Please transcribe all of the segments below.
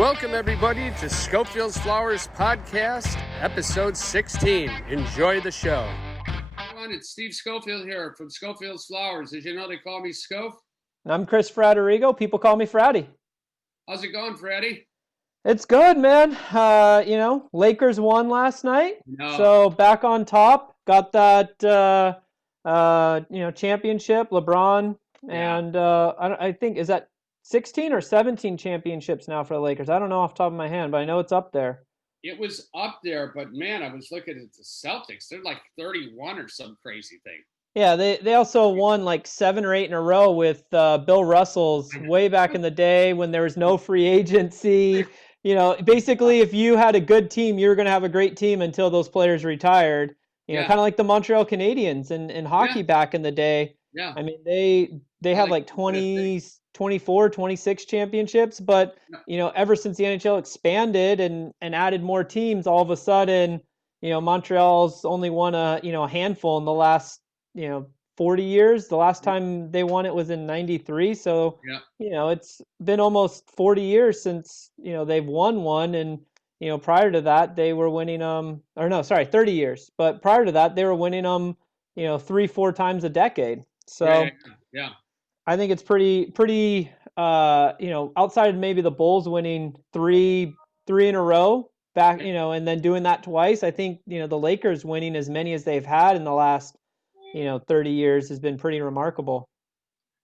Welcome, everybody, to Schofield's Flowers Podcast, episode 16. Enjoy the show. Everyone, it's Steve Schofield here from Schofield's Flowers. As you know, they call me Scof. I'm Chris Fratty. People call me Fratty. How's it going, Fratty? It's good, man. Lakers won last night, so back on top. Got that, championship. LeBron, and I think, is that 16 or 17 championships now for the Lakers? I don't know off the top of my head, but I know it's up there. It was up there, but man, I was looking at the Celtics. They're like 31 or some crazy thing. Yeah, they also won like 7 or 8 in a row with Bill Russell's way back in the day when there was no free agency. You know, basically, if you had a good team, you were going to have a great team until those players retired. Kind of like the Montreal Canadiens in hockey back in the day. Yeah. I mean, they had like 24, 26 championships, but, ever since the NHL expanded and added more teams, all of a sudden, Montreal's only won a handful in the last, 40 years. The last time they won it was in 93. So, it's been almost 40 years since, they've won one. And, prior to that, they were winning 30 years. But prior to that, they were winning 3-4 times a decade. So yeah. I think it's pretty, outside of maybe the Bulls winning three in a row back, and then doing that twice. I think, the Lakers winning as many as they've had in the last, 30 years has been pretty remarkable.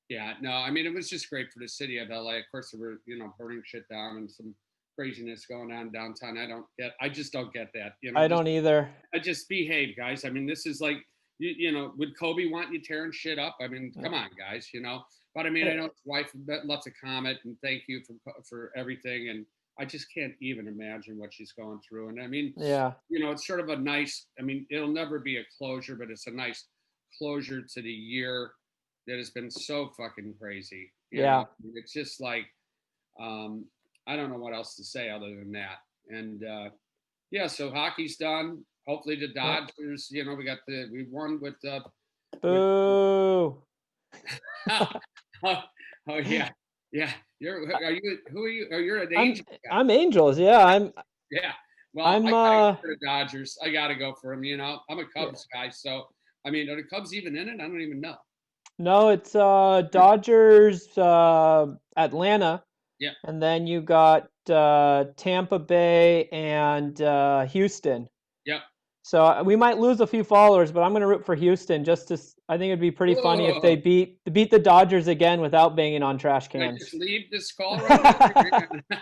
Yeah, no, I mean, it was just great for the city of LA. Of course, there were, burning shit down and some craziness going on downtown. I just don't get that. I don't either. I just behave, guys. I mean, this is like, would Kobe want you tearing shit up? I mean, come on, guys, But I mean, I know his wife left a comment and thank you for everything. And I just can't even imagine what she's going through. And I mean, it's sort of a nice, I mean, it'll never be a closure, but it's a nice closure to the year that has been so fucking crazy. You know? It's just like, I don't know what else to say other than that. And so hockey's done. Hopefully the Dodgers, we won with boo. Oh yeah. You're an Angels guy. I'm Angels. Yeah, Well, I gotta go for the Dodgers. I gotta go for them. I'm a Cubs guy, so I mean, are the Cubs even in it? I don't even know. No, it's Dodgers, Atlanta. Yeah. And then you got Tampa Bay and Houston. Yep. So we might lose a few followers, but I'm going to root for Houston. I think it'd be pretty funny if they beat the Dodgers again without banging on trash cans. Can I just leave this call right now?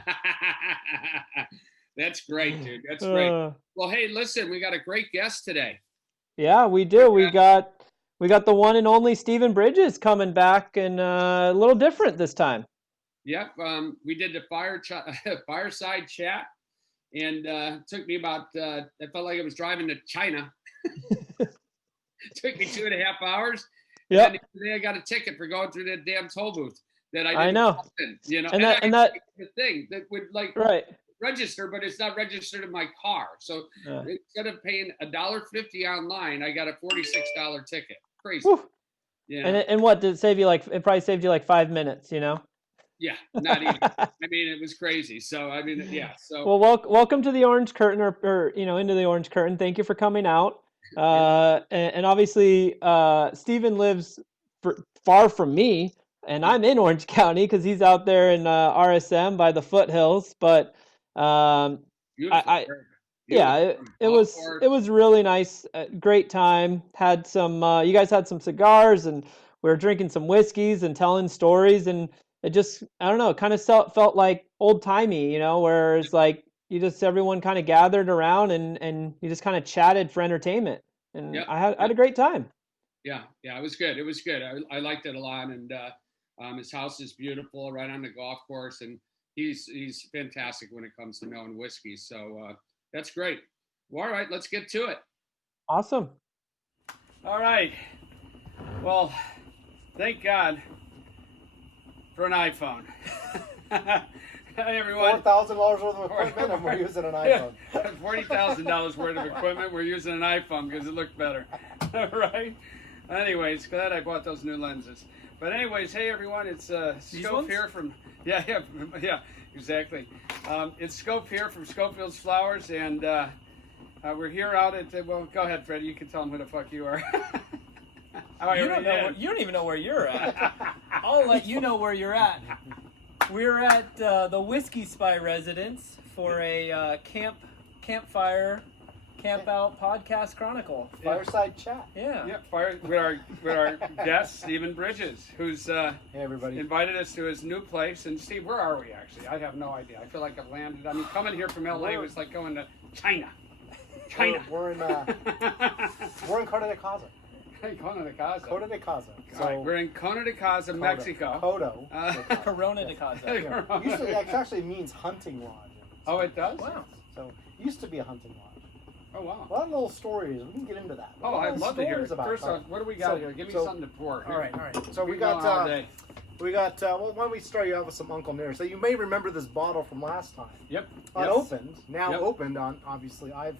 That's great, dude. That's great. Well, hey, listen, we got a great guest today. Yeah, we do. We got the one and only Stephen Bridges coming back, and a little different this time. Yep. We did the fireside chat. And it took me about, I felt like I was driving to China. It took me 2.5 hours. Yeah. And then I got a ticket for going through that damn toll booth that I didn't. know. And that's the thing that would register, but it's not registered in my car. So instead of paying $1.50 online, I got a $46 ticket. Crazy. And what did it save you? It probably saved you 5 minutes, Yeah, not even. I mean, it was crazy. So, I mean, yeah. So, well, welcome to the Orange Curtain, or into the Orange Curtain. Thank you for coming out. And obviously, Stephen lives far from me, and I'm in Orange County because he's out there in RSM by the foothills. But it was really nice. Great time. Had some. You guys had some cigars, and we were drinking some whiskeys and telling stories, and it just, I don't know, it kind of felt like old timey, where it's like everyone kind of gathered around and you just kind of chatted for entertainment. And I had a great time. Yeah, it was good. It was good. I liked it a lot. And his house is beautiful right on the golf course. And he's fantastic when it comes to knowing whiskey. So that's great. Well, all right, let's get to it. Awesome. All right. Well, thank God for an iPhone. Hi, everyone. $4,000 worth of equipment, and we're using an iPhone. $40,000 worth of equipment. We're using an iPhone because it looked better. Right? Anyways, glad I bought those new lenses. But anyways, hey everyone, it's Scof here from Exactly. It's Scof here from Schofield's Flowers, and we're here out at well, go ahead, Freddie. You can tell them who the fuck you are. You don't even know where you're at. I'll let you know where you're at. We're at the Whiskey Spy residence for a campfire, camp out podcast chronicle. Fireside chat. Yeah. Yeah, with our guest Stephen Bridges, who's Hey everybody. invited us to his new place. And Steve, where are we actually? I have no idea. I feel like I've landed. I mean, coming here from LA was like going to China. We're in Costa de Casa. Kona de Casa. Costa de Casa. All right, we're in Kona de Casa, Mexico. Coto. Corona de Casa. Yeah. Usually, it actually means hunting lodge. Oh, it does? Wow. So it used to be a hunting lodge. Oh, wow. A lot of little stories. We can get into that. Oh, I'd love to hear it. About First off, what do we got So- here? Give me so- something to pour. All right. So we got all day. well, why don't we start you out with some Uncle Near? So you may remember this bottle from last time. Yep. Unopened. Now Yep. opened on. Obviously, I've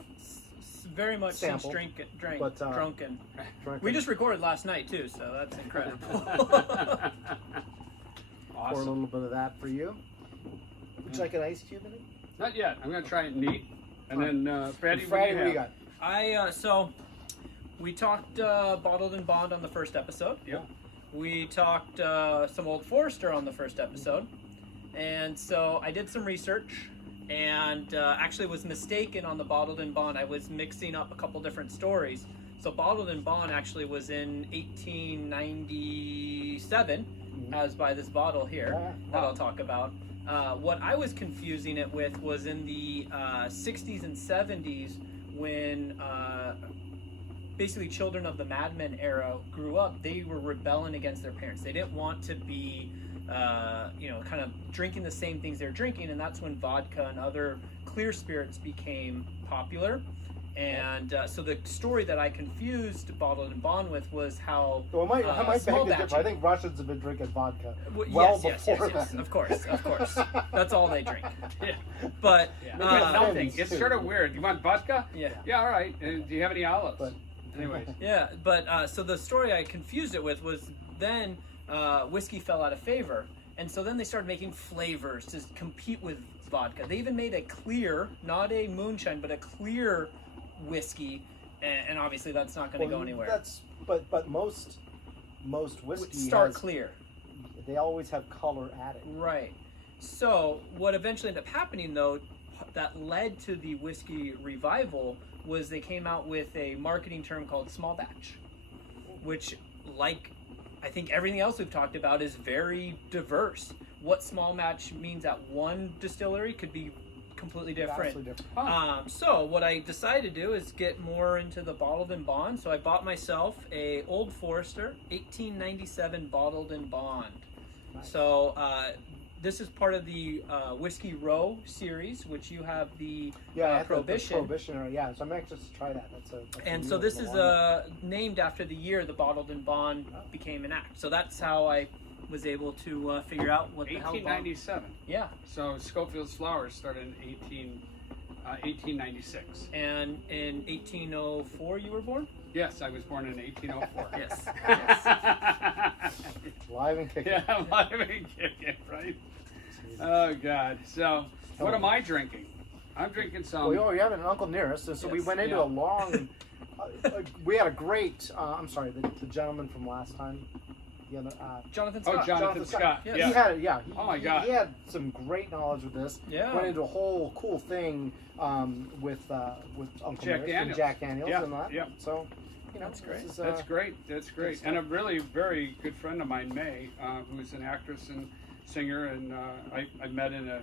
Very much Sample. since drunken. drunk. We just recorded last night too, so that's incredible. pour a Awesome. little bit of that for you. Would you like an ice cube in it? Not yet. I'm going to try it neat. And then, Fratty, Fratty, what do you have? I so we talked Bottled and Bond on the first episode. Yep. We talked some Old Forester on the first episode, and so I did some research and actually was mistaken on the Bottled and Bond. I was mixing up a couple different stories. So Bottled and Bond actually was in 1897, as by this bottle here that I'll talk about. What I was confusing it with was in the 60s and 70s when basically children of the Mad Men era grew up. They were rebelling against their parents. They didn't want to be kind of drinking the same things they're drinking, and that's when vodka and other clear spirits became popular. And so the story that I confused Bottled and Bond with was how Well, I might small beg to differ. batching. I think Russians have been drinking vodka yes, before then. Of course. That's all they drink. Yeah. But Nothing. It's too. sort of weird. You want vodka? yeah. Yeah, all right. And do you have any olives? But- Anyways. Yeah, but so the story I confused it with was then whiskey fell out of favor, and so then they started making flavors to compete with vodka. They even made a clear, not a moonshine, but a clear whiskey, and obviously that's not going to go anywhere. But most whiskey Start has, clear. They always have color added. Right. So what eventually ended up happening, though, that led to the whiskey revival was they came out with a marketing term called small batch, which, like I think everything else we've talked about, is very diverse. What small batch means at one distillery could be completely different. Vastly different. So what I decided to do is get more into the Bottled and Bond. So I bought myself a Old Forester 1897 Bottled and Bond. Nice. So this is part of the Whiskey Row series, which you have the Prohibition. Prohibition, yeah. So I'm anxious to try that. That's And a so new this is one. named after the year the Bottled and Bond became an act. So that's how I was able to figure out what the hell. 1897. Yeah. So Schofield's Flowers started in 1896. And in 1804 you were born? Yes, I was born in 1804. Yes. Live and kicking. Yeah, live and kicking, right? Oh, God. So, what am I drinking? I'm drinking some... Well, you have an Uncle Nearest, and so we Yes. went into Yeah. a long... we had a great... I'm sorry, the gentleman from last time. Jonathan Oh, Scott. Jonathan Scott. Yes. Yeah. He had it, yeah. Oh, my God. He had some great knowledge with this. Yeah. Went into a whole cool thing with Uncle Jack Nearest Daniels. and Jack Daniels Yeah, and that. yeah. So, That's great. This is, That's great. That's great. stuff. And a really very good friend of mine, May, who's an actress and singer, and I met in a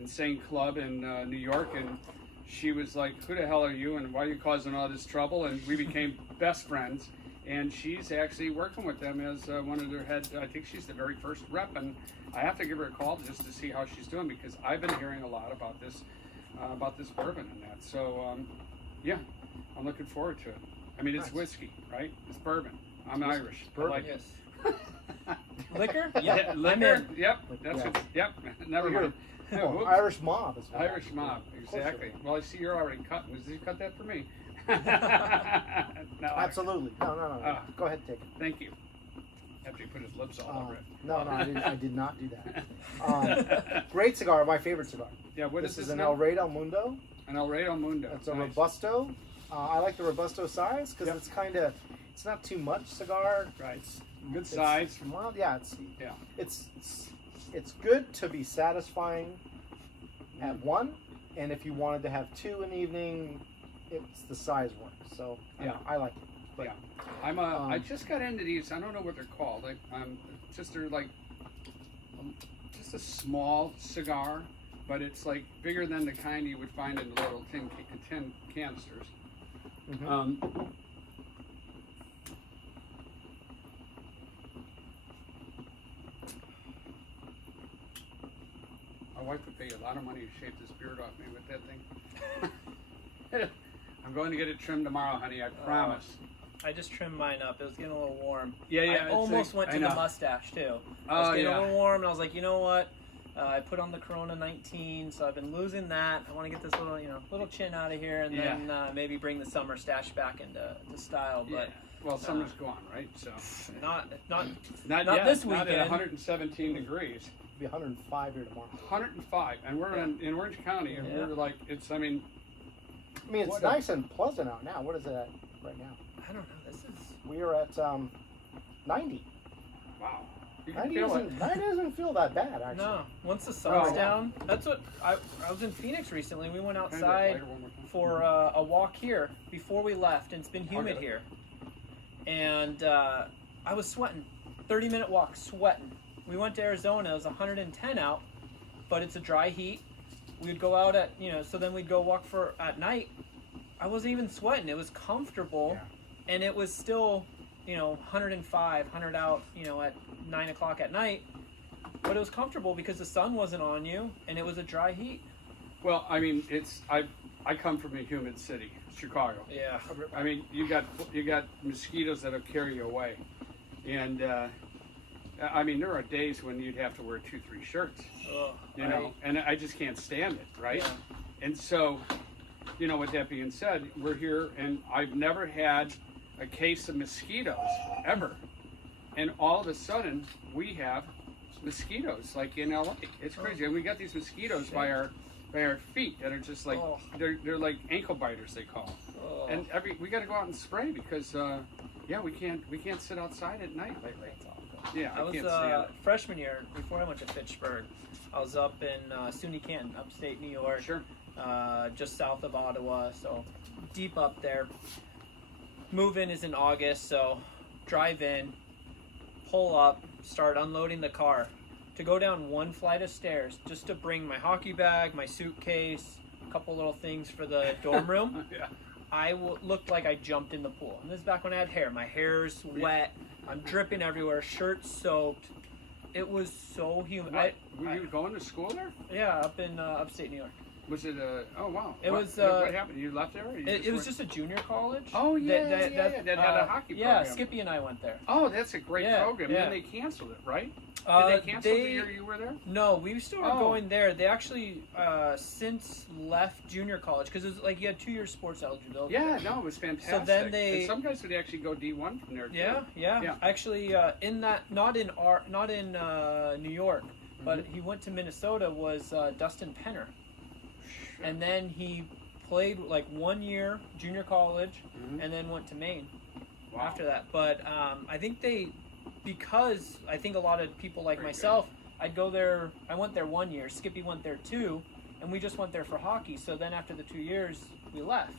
insane club in New York, and she was like, "Who the hell are you? And why are you causing all this trouble?" And we became best friends. And she's actually working with them as one of their head. I think she's the very first rep, and I have to give her a call just to see how she's doing, because I've been hearing a lot about this bourbon and that. So yeah, I'm looking forward to it. I mean, it's Nice. whiskey, right? It's bourbon. I'm Irish. Bourbon. I like Yes. it. Liquor? Yeah, I'm liquor. in. Yep. That's Yeah. what. Yep. Never You're- mind. Whoops. Irish mob. Is what Irish mob. Of course Exactly. it is. Well, I see you're already cutting. Did you cut that for me? No, Absolutely. No. Ah. Go ahead, take it. Thank you. after he put his lips all over it. No, I did not do that. Great cigar, my favorite cigar. Yeah, what This is is an now? El Rey del Mundo. An El Rey del Mundo. It's a Nice. Robusto. I like the Robusto size because Yep. it's kind of, it's not too much cigar. Right. Good size. Well, yeah, Yeah. it's good to be satisfying at one, and if you wanted to have two in the evening, it's the size works. So Yeah. I like it. But, Yeah. I just got into these. I don't know what they're called. Like, they're like just a small cigar, but it's like bigger than the kind you would find in the little tin canisters. Mhm. My wife would pay a lot of money to shave this beard off me with that thing. I'm going to get it trimmed tomorrow, honey. I promise. I just trimmed mine up. It was getting a little warm. Yeah, I it's almost like- went I to the know. mustache too. I was Oh, getting yeah. a little warm, and I was like, you know what? I put on the Corona 19, so I've been losing that. I want to get this little chin out of here, and then maybe bring the summer stash back into style. Yeah. But Well, summer's gone, right? So not not Not yet. this Not at weekend. 117 degrees. It'll be 105 here tomorrow. 105, and we're in Orange County, and Yeah. we're like, it's. I mean, I mean, it's What nice and pleasant out now. What is it at right now? I don't know. This is We are at 90. wow. You can 90 feel it. doesn't feel that bad, actually. no. Once the sun's Oh. down, that's what I was in Phoenix recently. We went Turn that outside lighter one more time. for a walk here before we left, and it's been humid Okay. here. And I was sweating. 30-minute walk, sweating. We went to Arizona. It was 110 out, but it's a dry heat. We'd go out at so then we'd go walk at night. I wasn't even sweating. It was comfortable, and it was still 105, 100 out at 9 o'clock at night. But it was comfortable because the sun wasn't on you, and it was a dry heat. Well, I mean, I come from a humid city, Chicago. Yeah. I mean, you got mosquitoes that'll carry you away, and I mean, there are days when you'd have to wear 2-3 shirts, and I just can't stand it, right? Yeah. And so, with that being said, we're here, and I've never had a case of mosquitoes ever, and all of a sudden we have mosquitoes like in LA. It's crazy, and we got these mosquitoes by our feet that are just like they're like ankle biters, they call them. And we got to go out and spray because we can't sit outside at night lately. Yeah, I was can't stand it. freshman year before I went to Fitchburg. I was up in SUNY Canton, upstate New York, Sure. just south of Ottawa, so deep up there. Move-in is in August, so drive in, pull up, start unloading the car. To go down one flight of stairs just to bring my hockey bag, my suitcase, a couple little things for the dorm room. Yeah. I looked like I jumped in the pool. And this is back when I had hair. My hair's wet. I'm dripping everywhere. Shirt soaked. It was so humid. Were you going to school there? Yeah, up in upstate New York. Was it oh wow. It what, was, what happened? You left there? Or you It was went- just a junior college. Oh yeah, that that had a hockey Yeah, program. Skippy and I went there. Oh, that's a great Yeah, program. yeah. Then they canceled it, right? Did they cancel the year you were there? No, we still were Oh. going there. They actually since left junior college because it was like you had 2 years sports eligibility. Yeah, no, it was fantastic. then they- and some guys would actually go D1 from there too. Yeah. Yeah. Actually, in that not in New York, but he went to Minnesota was Dustin Penner, and then he played like 1 year junior college, Mhm. and then went to Maine Wow. after that. But I think because I think a lot of people like Very myself, I'd go there. I went there 1 year. Skippy went there 2, and we just went there for hockey. So then after the 2 years, we left.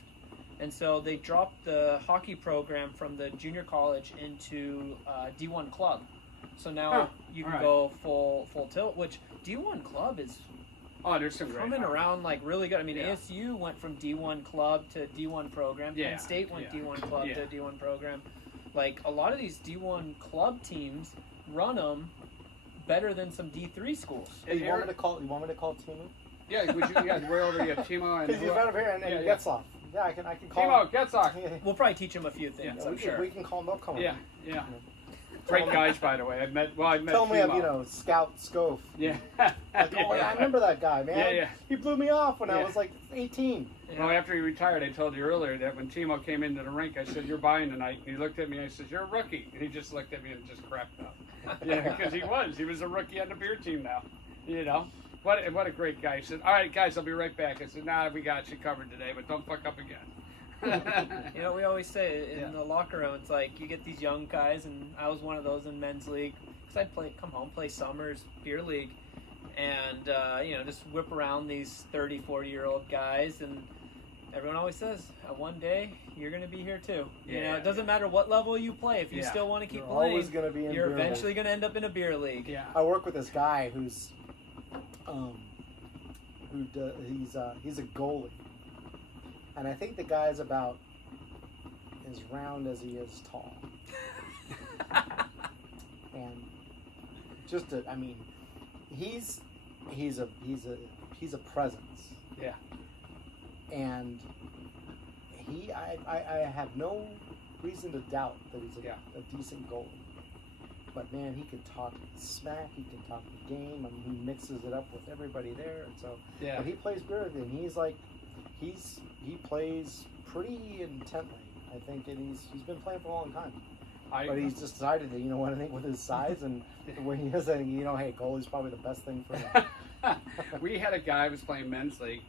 And so they dropped the hockey program from the junior college into D1 club. So now you can alright. go full tilt, which D1 club is Oh, there's some great coming hockey. around like really good. I mean, Yeah. ASU went from D1 club to D1 program. Yeah, Penn State went yeah, D1 club yeah. to D1 program. Like a lot of these D1 club teams run them better than some D3 schools. Hey, you want me to call Timu? Yeah, would you? Yeah, we're over here, Timo and Because he's right over here, and Yeah. Getzlaff. Yeah, I can call Timo, him. Getzok. We'll probably teach them a few things, Yeah, I'm we sure. can call him. They'll come. Yeah, yeah. Great guys, by the way. I met Tell me of, Timo. Scout Scof. Yeah. Like, oh, yeah, I remember that guy, man. Yeah, yeah. He blew me off when I Yeah. was like 18. Well, after he retired, I told you earlier that when Timo came into the rink, I said, "You're buying tonight." And he looked at me and I said, "You're a rookie." And he just looked at me and just cracked up. Yeah, because he was a rookie on the beer team now. What a great guy. He said, "All right, guys, I'll be right back." I said, "Nah, we got you covered today, but don't fuck up again." We always say in the locker room, it's like you get these young guys, and I was one of those in men's league because I'd come home, play summers, beer league, and just whip around these 30, 40-year-old guys, and everyone always says, one day you're going to be here too. It doesn't matter what level you play. If you still want to keep You're playing, always gonna be in you're beer eventually league. going to end up in a beer league. Yeah. I work with this guy who's he's a goalie, and I think the guy's about as round as he is tall, and he's a presence. Yeah. And I have no reason to doubt that he's a decent goalie. But man, he can talk smack. He can talk the game. I mean, he mixes it up with everybody there. And so, when he plays beer, then he plays pretty intently. I think, and he's been playing for a long time. But he's just decided that, I think with his size and the way he is, hey, goalie's probably the best thing for him. We had a guy who was playing men's league,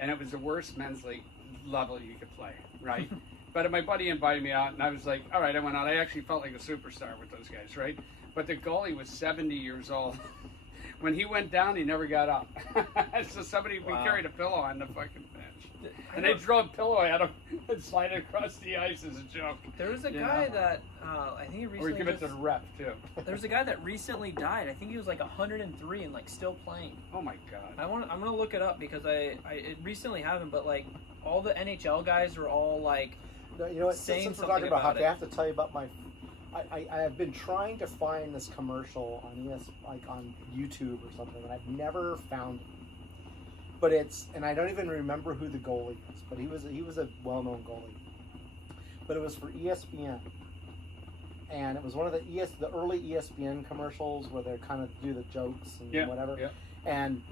and it was the worst men's league level you could play, right? But my buddy invited me out, and I was like, all right, I went out. I actually felt like a superstar with those guys, right? But the goalie was 70 years old. When he went down, he never got up. So we carried a pillow on the fucking bench. And they throw a pillow at him and slide it across the ice as a joke. There was a guy that, I think he recently... Or we give it to the ref, too. There was a guy that recently died. I think he was like 103 and still playing. Oh my God. I'm gonna look it up because it recently happened, but all the NHL guys were all Since we're talking about hockey, I have to tell you about I have been trying to find this commercial on on YouTube or something, and I've never found it. But and I don't even remember who the goalie is, but he was a well-known goalie. But it was for ESPN, and it was one of the early ESPN commercials where they kind of do the jokes and whatever. Yeah. And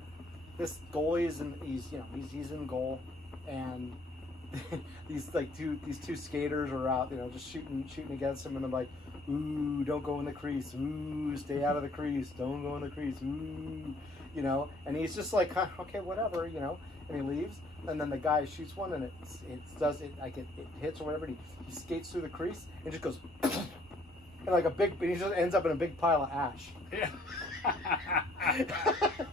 this goalie he's in goal, and these two skaters are out, just shooting against him, and I'm like, ooh, don't go in the crease, ooh, stay out of the crease, don't go in the crease, ooh, and he's just like, okay, whatever, and he leaves, and then the guy shoots one, and it hits or whatever, and he skates through the crease and just goes, and he just ends up in a big pile of ash. Yeah.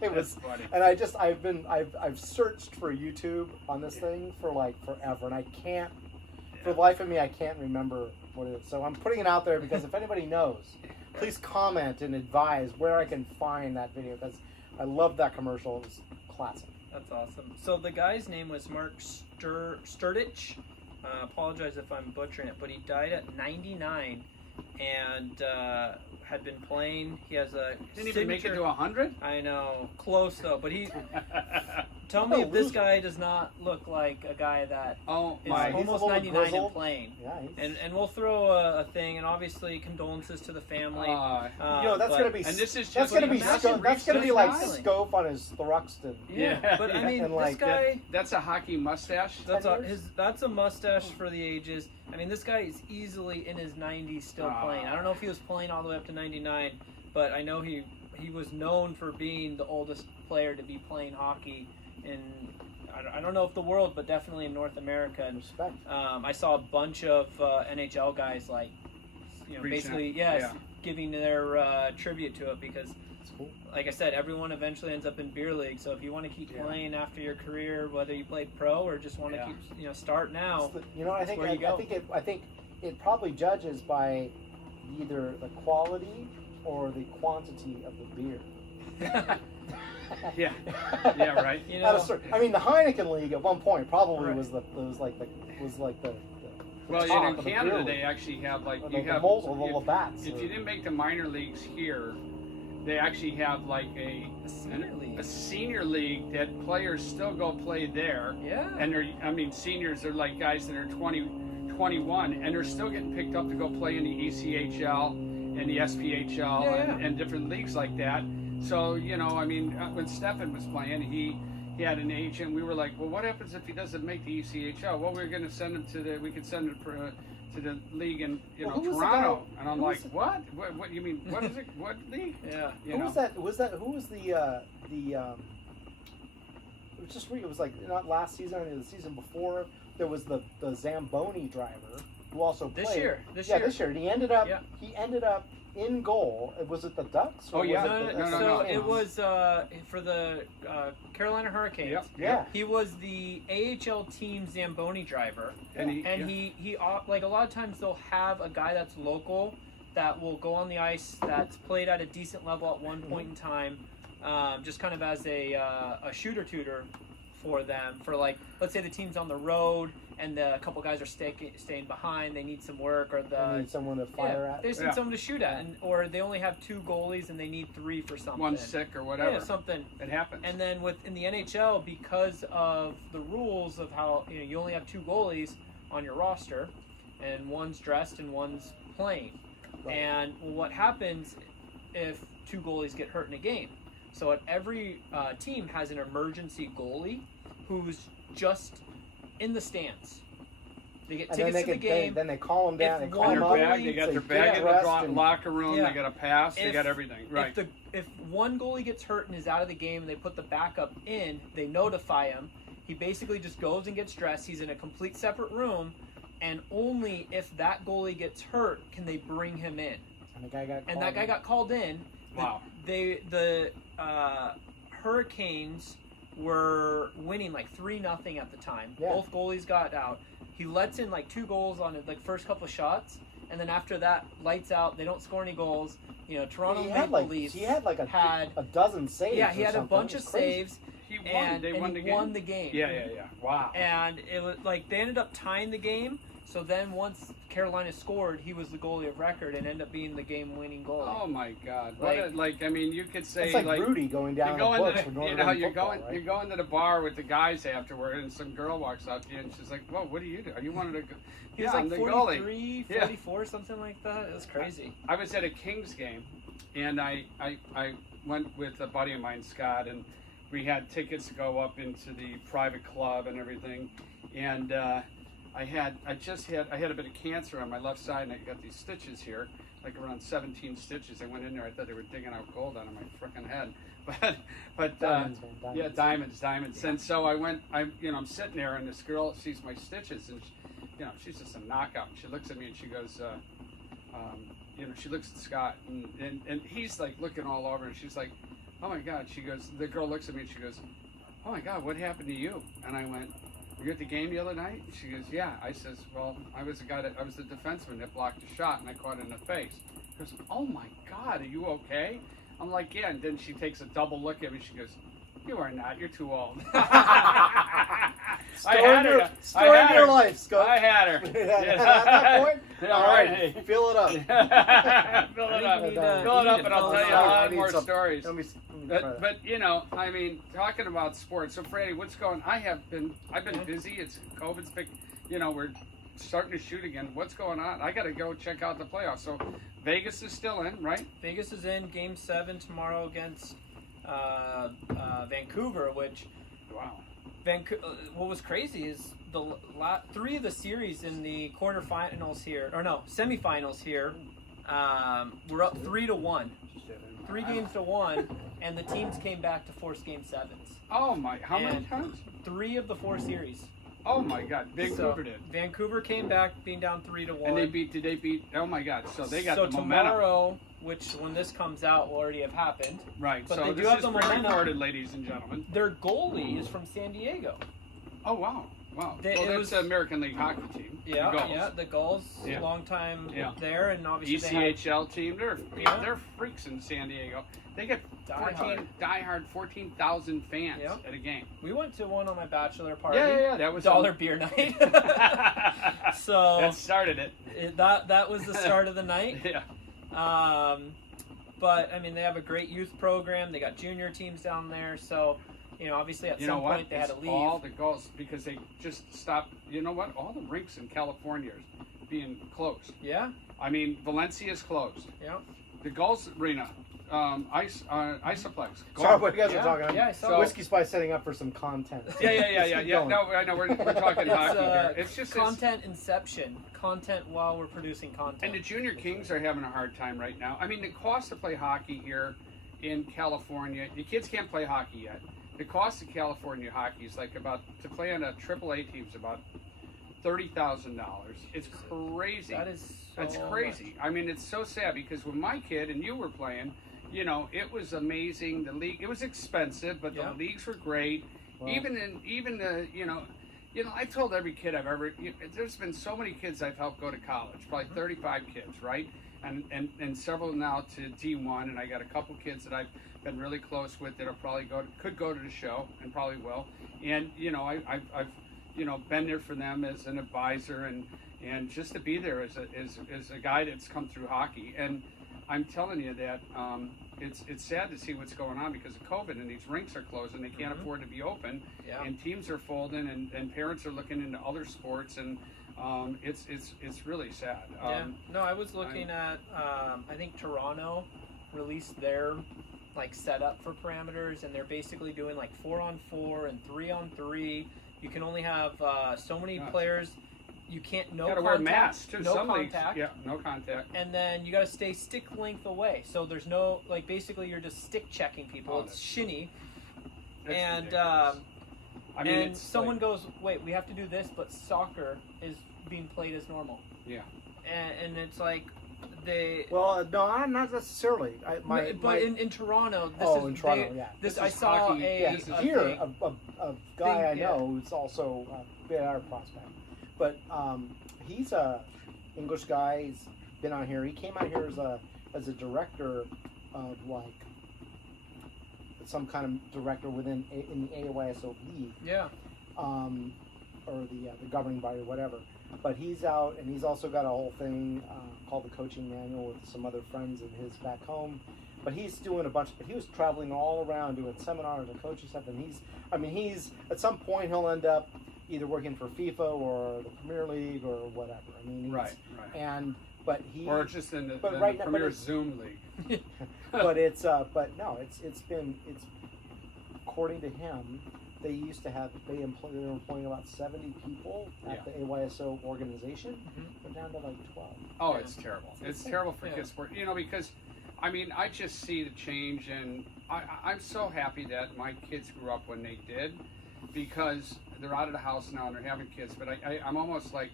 It was funny. And I've searched for YouTube on this thing for forever, and I can't, for the life of me, I can't remember what it is. So I'm putting it out there because if anybody knows, please comment and advise where I can find that video, because I love that commercial. It was classic. That's awesome. So the guy's name was Mark Sturdich. Apologize if I'm butchering it, but he died at 99 and had been playing. He has a didn't even make it to 100. I know, close though. But tell me if this guy does not look like a guy that is almost 99 and playing. Yeah, and we'll throw a thing, and obviously condolences to the family. That's gonna be. And this is that's gonna be like Scof on his Thruxton. Yeah, but I mean, this guy. That's a hockey mustache. That's a mustache for the ages. I mean, this guy is easily in his 90s still playing. I don't know if he was playing all the way up to 99, but I know he was known for being the oldest player to be playing hockey in, I don't know if the world, but definitely in North America. And, respect. I saw a bunch of NHL guys basically giving their tribute to it, because cool. Like I said, everyone eventually ends up in beer league. So if you want to keep playing after your career, whether you play pro or just want to keep start now, I think it probably judges by either the quality or the quantity of the beer. Yeah, right. I mean, the Heineken League at one point probably was the well, in Canada they actually have the bats. If you didn't make the minor leagues here, they actually have a senior league that players still go play there. Yeah. And seniors are like guys that are 20, 21, and they're still getting picked up to go play in the ECHL and the SPHL and different leagues like that. So, you know, I mean, when Stefan was playing, he had an agent. We were like, well, what happens if he doesn't make the ECHL? Well, we could send him to the league in Toronto. And I'm like, what? What you mean? What is it? What league? Yeah. Who was that? Who was the it was just it was like not last season, the season before. There was the Zamboni driver who also played this year. And he ended up in goal. Was it the Ducks? Oh yeah. No. It was for the Carolina Hurricanes. Yep. Yeah. He was the AHL team Zamboni driver, and he like a lot of times they'll have a guy that's local that will go on the ice that's played at a decent level at one point in time, just kind of as a shooter tutor for them. For like, let's say the team's on the road and a couple guys are staying behind, they need some work, or they need someone to fire at. They just need someone to shoot at, or they only have 2 goalies and they need 3 for something. One's sick or whatever. Yeah, something. It happens. And then in the NHL, because of the rules of how you only have 2 goalies on your roster, and one's dressed and one's playing. Right. And what happens if 2 goalies get hurt in a game? So every team has an emergency goalie who's just in the stands. They get tickets to the game. Then they call them down. They call them up. They got their bag in the locker room. They got a pass. They got everything. Right. If one goalie gets hurt and is out of the game, and they put the backup in, they notify him. He basically just goes and gets dressed. He's in a complete separate room, and only if that goalie gets hurt can they bring him in. And that guy got called in. Wow. The Hurricanes were winning like 3-0 at the time. Yeah. Both goalies got out. He lets in like 2 goals on the first couple of shots, and then after that, lights out. They don't score any goals. Toronto Maple Leafs. He had like a dozen saves. Yeah, he had a bunch of saves. He won. They won the game. Yeah. Wow. And it was like they ended up tying the game. So then once Carolina scored, he was the goalie of record and ended up being the game-winning goalie. Oh my God! I mean, you could say it's like Rudy going down the books. You're going to the bar with the guys afterward, and some girl walks up to you, and she's like, "Whoa, what do you do? Are you one of the?" He was like 43, 44, something like that. It was crazy. I was at a Kings game, and I went with a buddy of mine, Scott, and we had tickets to go up into the private club and everything, and. I had a bit of cancer on my left side, and I got these stitches here, like around 17 stitches. I went in there, I thought they were digging out gold out of my frickin' head, but diamonds. Yeah, diamonds. Yeah. And so I'm sitting there, and this girl sees my stitches, and she's just a knockout. And she looks at me and she goes, she looks at Scott, and he's like looking all over, and she's like, oh my God. She goes, the girl looks at me and she goes, oh my God, what happened to you? And I went, were you at the game the other night? She goes, yeah. I says, well, I was the defenseman that blocked a shot, and I caught it in the face. She goes, oh my God, are you okay? I'm like, yeah. And then she takes a double look at me. She goes, you are not. You're too old. Story of your life, Scott. I had her. At that point? All right. Fill it up. Fill it up, and I'll tell you a lot more stories. But I mean, talking about sports. So, Fratty, what's going? I've been busy. It's COVID's big. We're starting to shoot again. What's going on? I got to go check out the playoffs. So, Vegas is still in, right? Vegas is in. Game 7 tomorrow against Vancouver. Which, wow. What was crazy is the 3 of the series in the quarterfinals here, semifinals here, we're up 3-1. 3 games to 1, and the teams came back to force game 7s. Oh my! How many times? 3 of the 4 series. Oh my God! Vancouver did. Vancouver came back, being down 3-1. And did they beat? Oh my God! So they got the momentum. So tomorrow, which when this comes out will already have happened. Right. But so they this do have is the momentum. Recorded, ladies and gentlemen. Their goalie is from San Diego. Oh wow! Wow. That's the American League hockey team. Yeah, the Gulls, long time there, and obviously ECHL team. They're freaks in San Diego. They get 14,000 fans at a game. We went to one on my bachelor party. Yeah, that was $1 beer night. So that started it. That was the start of the night. Yeah. But I mean, they have a great youth program. They got junior teams down there, so. Obviously at some point they had to leave. All the goals because they just stopped. You know what? All the rinks in California being closed. Yeah. I mean, Valencia's closed. Yeah. The Gulls Arena, Isoplex. Sorry, what you guys Yeah, are talking. yeah, I saw So- Whiskey Spy setting up for some content. Yeah. Keep going. No, I know we're talking hockey here. It's just content inception. Content while we're producing content. and the Junior Kings are having a hard time right now. I mean, the cost to play hockey here in California, the kids can't play hockey yet. The cost of California hockey is like about, to play on a AAA team is about $30,000. It's crazy. That is so That's crazy. I mean, it's so sad because when my kid and you were playing, you know, it was amazing. The league, it was expensive, but Yeah. the leagues were great. Wow. Even the, you know, I told every kid I've ever, there's been so many kids I've helped go to college, probably 35 kids, right? And several now to D1, and I got a couple kids that I've been really close with that'll probably could go to the show and probably will. And, you know, I've you know, been there for them as an advisor and just to be there as a guy that's come through hockey. And I'm telling you that it's sad to see what's going on because of COVID and these rinks are closed and they can't afford to be open. Yeah. And teams are folding and parents are looking into other sports and it's really sad. Yeah. No, I was looking at. I think Toronto released their like setup for parameters, and they're basically doing like 4-on-4 and 3-on-3. You can only have so many Nice. players. You can't You gotta wear contact, masks too. no Some leagues, contact, yeah, no contact. and then you got to stay stick length away. So there's no like basically you're just stick checking people. Oh, It's that's- shinny, That's and ridiculous. I mean, and it's someone like, goes, wait, we have to do this, but soccer is being played as normal. Yeah. And it's like they. Well, no, I'm not necessarily. But in Toronto, this oh, is, in Toronto, they- yeah. This This I is saw hockey. Yeah, a here thing. a guy I Thing, yeah. know who's also a bit out of prospect, but he's a English guy. He's been on here. He came out here as a director of like some kind of director in the AYSO league, Yeah. or the governing body or whatever. But he's out, and he's also got a whole thing called the Coaching Manual with some other friends of his back home. But he's doing but he was traveling all around doing seminars and coaching stuff. And he's at some point he'll end up either working for FIFA or the Premier League or whatever. I mean, Right. but he Or just in the, but the right now- Premier but it's- Zoom League. but it's according to him, they used to have they were employing about 70 people at the AYSO organization. They're down to like 12. Oh, Yeah. it's terrible. It's terrible for Yeah. kids sport. You know, because I mean, I just see the change, and I'm so happy that my kids grew up when they did, because they're out of the house now and they're having kids. But I'm almost like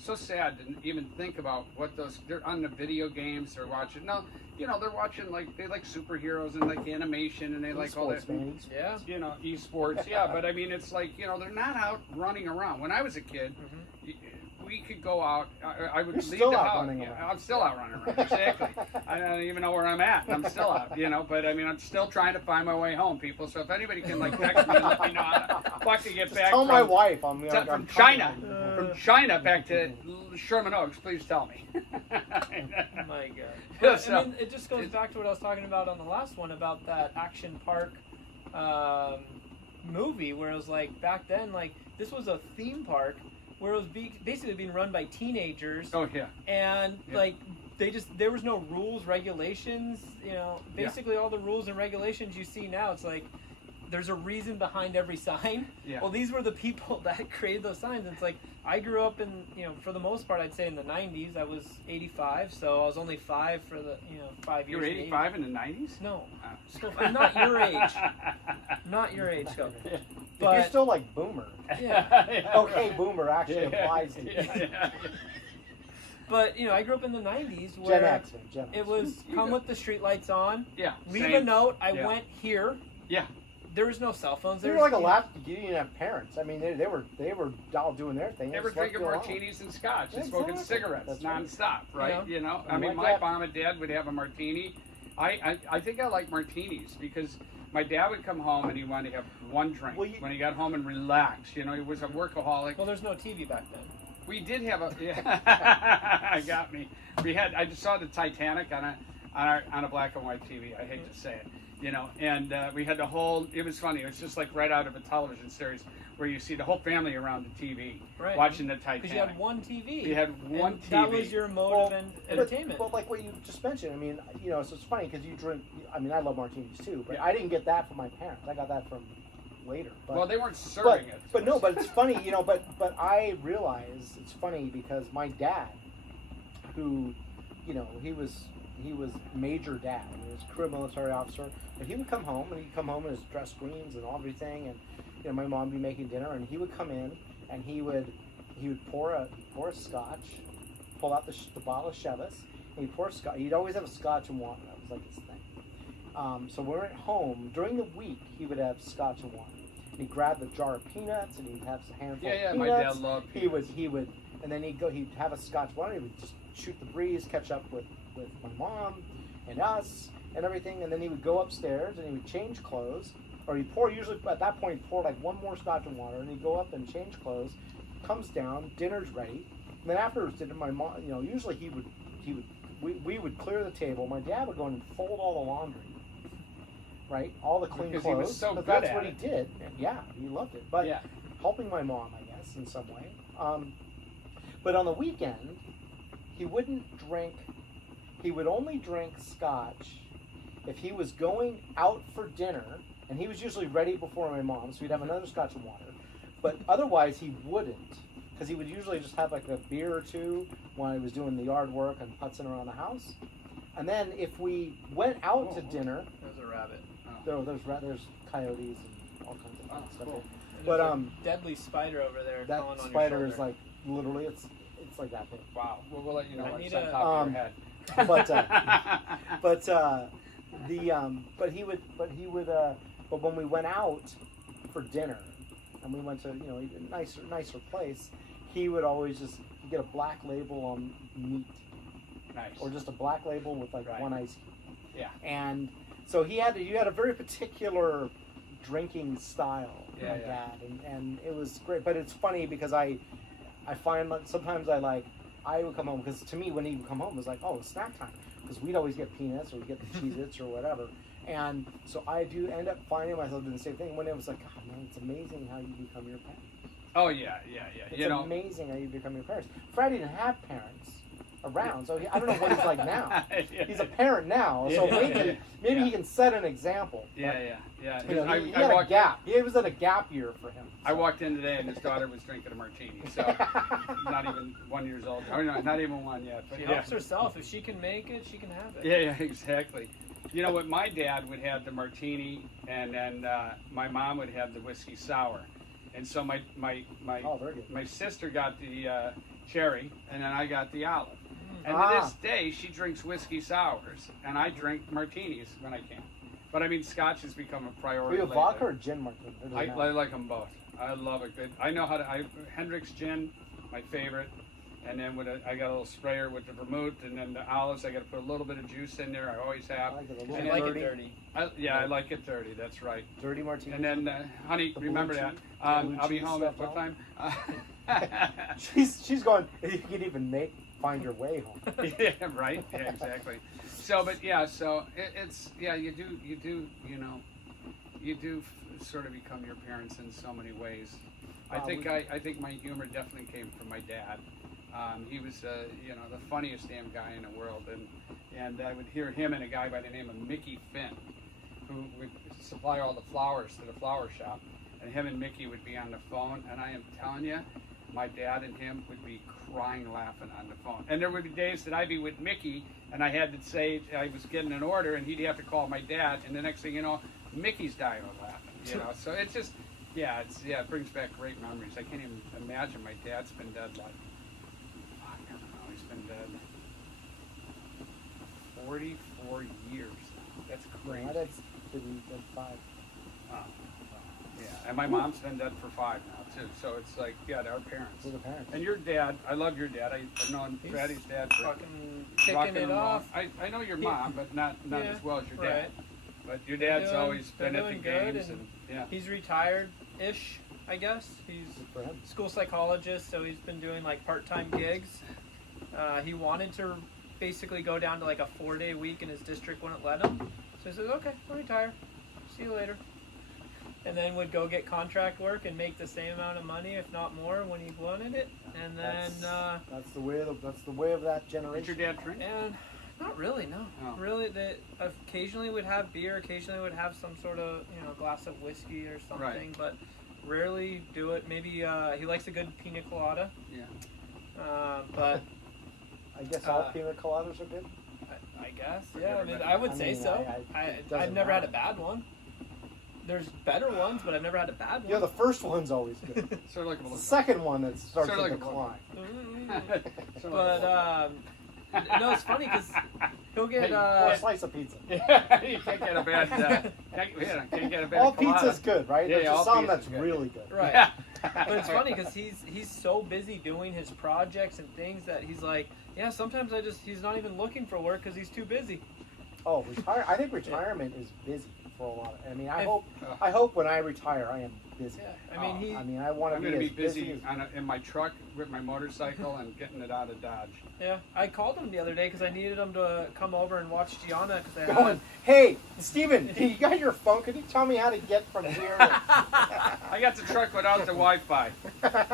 so sad to even think about what they're on the video games they're watching. No, you know, they're watching they like superheroes and like animation and they like all that. Esports, man. Yeah. You know, esports, yeah, but I mean, it's like, you know, they're not out running around. When I was a kid, we could go out. I would You're leave still the out house. running Yeah, around. I'm still out running around. Exactly. I don't even know where I'm at. And I'm still out, you know. But I mean, I'm still trying to find my way home, people. So if anybody can like text me and let me know how the fuck to get back Tell from, my wife I'm from coming. China back to Sherman Oaks, please tell me. Oh my God. Yeah, But, so- I mean, it just goes back to what I was talking about on the last one about that action park movie, where it was like back then, like this was a theme park where it was basically being run by teenagers, Oh yeah. and Yeah. like there was no rules, regulations. You know, Yeah. basically all the rules and regulations you see now, it's like there's a reason behind every sign. Yeah. Well, these were the people that created those signs. And it's like, I grew up in, you know, for the most part, I'd say in the 90s. I was 85, so I was only 5 for the, 5 You years. were in 85 in the 90s? No. Oh. Scof, I'm not your age. Not your age, Scof. You're But, still like boomer. yeah. Okay, boomer actually applies to you. Yeah. But, I grew up in the 90s Gen where X, man, Gen X. it was come with the street lights on, Yeah. leave same. a note, I Yeah. went here. Yeah. There was no cell phones. They There were was, like a lap. You didn't even have parents. I mean, they were all doing their thing. They were just left drinking you alone. martinis and scotch and smoking Exactly. cigarettes That's right. nonstop, right? Yeah. You know, I And mean, like my that- mom and dad would have a martini. I think I like martinis because my dad would come home and he wanted to have one drink Well, you- when he got home and relax. You know, he was a workaholic. Well, there's no TV back then. We did have a. Yeah, got me. I just saw the Titanic on a black and white TV. I hate to say it, and we had the whole. It was funny. It was just like right out of a television series. where you see the whole family around the TV Right. watching the Titanic. Because you had one TV. You had one and TV. That was your mode of entertainment. But like what you just mentioned, I mean, you know, so it's funny because you drink. I mean, I love martinis too, but Yeah. I didn't get that from my parents. I got that from later. But, Well, they weren't serving it. But no, but it's funny, you know. But I realize it's funny because my dad, who, you know, he was Major Dad. He was a career military officer. But he would come home, and he'd come home in his dress greens and everything, and you know, my mom would be making dinner, and he would come in, and he would pour a scotch, pull out the bottle of Chivas, and he'd pour scotch. He'd always have a scotch and water. That was like his thing. So when we were at home during the week, he would have scotch and water. And he'd grab the jar of peanuts, and he'd have a handful of peanuts. My dad loved peanuts. He would, and then he'd have a scotch water. He would just shoot the breeze, catch up with my mom and us and everything, and then he would go upstairs and he would change clothes, or he'd usually at that point he'd pour like one more scotch and water, and he'd go up and change clothes, comes down, dinner's ready, and then afterwards dinner, my mom, you know, usually we would clear the table. My dad would go in and fold all the laundry, right, all the clean Because clothes. he was so good that's at what it. he did. And yeah, he loved it, but Yeah. helping my mom, I guess, in some way. But on the weekend, he wouldn't drink. He would only drink scotch if he was going out for dinner, and he was usually ready before my mom, so he'd have another scotch and water. But otherwise, he wouldn't, because he would usually just have like a beer or two when he was doing the yard work and putzing around the house. And then if we went out to dinner, There's a rabbit. there's coyotes and all kinds of fun stuff. Cool. But There's a deadly spider over there that crawling on spider your is shoulder. like literally it's like that big. Wow. We'll let you know I what's need on a- top of your head. But when we went out for dinner and we went to, you know, a nicer place, he would always just get a black label on meat, Nice. or just a black label with like Right. one ice cube. Yeah. And so you had a very particular drinking style, Yeah, my yeah. dad, and it was great. But it's funny because I find like sometimes I would come home, because to me when he would come home it was like, oh, it's snack time, because we'd always get peanuts or we'd get the Cheez-Its or whatever. And so I do end up finding myself doing the same thing when it was like, God, man, it's amazing how you become your parents. Oh yeah. It's You know. amazing how you become your parents. Fratty didn't have parents around, so I don't know what he's like now. He's a parent now, so maybe he can set an example. Yeah. But, you know, he I had a walked. gap. It was at a gap year for him. I walked in today and his daughter was drinking a martini. So not even 1 year old. Or no, not even one yet. But She yeah. helps herself. If she can make it, she can have it. Yeah, exactly. You know what? My dad would have the martini, and then my mom would have the whiskey sour. And so my Oh, very good. my sister got the cherry, and then I got the olive. And Ah. to this day, she drinks whiskey sours, and I drink martinis when I can. But I mean, scotch has become a Are priority. you a lately. vodka or gin martini? Or does it I matter? like them both. I love it. Good. I know how to. Hendrick's gin, my favorite, and then I got a little sprayer with the vermouth, and then the olives. I got to put a little bit of juice in there. I always I have. like it a I little like dirty. it dirty. I like it dirty. That's right. Dirty martini. And then, honey, The remember blue that. cheese- blue I'll be cheese home stuff at what on? time? she's going. You can even find your way home. Yeah, right. Yeah, exactly. So, but yeah, so it's you do sort of become your parents in so many ways. I think my humor definitely came from my dad. He was the funniest damn guy in the world, and I would hear him and a guy by the name of Mickey Finn, who would supply all the flowers to the flower shop, and him and Mickey would be on the phone, and I am telling you, my dad and him would be crying laughing on the phone. And there would be days that I'd be with Mickey, and I had to say I was getting an order, and he'd have to call my dad, and the next thing you know, Mickey's dying of laughing. So it's just, it brings back great memories. I can't even imagine. My dad's been dead like, I don't know, he's been dead 44 years now. That's crazy. My dad's been 5. Oh, yeah, and my mom's been dead for 5 now too. So it's like, our parents. We're the parents. And your dad, I love your dad. I've known He's Fratty's dad for Fucking kicking rocking it and rolling. off. I know your mom, but not Yeah, as well as your dad. right. But your dad's doing- always been they're at the doing good, games, and and yeah. He's retired-ish, I guess. He's Good for him. school psychologist, so he's been doing like part-time gigs. He wanted to basically go down to like a 4-day week, and his district wouldn't let him. So he says, "Okay, I'll retire. See you later." and then would go get contract work and make the same amount of money, if not more, when he wanted it. And then that's the way of that generation. Did your dad drink? and not really, no. Oh. Really, they occasionally would have beer, occasionally would have some sort of glass of whiskey or something, Right. but rarely do it. Maybe he likes a good pina colada. Yeah. But I guess all pina coladas are good. I guess, I've yeah. never I would say mean, so. it doesn't I've never had a matter. bad one. There's better ones, but I've never had a bad one. Yeah, the first one's always good. Sort of like a The balloon. second one that starts Sort of to like a decline. Mm. Sort of like a But no, it's funny because he'll get Or a slice of pizza. balloon. You can't get a bad. Can't get a bad. All colada. pizza's good, right? Yeah, There's all just some pizza's that's good. really good. right. Yeah. But it's funny because he's so busy doing his projects and things that he's like, yeah. Sometimes he's not even looking for work because he's too busy. Oh, I think retirement is busy for a lot of. I mean, I If- hope when I retire, I am busy. Yeah, I mean I want to I'm be going to as be busy as, in my truck with my motorcycle and getting it out of Dodge. Yeah, I called him the other day because I needed him to come over and watch Gianna because I going. Hey, Steven, you got your phone? Can you tell me how to get from here? I got the truck without the Wi-Fi. But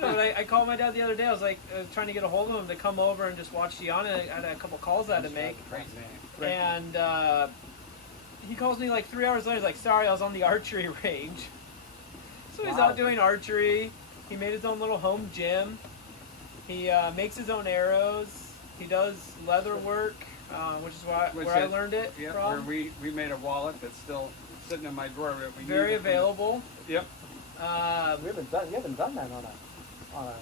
I called my dad the other day. I was like trying to get a hold of him to come over and just watch Gianna. I had a couple calls I had to make, and he calls me like 3 hours later. He's like, "Sorry, I was on the archery range." So he's Wow. out doing archery. He made his own little home gym. He makes his own arrows. He does leather work, which is where I learned it Yeah, from. where we made a wallet that's still sitting in my drawer. That we Very need. available. Yep. You haven't done that on a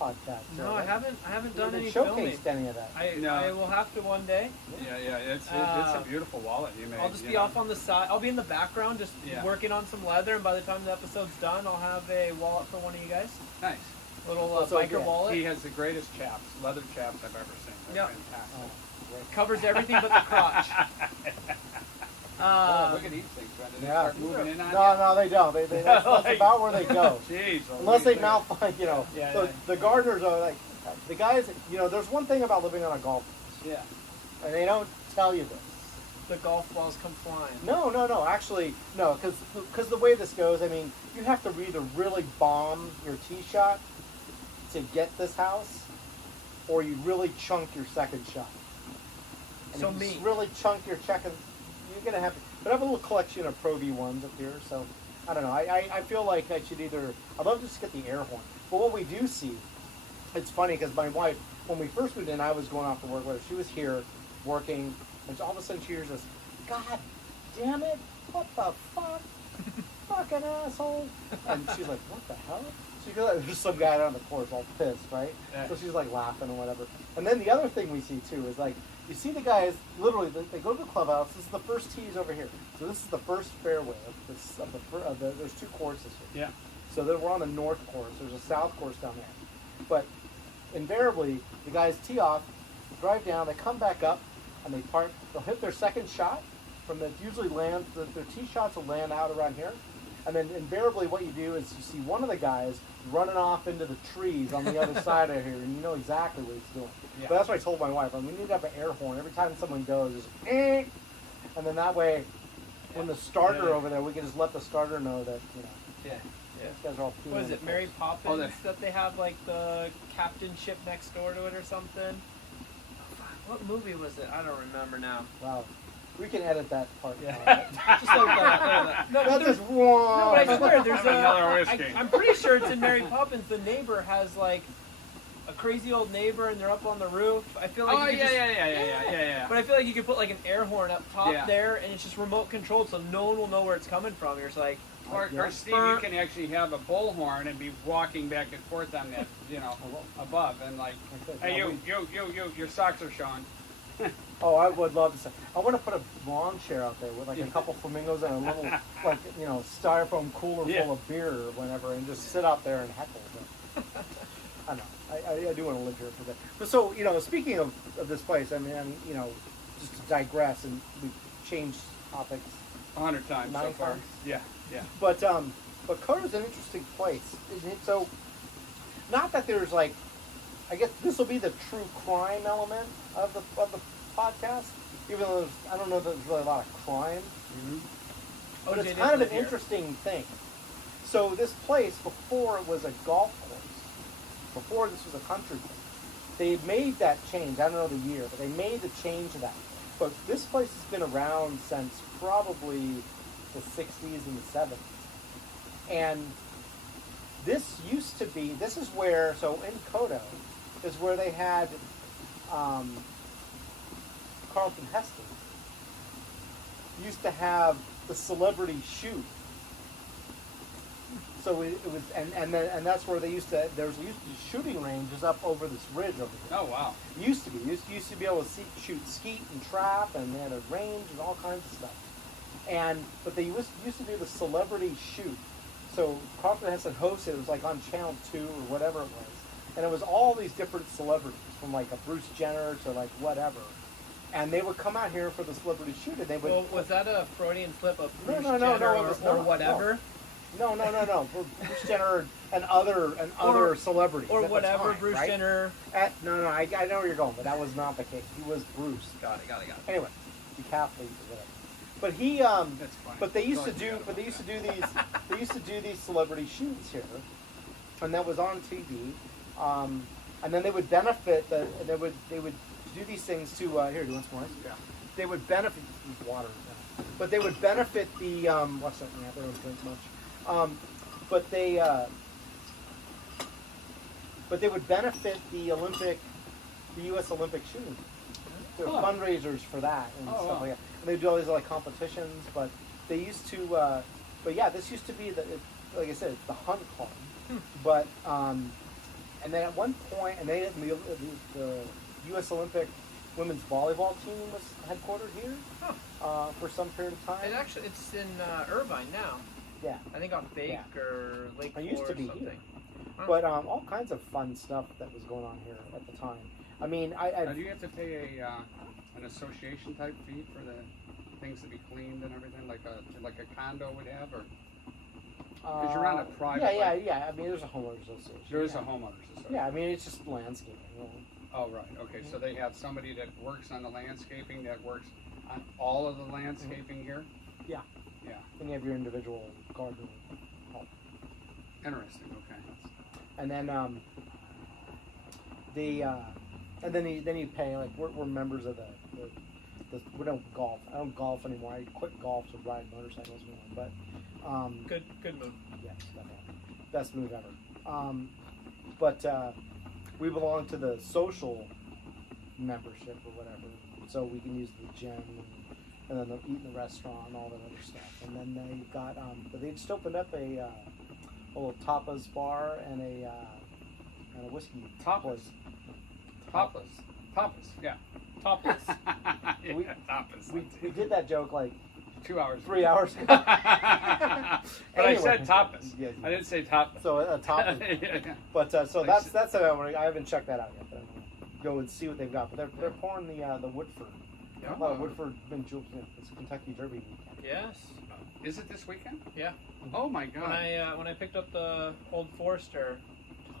podcast. No, I haven't You done any haven't filming. showcased any of that. No. I will have to one day. Yeah. It's a beautiful wallet you made. I'll just you be know. off on the side. I'll be in the background just Yeah. working on some leather, and by the time the episode's done, I'll have a wallet for one of you guys. Nice. Little So, biker yeah, wallet. He has the greatest chaps, leather chaps I've ever seen. They're Yep. fantastic. Covers everything but the crotch. Oh, look at these things, Brendan. They Yeah. start moving in on No, they don't. That's Like- about where they go. Jeez. Unless they Louise. malfunction, Yeah, the gardeners are like, the guys, there's one thing about living on a golf course, Yeah. and they don't tell you this. The golf balls come flying. No, actually, no, because the way this goes, I mean, you have to either really bomb your tee shot to get this house, or you really chunk your second shot. And So if me. you really chunk your second, you're gonna have to. But I have a little collection of Pro V1s up here, so I don't know. I feel like I should either. I'd love to just get the air horn. But what we do see, it's funny because my wife, when we first moved in, I was going off to work with her. She was here working, and all of a sudden she hears this, "God damn it! What the fuck? Fucking asshole!" And she's like, "What the hell?" She goes, "There's some guy on the course all pissed, right?" Yeah. So she's like laughing or whatever. And then the other thing we see too is like, you see the guys literally they go to the clubhouse. This is the first tees over here. So this is the first fairway of the there's two courses here. Yeah. So then we're on the north course. There's a south course down there. But invariably, the guys tee off, drive down, they come back up, and they'll hit their second shot from the usually lands. Their tee shots will land out around here. And then invariably what you do is you see one of the guys running off into the trees on the other side of here, and you know exactly what he's doing. Yeah. But that's what I told my wife. I mean, we need to have an air horn every time someone goes. Just, eh. And then that way, when the starter Yeah. over there, we can just let the starter know that, Yeah. these guys are all What is it, Mary Poppins? Oh, that they have like the captainship next door to it or something? What movie was it? I don't remember now. Wow. We can edit that part. Yeah. out. Just like that. No, That there's, just no, but I swear, there's Another whiskey. I'm pretty sure it's in Mary Poppins. The neighbor has like a crazy old neighbor, and they're up on the roof. I feel like Oh, you could just, yeah. But I feel like you could put like an air horn up top Yeah. there, and it's just remote controlled, so no one will know where it's coming from. You're just like, Or Steve, you can actually have a bullhorn and be walking back and forth on that, above, and like, hey, your socks are showing. Oh, I would love to say. I want to put a lawn chair out there with like a couple flamingos and a little, like, styrofoam cooler Yeah. full of beer or whatever, and just sit out there and heckle. But, I don't know. I do want to live here for that. But so, speaking of this place, I mean, just to digress, and we've changed topics. 100 times so 9 far. times? Yeah. But Cota's an interesting place, isn't it? So, not that there's like, I guess this will be the true crime element of the podcast, even though I don't know that there's really a lot of crime. But OJ it's did kind of live an here. interesting thing. So this place, before it was a golf course, before this was a country club, they made that change. I don't know the year, but they made the change to that. But this place has been around since probably the 60s and the 70s. And this used to be, this is where, so in Kodo, is where they had Carlton Heston used to have the celebrity shoot. So it was, and that's where they used to. There used to be shooting ranges up over this ridge over here. Oh wow. Used to be. Used to be able to shoot skeet and trap, and they had a range and all kinds of stuff. But they used to do the celebrity shoot. So Carlton Heston hosted. It was like on Channel 2 or whatever it was, and it was all these different celebrities from like a Bruce Jenner to like whatever. And they would come out here for the celebrity shoot, and they would. Well, was that a Freudian slip of Bruce No, Jenner it was or not, whatever? No. For Bruce Jenner and other celebrities. Or at the whatever, time, Bruce right? Jenner. No, I know where you're going, but that was not the case. He was Bruce. Got it. Anyway, decathlete or whatever. But he, That's fine. but they used to do these celebrity shoots here, and that was on TV. And then they would benefit they would do these things to here. Do you want some more? Yeah. They would benefit water, but they would benefit the what's that? Yeah, they don't drink much. But they would benefit the U.S. Olympic shooting team. There were fundraisers for that and stuff like that. And they do all these like competitions, but they used to. But yeah, this used to be like I said, it's the Hunt Club. But and then at one point, and the U.S. Olympic women's volleyball team was headquartered here for some period of time. It's in Irvine now. Yeah. I think on Baker, Lake It used to be or something. here. But all kinds of fun stuff that was going on here at the time. I mean, Now, do you have to pay an association type fee for the things to be cleaned and everything, like a condo would have, or because you're on a private? Yeah. I mean, there's a homeowners association. There is a homeowners association. Yeah, I mean, it's just landscaping. You know. Oh right. Okay. So they have somebody that works on the landscaping, that works on all of the landscaping here. Yeah. Yeah. And you have your individual garden. Interesting. Okay. And then then you pay, like we're members of the we don't golf. I don't golf anymore. I quit golf to ride motorcycles anymore. But Good move. yeah, best move ever. But we belong to the social membership or whatever, so we can use the gym and then eat in the restaurant and all that other stuff. And then they got but they just opened up a little tapas bar and a whiskey Topless. Yeah. Topless. Yeah, We- tapas. We did that joke like 2 hours. 3 hours ago. But I Anyway. said tapas. Yeah, I didn't say tapas. So a tapas. Yeah. But so Like that's I haven't checked that out yet. But I'm gonna go and see what they've got. But they're pouring the Woodford. A lot of Woodford been jewels. It's Kentucky Derby weekend. Yes. Is it this weekend? Yeah. Oh my God. When I picked up the Old Forester,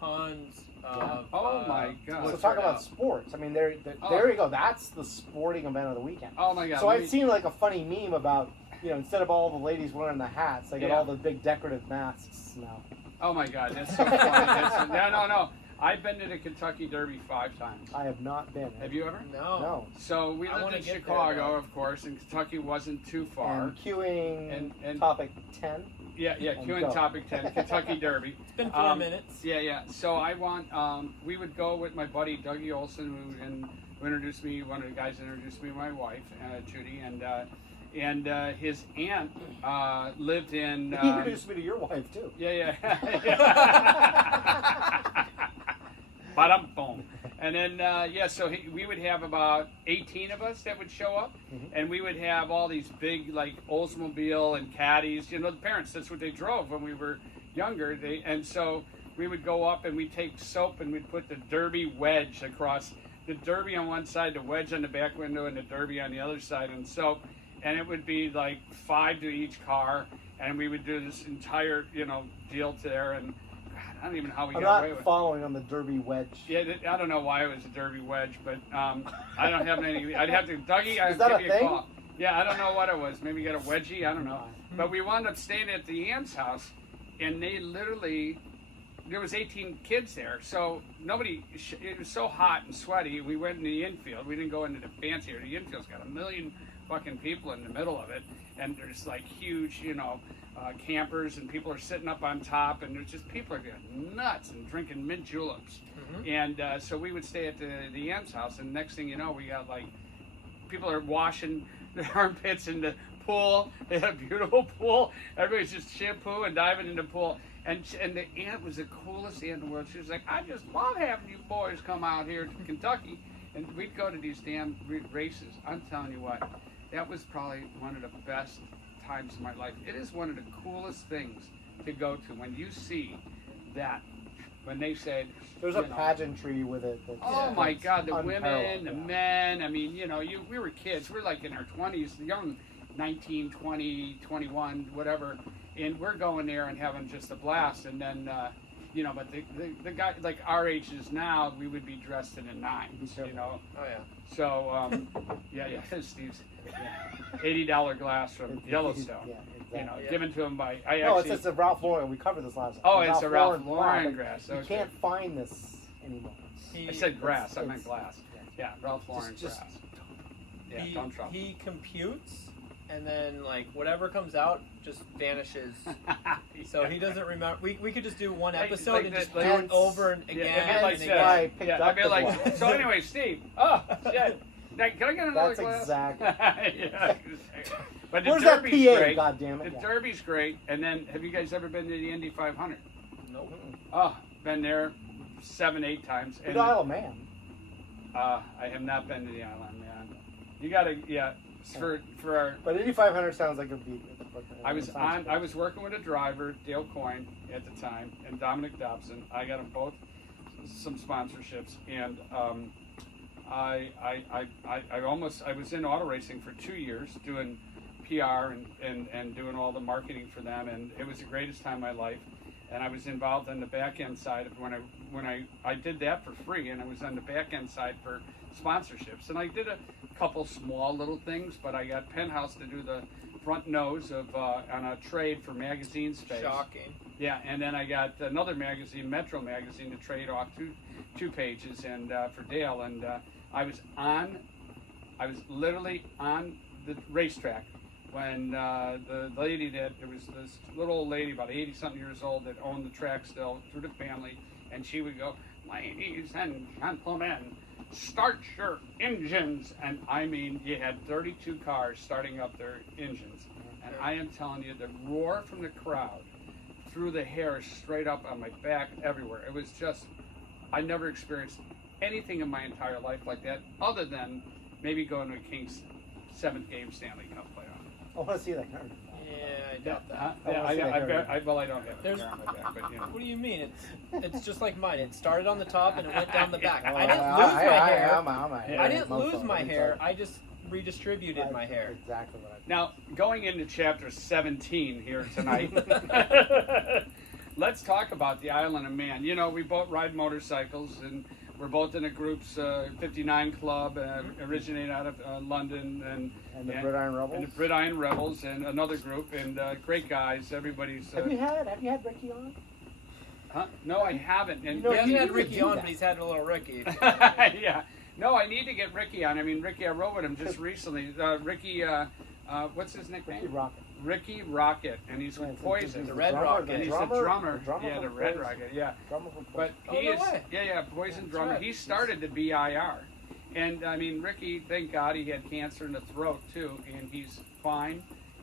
tons of. Oh my God. So Woodford talk about out. sports. I mean, there Oh. you go. That's the sporting event of the weekend. Oh my God. So let I've me- seen like a funny meme about, instead of all the ladies wearing the hats, they got Yeah. all the big decorative masks now. Oh my God. That's so funny. No. I've been to the Kentucky Derby 5 times. I have not been. Have you ever? No. No. So we I lived wanna in get there, Chicago, though. of course, and Kentucky wasn't too far. And queuing And- topic 10. Yeah, and Q go. and topic 10, Kentucky Derby. It's been 4 minutes. Yeah. So I we would go with my buddy Dougie Olson, who introduced me. One of the guys introduced me to my wife, Judy, and his aunt lived in. He introduced me to your wife too. Yeah. Bada boom. And then so we would have about 18 of us that would show up, and we would have all these big like Oldsmobile and caddies. The parents, that's what they drove when we were younger. And so we would go up and we'd take soap and we'd put the Derby wedge across, the Derby on one side, the wedge on the back window, and the Derby on the other side, and soap. And it would be like 5 to each car, and we would do this entire deal there. And God, I don't even know how we I'm got away not with it. following on the Derby wedge. Yeah, I don't know why it was a Derby wedge, but I don't have any. I'd have to, Dougie. I'd Is that give a you thing? a call. Yeah, I don't know what it was. Maybe get a wedgie. I don't know. But we wound up staying at the aunt's house, and they literally, there was 18 kids there. So nobody, it was so hot and sweaty. We went in the infield. We didn't go into the fancier. The infield's got a million fucking people in the middle of it. And there's like huge, campers, and people are sitting up on top, and there's just people are getting nuts and drinking mint juleps. And so we would stay at the aunt's house, and next thing you know, we got like, people are washing their armpits in the pool. They had a beautiful pool. Everybody's just shampoo and diving in the pool. And the aunt was the coolest aunt in the world. She was like, I just love having you boys come out here to Kentucky. And we'd go to these damn races. I'm telling you what, that was probably one of the best times of my life. It is one of the coolest things to go to when you see that. When they said there's a pageantry with it. Oh my God, the women, the men. I mean, we were kids. We're like in our 20s, young, 19, 20, 21, whatever. And we're going there and having just a blast. And then, but the guy, like our ages now, we would be dressed in a nines, Oh, yeah. So, Steve's $80 glass from Yellowstone. Given to him by. It's a Ralph Lauren. We covered this last time. Oh, it's a Ralph Lauren grass. You can't find this anymore. I said grass. I meant glass. Yeah, Ralph Lauren grass. Yeah, don't trouble. He computes, and then like whatever comes out just vanishes. So he doesn't remember. We could just do one episode and just do it over and again. I'd be like, so anyway, Steve. Oh shit. Can I get another glass? That's exactly. But the Where's that Derby's PA? great. God damn it. The Derby's great. And then, have you guys ever been to the Indy 500? Nope. Oh, been there 7-8 times. The Isle of Man. I have not been to the Isle of Man. You gotta, for our. But Indy 500 sounds like a beat. I was working with a driver, Dale Coyne, at the time, and Dominic Dobson. I got them both some sponsorships, and I was in auto racing for 2 years doing PR and doing all the marketing for them, and it was the greatest time of my life. And I was involved on the back end side of when I did that for free, and I was on the back end side for sponsorships. And I did a couple small little things, but I got Penthouse to do the front nose of on a trade for magazine space. Shocking. Yeah, and then I got another magazine, Metro magazine, to trade off two pages, and for Dale, and I was literally on the racetrack when the lady there was this little old lady, about 80-something years old, that owned the track still through the family, and she would go, ladies and gentlemen, start your engines. And I mean, you had 32 cars starting up their engines. And I am telling you, the roar from the crowd threw the hair straight up on my back everywhere. It was just, I never experienced anything in my entire life like that, other than maybe going to a Kings 7th game Stanley Cup playoff. I want to see that card. Yeah, I doubt that. I don't have it There's- there on my back, but What do you mean? It's just like mine. It started on the top and it went down the back. Oh, I didn't lose my hair. I'm I didn't lose my hair. I just redistributed my hair. Exactly what I did. Now, going into chapter 17 here tonight, let's talk about the Island of Man. We both ride motorcycles, and we're both in a group's 59 club, originated out of London, And the Gridiron Rebels. and the Gridiron Rebels, and another group, and great guys. Everybody's. Have you had Ricky on? Huh? No, I haven't. And He hasn't you had need to Ricky do on, that. but he's had a little Ricky. yeah. No, I need to get Ricky on. I mean, Ricky, I rode with him just recently. Ricky, what's his nickname? Ricky Rocket. Ricky Rocket, and he's with Poison. The Red drummer, Rocket. And he's drummer, the drummer. from Yeah, the Red Poison. Rocket. Yeah. Drummer from But Poison. he no is, way. Poison That's drummer. right. He started the BIR, and I mean, Ricky, thank God, he had cancer in the throat too, and he's fine.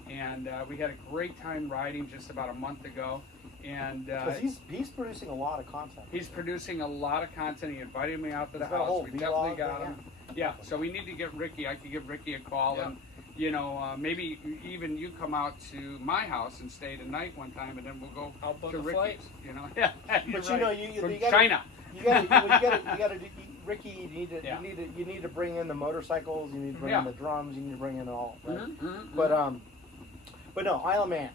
And we had a great time riding just about a month ago, and 'Cause he's producing a lot of content. he's producing a lot of content. He invited me out to the He's got a house. whole We definitely vlog got thing, him. Yeah, so we need to get Ricky. I could give Ricky a call, Yeah. and maybe even you come out to my house and stay the night one time, and then we'll go I'll book to a Ricky's. flight. Yeah. But you're you know, right. you From gotta, China. You gotta do, Ricky. Yeah. You need to bring in the motorcycles. You need to bring in Yeah. the drums. You need to bring in all. Right? Mhm. But no, Isle of Man.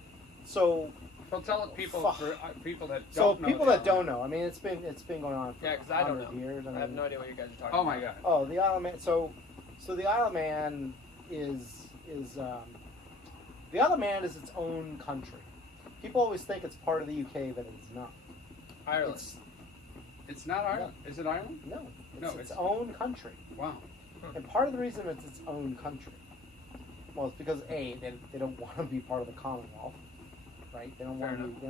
So So tell people Fuck. for people that so don't know. people the that don't island. know. I mean, it's been going on for Yeah, because I don't 100 know. years. I have no idea what you guys are talking Oh about. my God. Oh, the Isle of Man. So the Isle of Man is the Isle of Man is its own country. People always think it's part of the UK, but it's not. Ireland. It's not Ireland. Is it Ireland? No, No, it's its own country. Wow. And part of the reason it's its own country, well, it's because A, they don't want to be part of the Commonwealth, right? They don't want to be,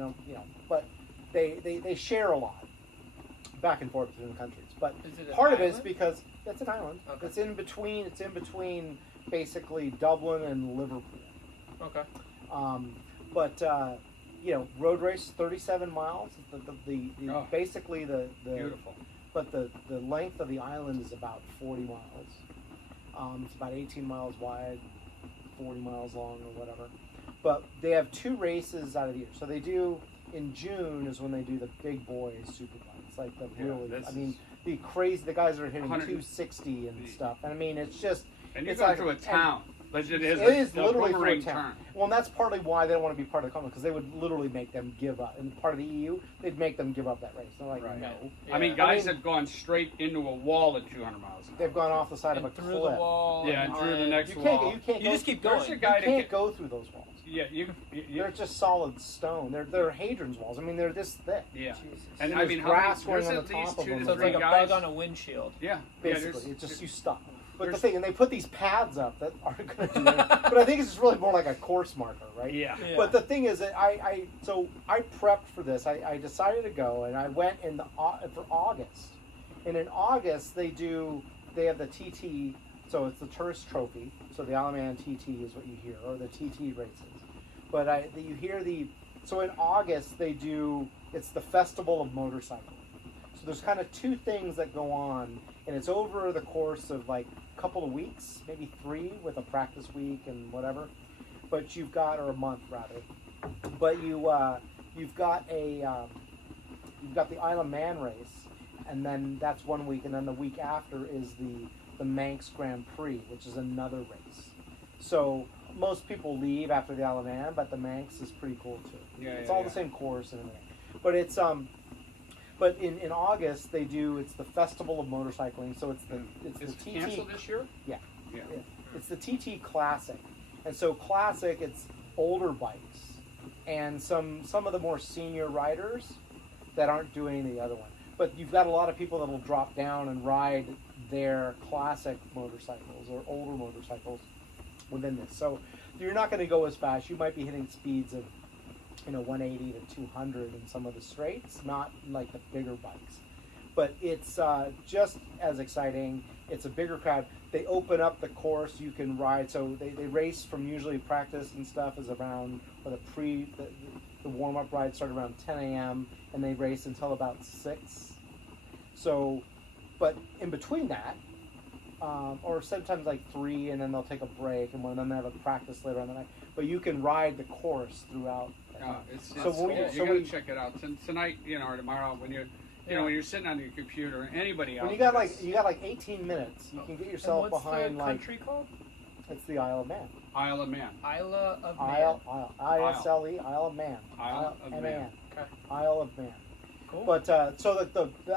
but they share a lot back and forth between the countries. But part of it is because it's an island. Okay. It's in between basically Dublin and Liverpool. Okay. Road race 37 miles. Basically the Beautiful. But the length of the island is about 40 miles. It's about 18 miles wide, 40 miles long or whatever. But they have 2 races out of the year. So they do, in June is when they do the big boys superbikes. Like the guys that are hitting 260 and stuff. And I mean, it's just... And you're it's going like, through a town. But it is a literally through a boomerang town. turn. Well, and that's partly why they don't want to be part of the Commonwealth, because they would literally make them give up. And part of the EU, they'd make them give up that race. They're like, Right. no. Yeah. I mean, guys have gone straight into a wall at 200 miles an hour. They've gone off the side And of a through cliff. the wall. Yeah, and through the next You wall. can't You go, just keep There's going. a guy you can't go through those walls. Yeah, you They're just solid stone. They're Hadrian's walls. I mean, they're this thick. yeah. Jesus. And And I there's mean, grass there's growing on at the least top of 2 them. to So it's 3 like a guys. bug on a windshield. Yeah. Basically, it's just you stop. But there's- and they put these pads up that aren't going to do anything. But I think it's just really more like a course marker, right? Yeah. Yeah. But the thing is that I prepped for this. I decided to go, and I went for August. And in August they have the TT, so it's the tourist trophy. So the Isle of Man TT is what you hear, or the TT races. But you hear so in August it's the Festival of Motorcycling. So there's kind of 2 things that go on, and it's over the course of like a couple of weeks, maybe 3 with a practice week and whatever. But or a month rather. But you've got the Isle of Man race, and then that's 1 week, and then the week after is the Manx Grand Prix, which is another race. So most people leave after the Isle of Man, but the Manx is pretty cool too. It's all the same course and everything. But it's but in August it's the Festival of Motorcycling. So it's Is the it TT. canceled this year? Yeah. Yeah. It's the TT Classic. And so Classic, it's older bikes and some of the more senior riders that aren't doing the other one. But you've got a lot of people that will drop down and ride their classic motorcycles or older motorcycles within this. So you're not going to go as fast. You might be hitting speeds of 180 to 200 in some of the straights, not like the bigger bikes. But it's just as exciting. It's a bigger crowd. They open up the course. You can ride. So they race from usually practice and stuff is around, or the warm-up ride start around 10 a.m. and they race until about 6. So, but in between that, or sometimes like 3, and then they'll take a break, and then they have a practice later on the night. But you can ride the course throughout. It's So cool. we- You so gotta we- check it out tonight, or tomorrow when you're, when you're sitting on your computer. Anybody else? When you got like 18 minutes, you can get yourself And what's behind the like country called? it's the Isle of Man. Isle of Man. Isla of Man. Isle ISLE Isle of Man. Isle of Man. Okay. Isle of Man. Cool. But so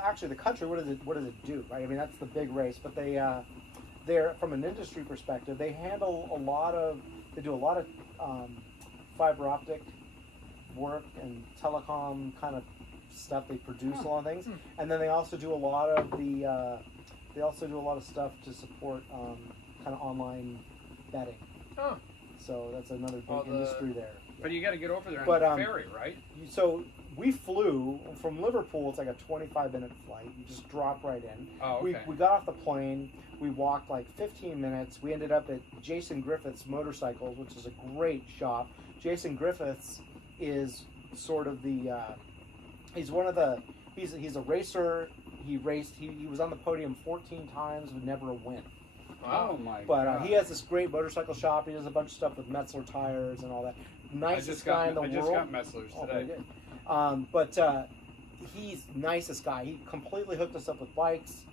actually the country, what does it do, right? I mean, that's the big race. But they're from an industry perspective, they handle they do a lot of fiber optic work and telecom kind of stuff. They produce a lot of things, and then they also do a lot of stuff to support kind of online betting. Oh. So that's another big All the- industry there. But you got to get over there on But, the ferry, right? So we flew from Liverpool. It's like a 25-minute flight. You just drop right in. Oh, okay. We got off the plane. We walked like 15 minutes. We ended up at Jason Griffith's Motorcycles, which is a great shop. Jason Griffith's is sort of the he's a racer. He was on the podium 14 times with never a win. Oh my But God. he has this great motorcycle shop. He does a bunch of stuff with Metzler tires and all that. Nicest guy in the world. I just got Metzler's Oh, today. very good. But he's nicest guy. He completely hooked us up with bikes.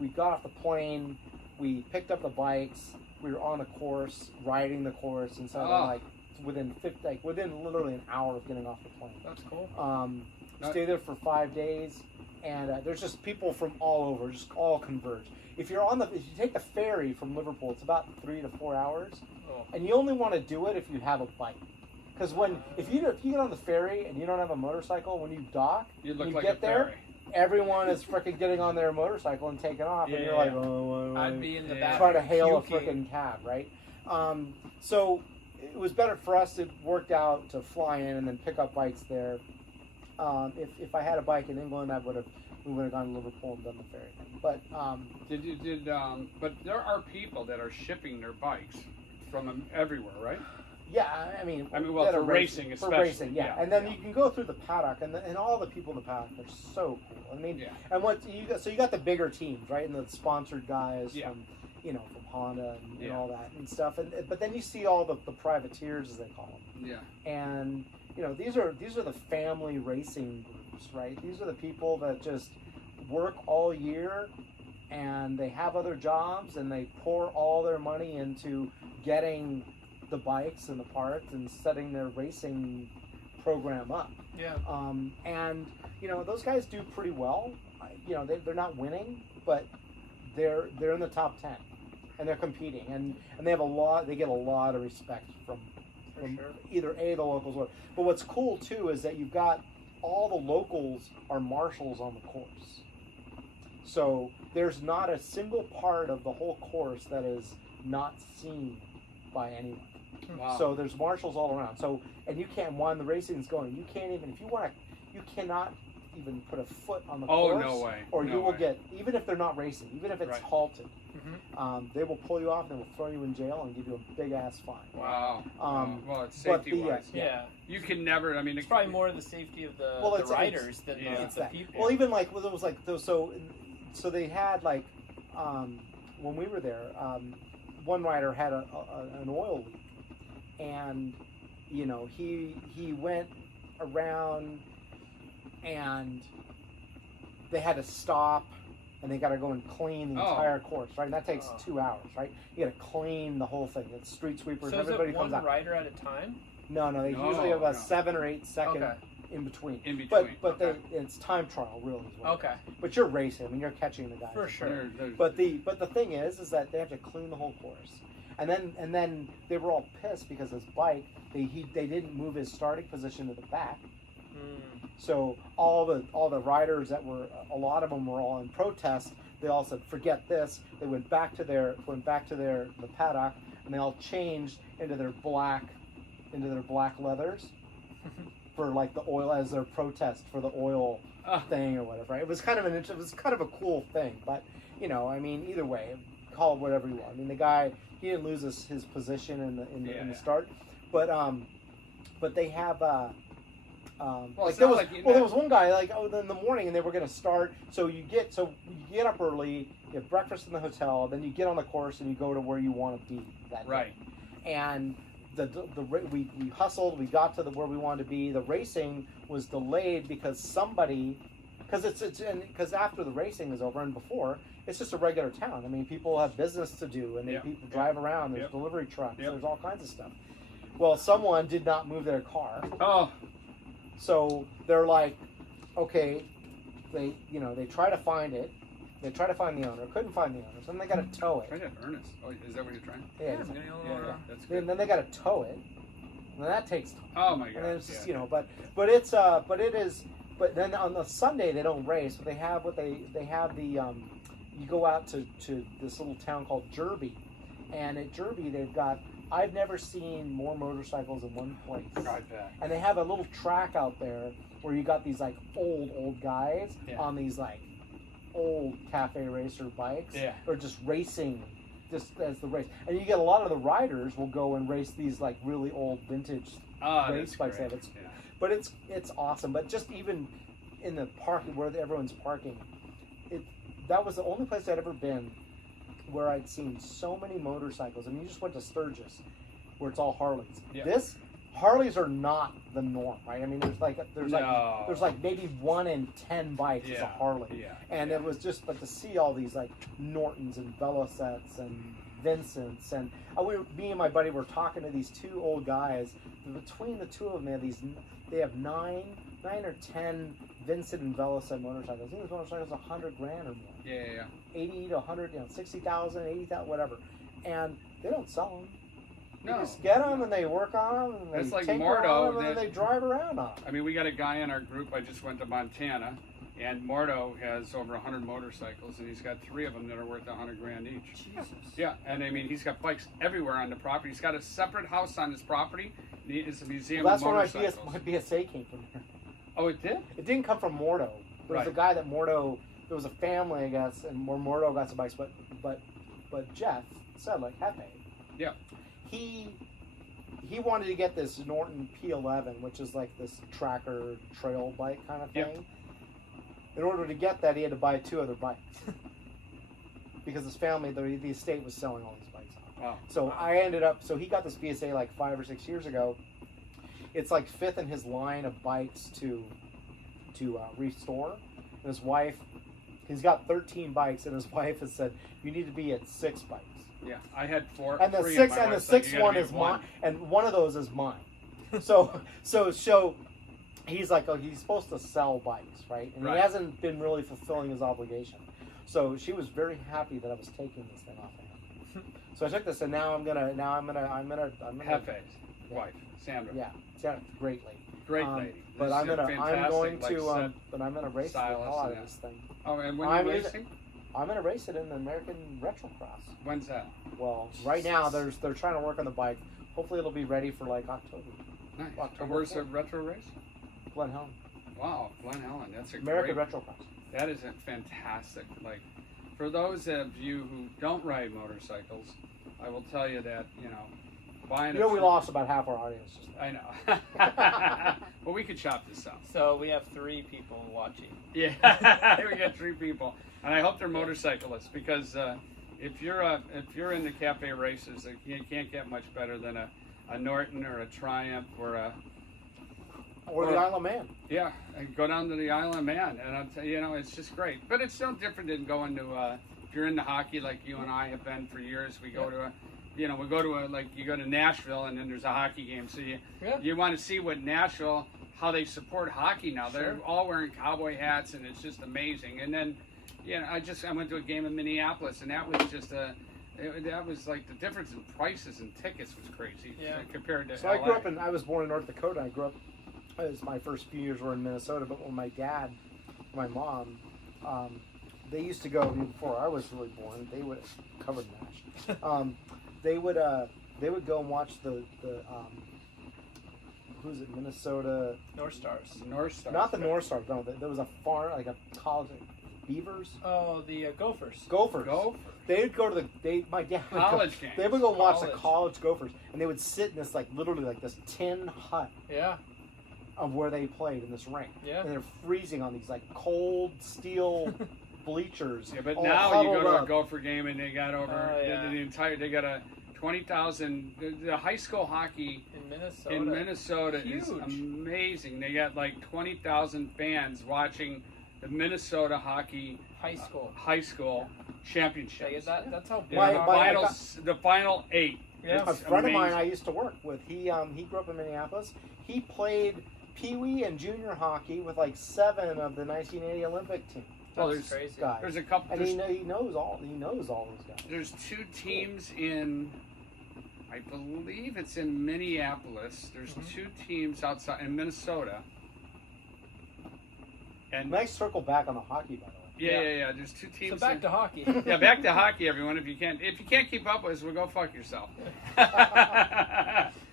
We got off the plane. We picked up the bikes. We were on the course, riding the course, and so like within literally an hour of getting off the plane. That's cool. Stayed there for 5 days. and there's just people from all over, just all converge. If you take the ferry from Liverpool, it's about 3 to 4 hours, and you only want to do it if you have a bike. Because if you get on the ferry and you don't have a motorcycle, when you dock, You look you like get a there, fairy. everyone is freaking getting on their motorcycle and taking off, and you're like, I'd be in the back trying to hail puking. a freaking cab, right? So it was better for us. It worked out to fly in and then pick up bikes there. If I had a bike in England, we would have gone to Liverpool and done the ferry thing. But but there are people that are shipping their bikes from everywhere, right? yeah, I mean, well, that for are racing for especially. racing, yeah. And then you can go through the paddock, and all the people in the paddock are so cool. I mean, Yeah. and so you got the bigger teams, right, and the sponsored guys Yeah. from from Honda and Yeah. all that and stuff. But then you see all the privateers, as they call them. Yeah. And these are the family racing groups, right? These are the people that just work all year, and they have other jobs, and they pour all their money into getting the bikes and the parts and setting their racing program up. Yeah. And those guys do pretty well. They're not winning, but they're in the top 10, and they're competing, and they have they get a lot of respect from sure. either the locals or. But what's cool too is that you've got all the locals are marshals on the course. So there's not a single part of the whole course that is not seen by anyone. Wow. So there's marshals all around. So, and you can't, while the racing's going, you can't even, if you want to, you cannot even put a foot on the course. No way. Or No you will way. get, even if they're not racing, even if it's Right. halted, Mm-hmm. they will pull you off and they will throw you in jail and give you a big ass fine. Wow. well, it's but safety wise. Yeah. You can never. I mean, It's probably more the safety of the it's riders than yeah. It's the that. people. Well, even like, it was like, so they had like, when we were there, one rider had an oil leak, and he went around, and they had to stop, and they got to go and clean the entire course, right? And that takes 2 hours, right? You got to clean the whole thing. It's street sweepers. So is Everybody it comes one out. rider at a time? No, they No, usually have a no. 7 or 8 second Okay. in between. In between. But okay. it's time trial, really. Is what it Okay. is. But you're racing. I mean, you're catching the guys. For sure. But the thing is that they have to cline the whole course, and then they were all pissed because his bike they didn't move his starting position to the back. So all the riders that were, a lot of them were all in protest. They all said, "Forget this." They went back to the paddock, and they all changed into their black leathers for like the oil, as their protest for the oil thing or whatever. Right? It was kind of a cool thing, but I mean, either way, call it whatever you want. I mean, the guy, he didn't lose his position in the start, but they have. There was one guy in the morning, and they were going to start. So you get up early, you have breakfast in the hotel, then you get on the course and you go to where you want to be that day. Right. And we hustled, we got to where we wanted to be. The racing was delayed because after the racing is over and before, it's just a regular town. I mean, people have business to do, and people drive around. There's delivery trucks. There's all kinds of stuff. Well, someone did not move their car. Oh. So they're like, okay, they try to find it. They try to find the owner. Couldn't find the owner. So then they got to tow it. Try to Ernest. Oh, is that what you're trying? Yeah. I'm getting a little, That's good. Then they got to tow it. And that takes time. Oh my God. And then it's just yeah. but then on the Sunday they don't race. But they have you go out to this little town called Derby, and at Derby they've got, I've never seen more motorcycles in one place. I bet. And they have a little track out there where you got these like old guys on these like old cafe racer bikes, or just racing, just as the race. And you get a lot of the riders will go and race these like really old vintage race bikes. But it's awesome. But just even in the parking where everyone's parking, that was the only place I'd ever been where I'd seen so many motorcycles. I mean, you just went to Sturgis, where it's all Harleys. Yeah. Harleys are not the norm, right? I mean, there's like maybe 1 in 10 bikes is a Harley. Yeah. And it was just, but to see all these like Nortons and Velocets and Vincents, and me and my buddy were talking to these 2 old guys. And between the 2 of them, they have 9 or 10 Vincent and Vela said motorcycles. These motorcycles $100,000 or more. Yeah. 80 to 100, 60,000, 80,000, whatever. And they don't sell them. No. They just get them and they work on them and they It's like tinker Mordo on them and that- then they drive around on them. I mean, we got a guy in our group. I just went to Montana, and Mordo has over 100 motorcycles, and he's got 3 of them that are worth $100,000 each. Jesus. Yeah, and I mean, he's got bikes everywhere on the property. He's got a separate house on his property. It's a museum Well, of that's where motorcycles. my BSA came from. Oh, it did? It didn't come from Mordo. There was Right. a guy that Mordo. There was a family, I guess, and where Mordo got some bikes. But Jeff said, like, Hefe. Yeah. He wanted to get this Norton P11, which is like this tracker trail bike kind of thing. Yep. In order to get that, he had to buy 2 other bikes because his family, the estate, was selling all these bikes off. Wow. So I ended up. So he got this BSA like 5 or 6 years ago. It's like 5th in his line of bikes to restore. And his wife, he's got 13 bikes, and his wife has said you need to be at 6 bikes. Yeah, I had 4. And the 3 sixth on my and the website. You 6th gotta one be is at mine, and one of those is mine. So he's like, oh, he's supposed to sell bikes, right? And Right. he hasn't been really fulfilling his obligation. So she was very happy that I was taking this thing off of him. So I took this, and now I'm gonna Hefe's wife, Sandra. Yeah, Sandra, great lady. Great lady. But This I'm is going fantastic, to like, but I'm gonna race the stylus hell out and of this thing. Oh, and when I'm you're using- racing? I'm gonna race it in the American Retrocross. When's that? Well, right now they're trying to work on the bike. Hopefully it'll be ready for like October. Nice. October And where's the 4th. retro race? Glen Helen. Wow, Glen Helen. That's a American great. Retrocross. That is a fantastic. Like, for those of you who don't ride motorcycles, I will tell you that buying. You know we lost about half our audience just now. I know. Well, we could chop this up. So we have 3 people watching. Yeah, we got 3 people, and I hope they're motorcyclists because if you're in the cafe races, you can't get much better than a Norton or a Triumph or a. Or the Isle of Man. Yeah, and go down to the Isle of Man, and I'll tell you, it's just great. But it's no different than going to, if you're into hockey like you and I have been for years, we go to you go to Nashville, and then there's a hockey game. So you want to see what Nashville, how they support hockey now. They're all wearing cowboy hats, and it's just amazing. And then, I went to a game in Minneapolis, and that was just that was like the difference in prices and tickets was crazy compared to So LA. I was born in North Dakota. I grew up, my first few years were in Minnesota, but when my dad, my mom, they used to go, before I was really born, they would, covered in ash, they would go and watch the who's it, Minnesota? North Stars. North Stars. Not the North Stars, no, there was a farm, like a college, Beavers? Oh, the Gophers. Gophers. Gophers. They'd go to my dad would College games. They would go watch the College. college Gophers, and they would sit in this, like, literally, like, this tin hut Yeah. of where they played in this rink. Yeah. And they're freezing on these, like, cold steel bleachers. Yeah, but all now you go huddled to up. a Gopher game and they got over Oh, yeah. the entire. They got a 20,000. The high school hockey In Minnesota. in Minnesota is Huge. amazing. They got like 20,000 fans watching the Minnesota hockey High school. championships. That's how big. My- the my- the final 8. Yeah. A It's friend of mine I amazing. used to work with, he grew up in Minneapolis. He played Pee-wee and junior hockey with like 7 of the 1980 Olympic team Well, That's there's crazy. guys. there's a couple. And There's, he knows all those guys. there's 2 teams in. I believe it's in Minneapolis. There's 2 teams outside in Minnesota. And Nice circle back on the hockey, by the way. yeah. There's 2 teams. So back in- to hockey. Yeah, back to hockey, everyone. If you can't keep up with us, well, go fuck yourself.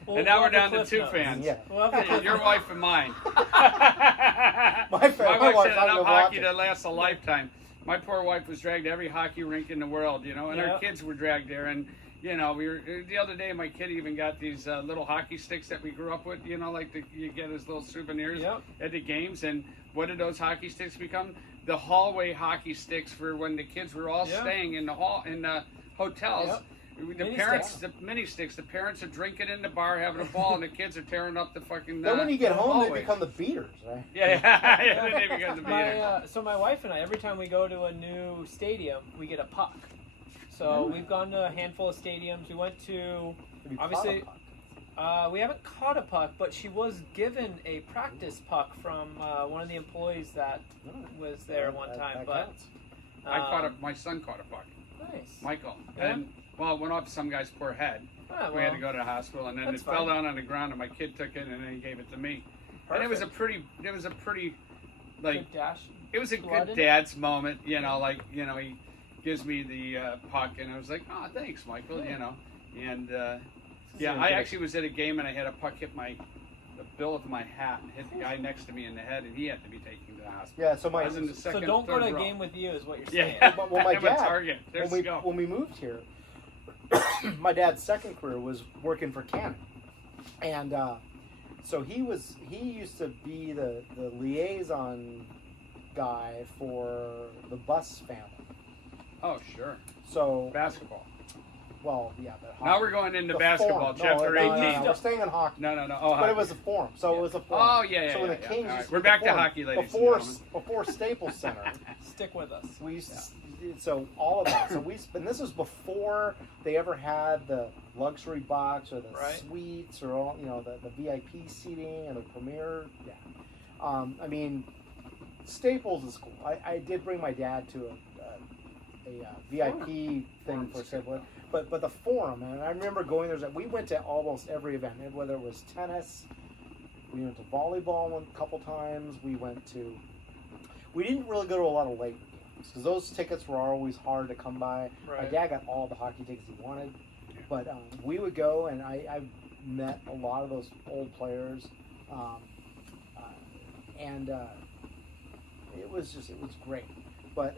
We'll And now we're have the down to Cliff 2 Notes. fans. Yeah. We'll have the Your wife and mine. My wife's wife had not enough even hockey watching. to last a lifetime. My poor wife was dragged to every hockey rink in the world, and Yeah. our kids were dragged there. And we were the other day. My kid even got these little hockey sticks that we grew up with. Like you get as little souvenirs Yep. at the games. And what did those hockey sticks become? The hallway hockey sticks for when the kids were all Yeah. staying in the hotels. Yep. The Mini parents, sticks. the mini sticks. The parents are drinking in the bar, having a ball, and the kids are tearing up the fucking. Then when you get home, they hallways. become the beaters, right? Yeah, then they become the beaters. So my wife and I, every time we go to a new stadium, we get a puck. So we've gone to a handful of stadiums. We went to Have you Obviously- caught a puck? We haven't caught a puck, but she was given a practice puck from one of the employees that was there one time. But my son caught a puck. Nice. Michael. Yeah. And, well, it went off some guy's poor head. Ah, We had to well, go to the hospital, and then it that's fell fine. down on the ground, and my kid took it, and then he gave it to me. Perfect. And it was a pretty, like, Good dash. it was a Blood good in it? dad's moment, you know, like, you know, he gives me the puck, and I was like, oh, thanks, Michael, you know. And, yeah, I actually was at a game, and I had a puck hit the bill of my hat and hit the guy next to me in the head, and he had to be taken to the hospital. Yeah, so I was in the So second, don't go to a third row. game with you, is what you're saying. Yeah, Well, my I'm a dad- target. There's the go. when we moved here, my dad's second career was working for Canon, and so he used to be the liaison guy for the bus family. Oh, sure. So Basketball. well, yeah, but hockey. Now we're going into The basketball, forum. chapter no, 18. No, we're staying in hockey. No. Oh, But hockey. it was a forum, so it was a forum. Oh, yeah. So when the yeah. Kings, All right. used to We're be the back to forum, hockey, ladies before and gentlemen. before Staples Center. Stick with us. We used to, so all of that. So and this was before they ever had the luxury box or the Right. suites or all, you know, the VIP seating and the premier. Yeah. I mean, Staples is cool. I did bring my dad to a VIP thing for Staples, but the forum, and I remember going there. We went to almost every event, whether it was tennis. We went to volleyball a couple times. We didn't really go to a lot of late games because those tickets were always hard to come by. Right. My dad got all the hockey tickets he wanted, but we would go, and I met a lot of those old players, and it was great. But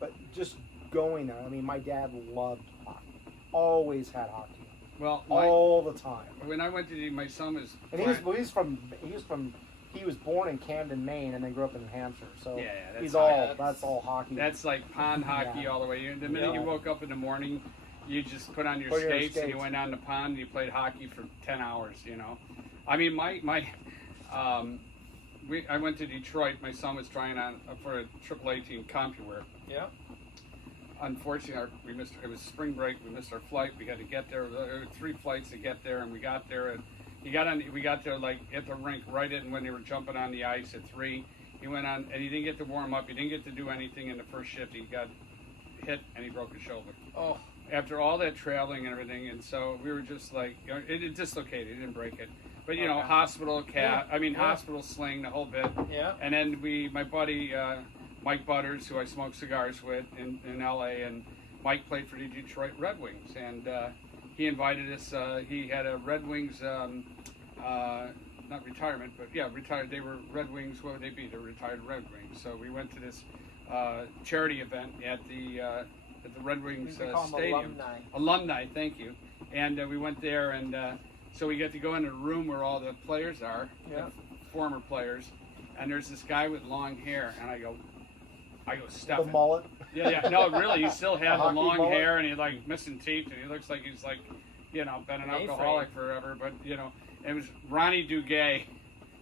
but just going there. I mean, my dad loved hockey. Always had hockey Well, all the time. when I went to my son was. And he was born in Camden, Maine, and then grew up in New Hampshire. So Yeah, that's he's hockey. that's all hockey. That's like pond hockey Yeah. all the way. The minute you Yeah. woke up in the morning, you just put on your Put your skates and you skates. went down the pond and you played hockey for 10 hours, you know. I mean, I went to Detroit. My son was trying on for a AAA team, CompuWare. Yeah. Unfortunately, it was spring break. We missed our flight. We had to get there. There were 3 flights to get there, and we got there. And we got there like at the rink right in when they were jumping on the ice at 3. He went on, and he didn't get to warm up. He didn't get to do anything in the first shift. He got hit, and he broke his shoulder. Oh. After all that traveling and everything, and so we were just like, you know, it dislocated. It didn't break it, but you know, Okay. hospital Yeah. hospital sling, the whole bit. Yeah. And then my buddy Mike Butters, who I smoke cigars with in LA, and Mike played for the Detroit Red Wings, and he invited us. He had a Red Wings, not retirement, but yeah, retired. They were Red Wings. What would they be? They're retired Red Wings. So we went to this charity event at the Red Wings We call them stadium. Alumni, thank you. And we went there, and so we get to go in a room where all the players are, Yeah. the former players, and there's this guy with long hair, and I go, the Stefan. mullet. Yeah, no, really, he still had the hockey long mullet? hair, and he like missing teeth, and he looks like he's like, you know, been an A-frame. alcoholic forever. But you know, it was Ronnie Duguay.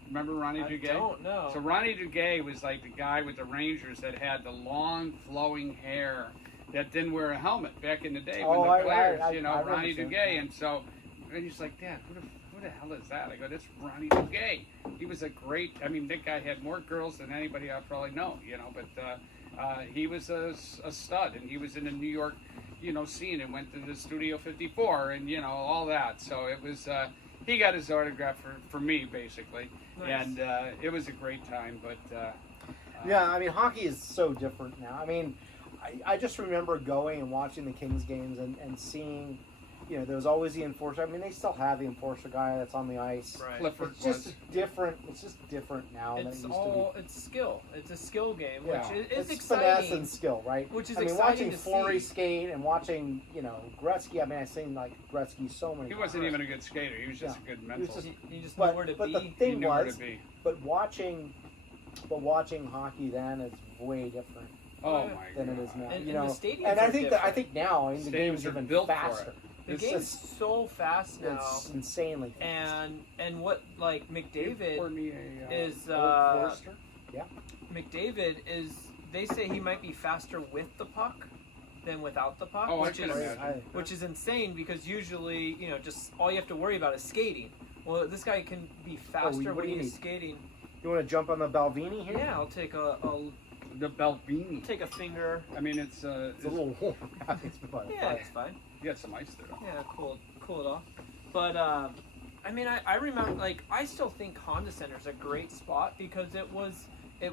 Remember Ronnie I Duguay? don't know. So Ronnie Duguay was like the guy with the Rangers that had the long flowing hair that didn't wear a helmet back in the day when Oh, the players, I you know, remember Ronnie seeing Duguay. that. And so, and he's like, Dad, who the hell is that? I go, that's Ronnie Duguay. He was a great, I mean, that guy had more girls than anybody I probably know, you know, but he was a stud, and he was in the New York, you know, scene, and went to the Studio 54 and, you know, all that. So it was, he got his autograph for me, basically. Nice. And it was a great time, but Yeah, I mean, hockey is so different now. I mean, I just remember going and watching the Kings games and seeing, you know, there was always the enforcer. I mean, they still have the enforcer guy that's on the ice. Right. Clifford It's just was. different. It's just different now than it It's used all it's skill. It's a skill game, to be. Yeah, which is it's exciting. finesse and skill, right? Which is I mean, exciting watching to Fleury see. skate and watching, you know, Gretzky. I mean, I've seen like Gretzky so many. He wasn't times. even a good skater. He was just a good was mental. just- You just know where to But be. the He thing knew where was, to be. but watching hockey then is way different Oh my than god. it is now. And- you and know, the stadiums and I are think different. now, I mean, the Stadiums game's are even built for faster. it. The It's game's just- so fast now, It's insanely fast. and what like Pour McDavid me a, is Old Forester. McDavid is. They say he might be faster with the puck than without the puck, Oh, I which can is imagine. which is insane because usually, you know, just all you have to worry about is skating. Well, this guy can be faster what do when you he's need? skating. You want to jump on the Balvenie here? Yeah, I'll take The Balvenie. take a finger. I mean, it's It's a little warm. It's fine. Yeah, it's fine. you got some ice there. Yeah, cool it off. But I mean, I remember, like, I still think Honda Center's a great spot because it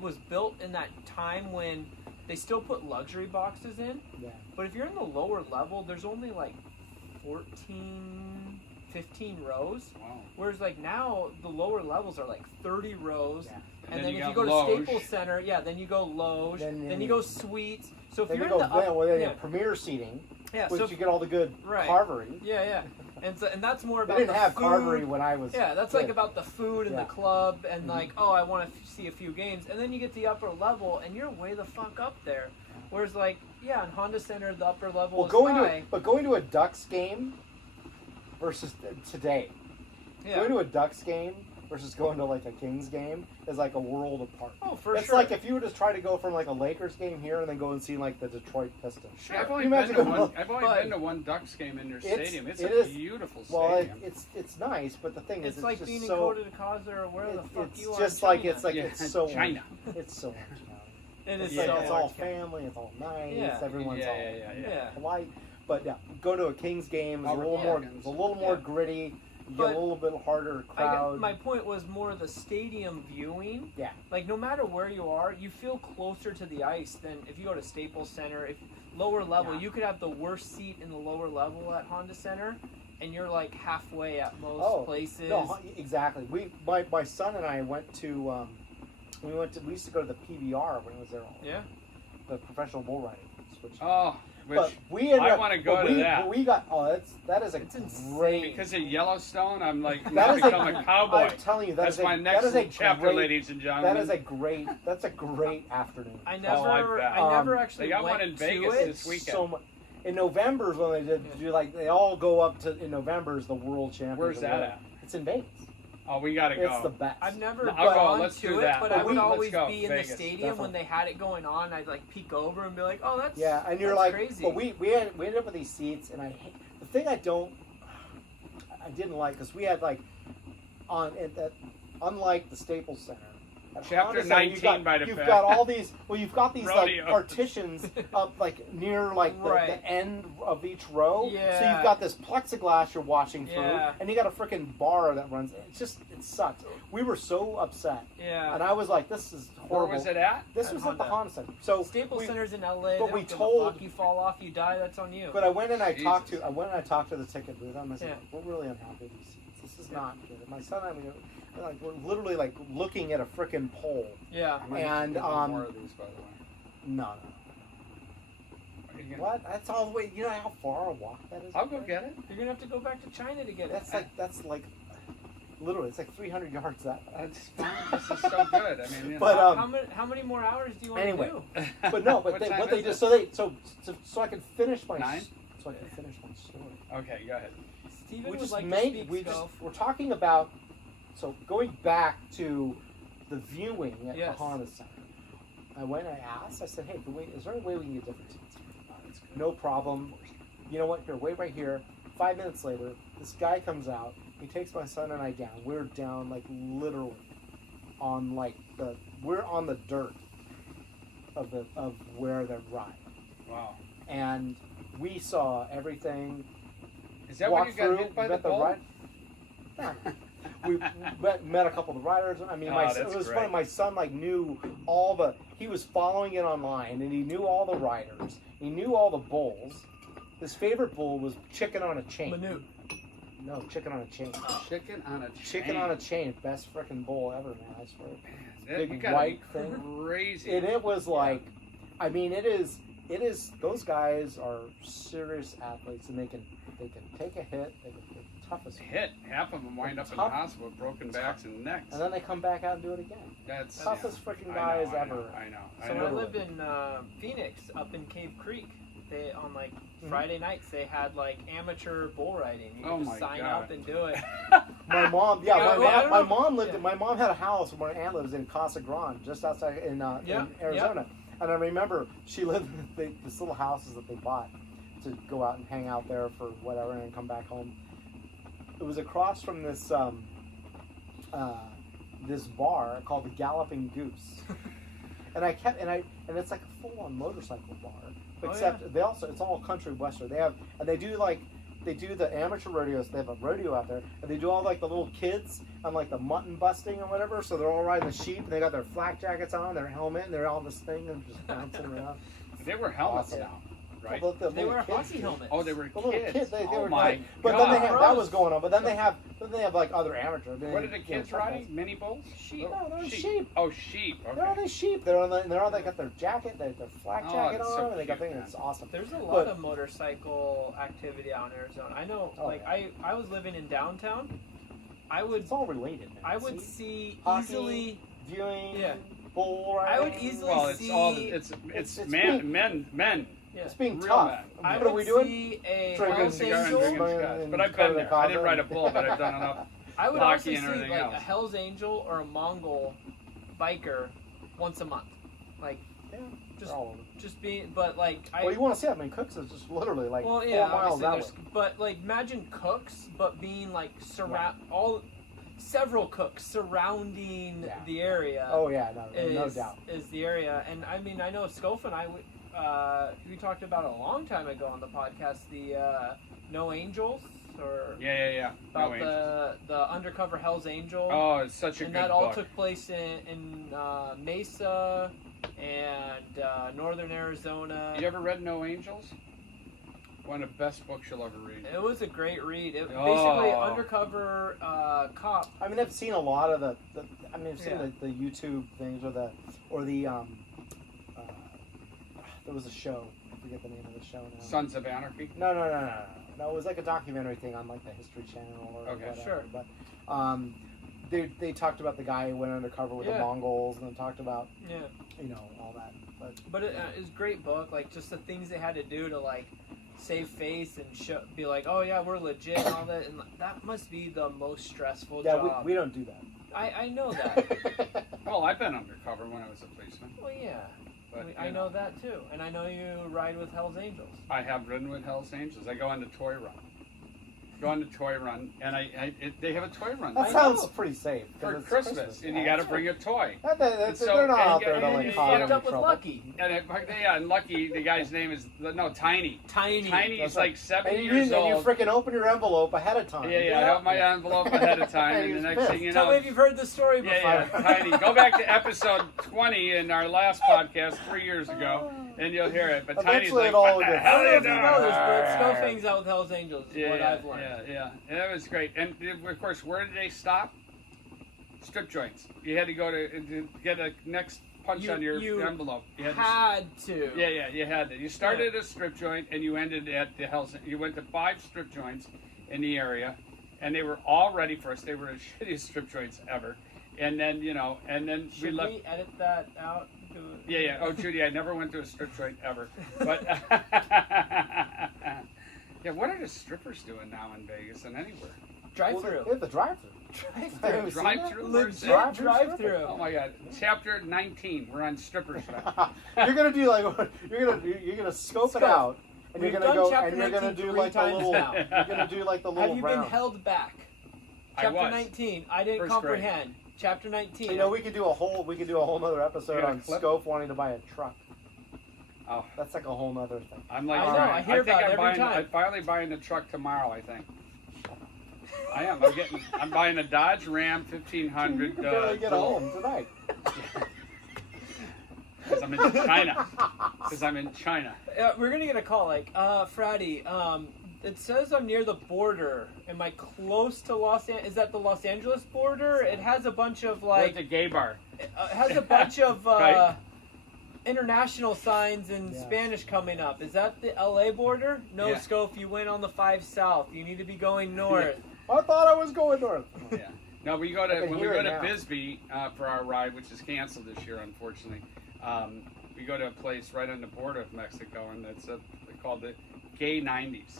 was built in that time when they still put luxury boxes in. Yeah. But if you're in the lower level, there's only like 14, 15 rows. Wow. Whereas like now the lower levels are like 30 rows. Yeah. And then then you if you got go Loge. to Staples Center, then you go Loge. Then you go Suites. So if Then you're you in go the well, they yeah, have premier seating, so which you get all the good Right. carvery. yeah. And that's more They about didn't the have food. carvery when I was. Yeah, that's kid. like about the food and Yeah. the club and like, oh, I want to see a few games. And then you get the upper level and you're way the fuck up there. Whereas like, yeah, in Honda Center, the upper level Well, is going high. to a Ducks game versus today. Yeah. Going to a Ducks game versus going to like a Kings game is like a world apart. Oh, for It's sure. like if you were to try to go from like a Lakers game here and then go and see like the Detroit Pistons. Sure. I've only You been imagine to going- one. I've only but- been to one Ducks game in their It's- stadium. It's it a is- beautiful Well, stadium. it's nice, but the thing is, it's like just being so. in Costa de Casa or wherever the fuck It's you are. just in like China. it's like Yeah, it's so China. It's so Orange County. It is It's Yeah. like it's all Orange County. family. It's all nice. Yeah. Everyone's all Yeah. polite. But yeah, go to a Kings game. It's a Our little more. Republicans. It's a little more Yeah. gritty. You But get a little bit harder I crowd. guess my point was more the stadium viewing. Yeah. Like no matter where you are, you feel closer to the ice than if you go to Staples Center. If lower level, Yeah. you could have the worst seat in the lower level at Honda Center, and you're like halfway at most Oh, places. No, exactly. My son and I went to. We used to go to the PBR when it was there. Yeah. The professional bull riding. Which, Oh, which but we ended I up- wanna go but to we, that. But we got that is a It's insane. great. because of Yellowstone, I'm like That now is become a cowboy. I'm telling you, That's my that next is a chapter, great, ladies and gentlemen. That is a great. That's a great afternoon. I I never, bet. I never Um, actually they got went one in to Vegas it. this weekend. So much. In November's when they do like they all go up to in November's the World Championship. Where's that at? It's in Vegas. Oh, we gotta go. It's the best. I've never I'll go. gone Let's to do it, that. but But I would let's always go. be in Vegas, the stadium definitely. when they had it going on. I'd like peek over and be like, "Oh, that's Yeah, and you're that's like, crazy." but we ended up with these seats, and I hate the thing I didn't like because we had like unlike the Staples Center. At Chapter Honda Center, 19 by the you've fact. got all these. Well, you've got these like Rodeo. partitions up like near like the Right. end of each row. So Yeah. you've got this plexiglass you're watching through, Yeah. and you got a freaking bar that runs. It sucks. We were so upset, yeah. and I was like, "This is Where horrible." was it at? This At was at the Honda. Honda Center. So Staples we- Center's in LA. but They we don't give a told- fuck. You fall off, you die. That's on you. But I went and I talked Jesus. to the ticket booth. I said, Yeah. "We're really unhappy with these seats. This is not good." My son and I, we're literally like looking at a freaking pole. Yeah. I might And, get one um, more of these, by the way. No. Are you gonna- What? That's all the way. You know how far a walk that is? I'll go get it. You're gonna have to go back to China to get it. That's like literally. It's like 300 yards that. That's fine. This is so good. I mean, you know. But, how many more hours do you want anyway. to do? But no. But What they, time what they is just it? so I can finish my 9? so I can finish my story. Okay, go ahead. Steven We would just like to made speak, we just Scof. we're talking about so going back to the viewing at Yes. the Honda Center. I went and I asked. I said, "Hey, is there any way we can get different seats?" Oh, that's good. No problem. You know what? Here, wait right here. 5 minutes later, this guy comes out. He takes my son and I down. We're down like literally on like we're on the dirt of where they're riding, Wow. and we saw everything. Is that when you Walked got through, hit by the met bull? ride- No. We met a couple of the riders. I mean, Oh, it that's was great. funny. My son like knew all the. He was following it online, and he knew all the riders. He knew all the bulls. His favorite bull was Chicken on a Chain. Minute. No, Chicken on a Chain. Chicken on a chain. Chicken on a Chain, best freaking bull ever, man. I swear. That, big you gotta white be thing. crazy. And it was like, I mean, it is. Those guys are serious athletes, and they can take a hit. They're tough as Hit. Half of them wind up in the Tough. hospital with broken backs and necks. and then they come back out and do it again. That's Toughest freaking I guys know, I ever. know, I know. So I I know. lived in Phoenix, up in Cave Creek. They on like Mhm. Friday nights they had like amateur bull riding. You Oh could my just sign God. up and do it. My mom, yeah, Yeah, my, well, I don't mom, know. my mom lived. Yeah. My mom had a house where my aunt lives in Casa Grande, just outside in Yeah, Arizona, And I remember she lived in this little houses that they bought to go out and hang out there for whatever and then come back home. It was across from this this bar called the Galloping Goose. And it's like a full-on motorcycle bar. Except they also, it's all country western. They do the amateur rodeos. They have a rodeo out there, and they do all like the little kids on like the mutton busting or whatever. So they're all riding the sheep, and they got their flak jackets on, their helmet, and they're all this thing and just bouncing around. They were helmets Awesome. now, right? Well, They were hockey helmets. Oh, they were The little kids. kids, they Oh were my great. But God. then that was going on. But then they have like other amateur. What are the kids riding? Mini bulls? Sheep. No, they're sheep. Oh, sheep. Okay. They're all these sheep. They got their jacket, their flak jacket it's on, so and they got cute, things. man. It's awesome. There's a lot of motorcycle activity out in Arizona. I know, I was living in downtown. It's all related, man. I would see hockey, easily. viewing, Yeah. bull riding. I would easily Well, see. it's it's men. Yeah. It's being Real tough. men. I What are would we doing? see a Drinking Hells cigar and Angel. drinking Angel scotch. and But I've cutting been a there. I didn't coffin. ride a bull, but I've done enough. I would Hockey also and see everything like else. a Hells Angel or a Mongol biker once a month, like Yeah, just they're all over. just being. But like Well, you want to see it? I mean, Cooks is just literally like well, 4 yeah, miles that way. obviously but like imagine cooks, but being like several cooks surrounding Yeah. the area. Oh yeah, no doubt. Is the area, and I mean I know Scof and I we talked about it a long time ago on the podcast the No Angels or Yeah. about No Angels. the undercover Hells Angel. Oh, it's such a and good that all book. took place in Mesa and northern Arizona. You ever read No Angels? One of the best books you'll ever read. It was a great read. It, Oh. Basically, undercover cop. I mean, I've seen a lot of I've seen Yeah. the YouTube things or the there was a show. I forget the name of the show now. Sons of Anarchy. No. It was like a documentary thing on like the History Channel or Okay, whatever. sure. But they talked about the guy who went undercover with the Yeah. Mongols, and then talked about Yeah, all that. but it was a great book. Like just the things they had to do to like save face and be like, oh yeah, we're legit and all that. And that must be the most stressful Yeah, job. we don't do that. I know that. Well, I've been undercover when I was a policeman. Well, yeah. But, I know that too, and I know you ride with Hell's Angels. I have ridden with Hell's Angels. I go on the toy run. And they have a toy run That I sounds know. pretty safe. 'cause for it's Christmas, and you got to bring a toy. They're so- not out there and to you- like you cause end Hooked any up with trouble. Lucky. And Lucky, the guy's name is Tiny. Tiny. Tiny That's is right. like 7 And you years old. freaking open your envelope ahead of time. Yeah, I opened my envelope ahead of time, He and the was next pissed. thing you Tell know, me if you've heard this story before. yeah, Tiny. Go back to episode 20 in our last podcast 3 years ago, and you'll hear it. But Tiny's Eventually like, it all what the gets- hell I are don't know you if you doing? know this, but Scof hangs out with Hell's Angels. Is what Yeah, I've learned. yeah. It was great. And of course, where did they stop? Strip joints. You had to go to get a next punch on your envelope. You had to. Yeah, You had to. You started at a strip joint and you ended at the Hell's. You went to 5 strip joints in the area, and they were all ready for us. They were the shittiest strip joints ever. And then we Should left. we edit that out? Yeah. Oh, Judy, I never went to a strip joint ever. But yeah, what are the strippers doing now in Vegas and anywhere? Drive through. They have the drive-through. Drive-through. Drive-through? Where's Legit that? drive-through. Oh my God! Chapter 19. We're on strippers now. You're gonna do like you're gonna scope it out, and We've you're gonna done go chapter and you're gonna 19 do three like the times little. now. You're gonna do like the little Have you round. been held back? I Chapter was. 19. I didn't First comprehend. Chapter 19. You know, we could do a whole nother episode You got a on clip? Scope wanting to buy a truck. Oh, That's like a whole nother thing. I'm like, I know, alright. I hear think about it I'm every buying. time. I'm finally buying the truck tomorrow. I think. I am. I'm buying a Dodge Ram 1500. You can barely get home tonight. Because I'm in China. Because I'm in China. We're gonna get a call like, Fratty, it says I'm near the border. Am I close to Is that the Los Angeles border? It has a bunch of We're at like, the gay bar. it has a bunch of Right. international signs in Yeah. Spanish coming up. Is that the LA border? No, Yeah. Scof, you went on the 5 South. You need to be going north. I thought I was going north. Yeah. No, we go I to can when we hear go it to now. Bisbee for our ride, which is canceled this year, unfortunately. We go to a place right on the border of Mexico, and it's called the Gay 90s.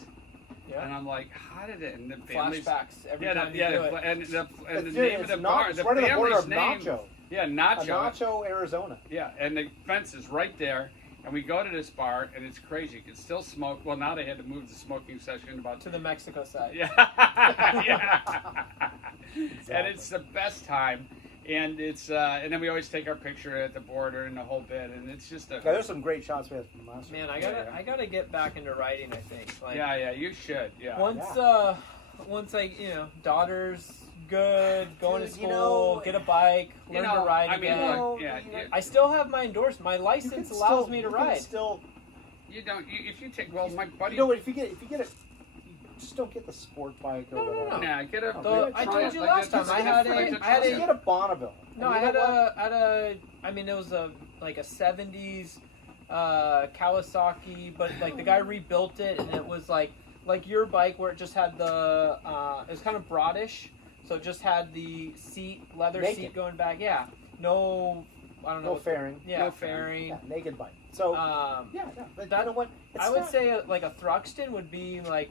Yeah. And I'm like, how did it? And the families. Flashbacks every Yeah, time you do it. and the Dude, name of it's the not- bar, it's the right on the border family's of name. Nacho. Yeah, Nacho. Nacho, Arizona. Yeah, and the fence is right there. And we go to this bar, and it's crazy. You can still smoke. Well, now they had to move the smoking session about To the Mexico side. Yeah, yeah. And it's the best time. And it's and then we always take our picture at the border and the whole bit, and it's just a. Yeah, there's some great shots we had from last Man, year. I gotta get back into riding. I think. Like, Yeah, you should. Yeah. Once I daughter's good, going Dude, to school, get a bike, learn to ride again. Look, I still have my endorsement. My license allows me to ride. You don't. If you take. Well, my buddy. You know what? If you get it, you just don't get the sport bike or whatever. No. Nah, get a. I told you last time. I had You get a Bonneville. No, I had a. I mean, it was a 70s Kawasaki, but like the guy rebuilt it, and it was like your bike where it just had the. It was kind of broadish, so it just had the leather Naked. seat going back. Yeah, no. I don't know. No fairing. Yeah, No fairing. Yeah, naked bike. So but you know what? I would say like a Thruxton would be like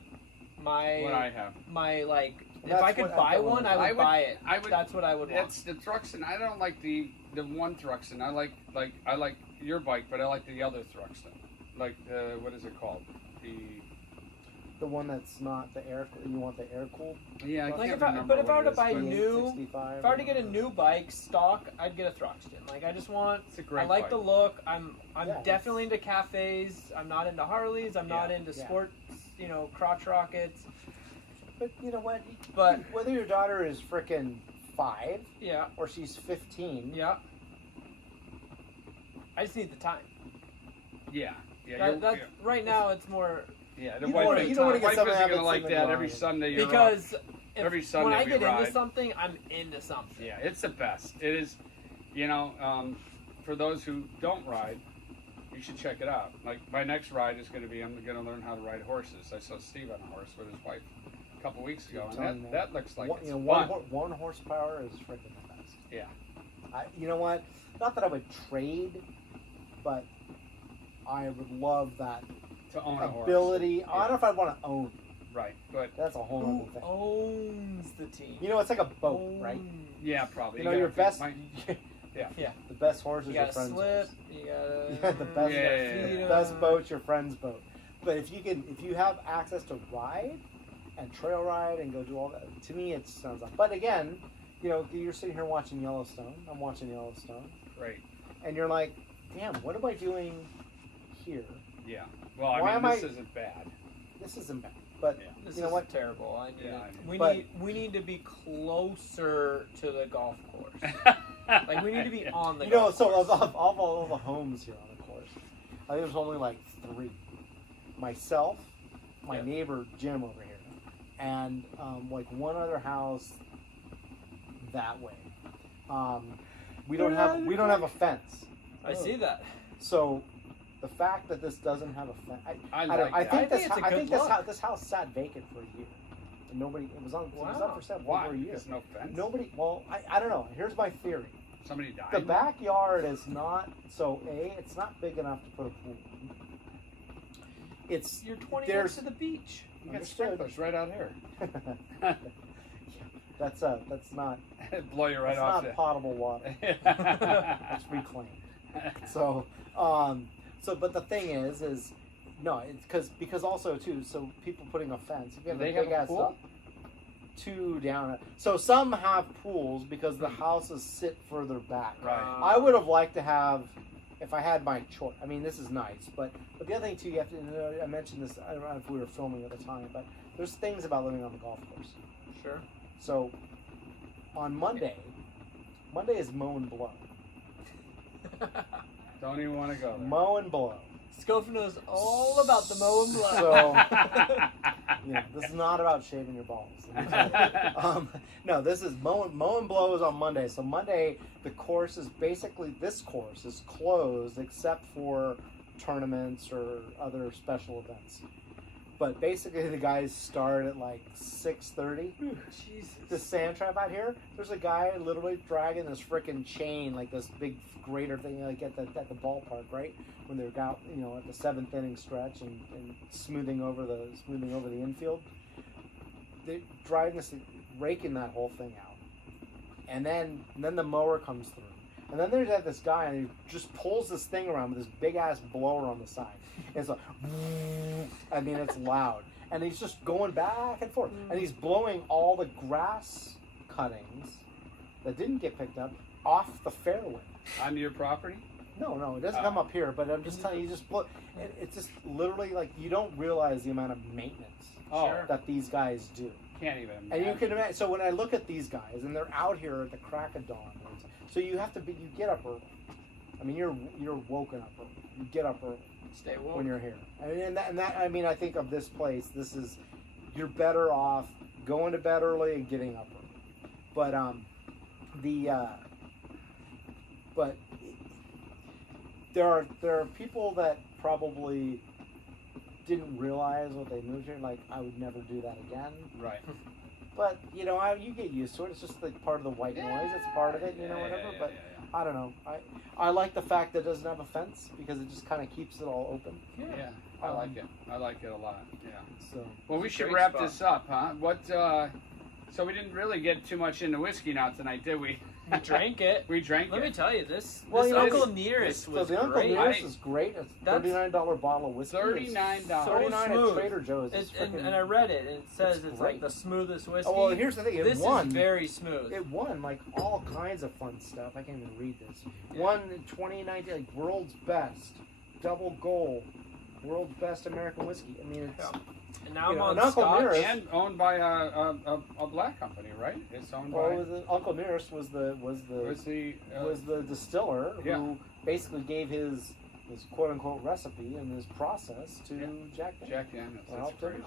my. What I have. My like. If That's I could what buy I one, want. I would buy it. That's what I would want. It's the Thruxton. I don't like the one Thruxton. I like your bike, but I like the other Thruxton. Like what is it called? The one that's not the air. You want the air cooled? Yeah, I Like can't if I remember were to what buy it is, but new, 65 if I were to get a new bike stock, I'd get a Thruxton. Like I just want. It's a great I like bike. the look. I'm Yeah, definitely into cafes. I'm not into Harleys. I'm not into yeah. sports. Crotch rockets. But you know what? But Whether your daughter is frickin' 5 yeah, or she's 15, yeah. I just need the time. Yeah. Right now, it's more Yeah, You don't wanna get wife something isn't happens gonna like in the that every yard. Sunday. You're because every when Sunday I we get ride. into something, I'm into something. Yeah, it's the best. It is, for those who don't ride, you should check it out. Like my next ride is going to be, I'm going to learn how to ride horses. I saw Steve on a horse with his wife a couple weeks ago, and that looks like it's fun. one horsepower is freaking the best. Yeah. You know what? Not that I would trade, but I would love that To own a horse. ability. Yeah. I don't know if I want to own. Right, but That's a whole Who other thing. owns the team? You know, it's like a boat, right? yeah, probably. You know, gotta your be- best. Yeah. The best horse You is your gotta friend's slip. horse. You gotta. Yeah, the best, Yeah. the best boat's your friend's boat. But if you have access to ride and trail ride and go do all that, to me it sounds like. But again, you're sitting here watching Yellowstone. I'm watching Yellowstone, Right. and you're like, damn, what am I doing here? Yeah. Well, Why am this I- isn't bad. This isn't bad. But Yeah. This you know is what? terrible. I Yeah, need, we need to be closer to the golf course. Like we need to be on the. You know, golf so course. of all the homes here on the course, I think there's only like 3. Myself, my Yeah. neighbor Jim over here, and like one other house that way. We don't have a fence. I see that. So the fact that this doesn't have a fence, I don't- like I that. think I think it's a I good think look. this house sat vacant for a year. And nobody. It was up for sale for Why? over a year. There's no fence. Nobody. Well, I don't know. Here's my theory. Somebody died. The backyard is not it's not big enough to put a pool in. It's You're 20 There's- minutes to the beach. You got understood. sprinklers right out here. that's not Blow you right that's off not potable water. there. It's reclaimed. So but the thing is no, it's because also too. So people putting a fence. If you have Do a they have big a ass pool? 2 down. So some have pools because the houses sit further back. Right. I would have liked to have, if I had my choice. I mean, this is nice, but the other thing too, you have to. I mentioned this. I don't know if we were filming at the time, but there's things about living on the golf course. Sure. So on Monday is mow and blow. Don't even want to go there. Mow and blow. Schofield knows all about the mow and blow. So this is not about shaving your balls. No, this is mow and blow is on Monday. So Monday, the course is basically, this course is closed except for tournaments or other special events. But basically, the guys start at like 6:30. Jesus. The sand trap out here, there's a guy literally dragging this freaking chain, like this big grater thing, like at the ballpark, right? When they're out, at the 7th inning stretch and smoothing over the infield. They're driving this, raking that whole thing out, and then the mower comes through, And then there's this guy, and he just pulls this thing around with this big ass blower on the side. And it's like, I mean, it's loud, and he's just going back and forth, and he's blowing all the grass cuttings that didn't get picked up off the fairway. On your property? No, it doesn't come up here, but I'm just telling you, it's just literally like you don't realize the amount of maintenance that these guys do. Can't even imagine. And you can imagine. So when I look at these guys, and they're out here at the crack of dawn, so you have to be. You get up early. I mean, you're woken up early. You get up early. Stay woke. When you're here. I mean, and that. I mean, I think of this place. This is you're better off going to bed early and getting up early. But but there are people that probably didn't realize what they moved here. Like, I would never do that again. Right. But you get used to it. It's just like part of the white noise. It's part of it, whatever. But I don't know. I like the fact that it doesn't have a fence because it just kind of keeps it all open. Yeah, I like it. I like it a lot. Yeah. So. Well, we should wrap this up, huh? What? So we didn't really get too much into whiskey now tonight, did we? We drank it. We drank it. Let me tell you, this Uncle Nearest was the Uncle great. Nearest is great. It's $39 bottle of whiskey. $39. So $39 smooth. at Trader Joe's. And I read it, and it says it's like the smoothest whiskey. Oh, well, here's the thing. This is very smooth. It won like all kinds of fun stuff. I can't even read this. Won in 2019, like world's best, double gold, world's best American whiskey. I mean, it's. And now I'm on Uncle Scotch. Nearest, and owned by a black company, right? It's owned by. Uncle Nearest was the distiller who basically gave his quote unquote recipe and his process to Jack Daniels. Jack Daniels. That's crazy.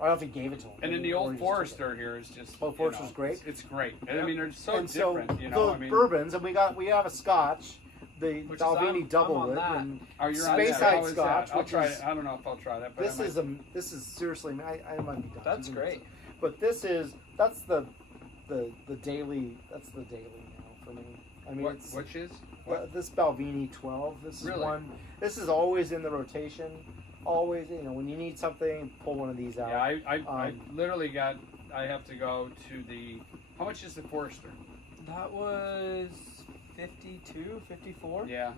I don't know if he gave it to him. And then the Old Forester here is just. Old Forester's great. It's great. And I mean, they're so and different. So bourbons, and we have a Scotch. The Balvenie Double Wood and Space Hide Scotch. I'll try it. I don't know if I'll try that. But this is seriously. I might be done. That's great. But that's the daily. That's the daily now for me. I mean, which is this Balvenie 12. This is really? one. This is always in the rotation. Always, when you need something, pull one of these out. Yeah, I literally got. I have to go to the. How much is the Forester? That was 52, 54. Yeah.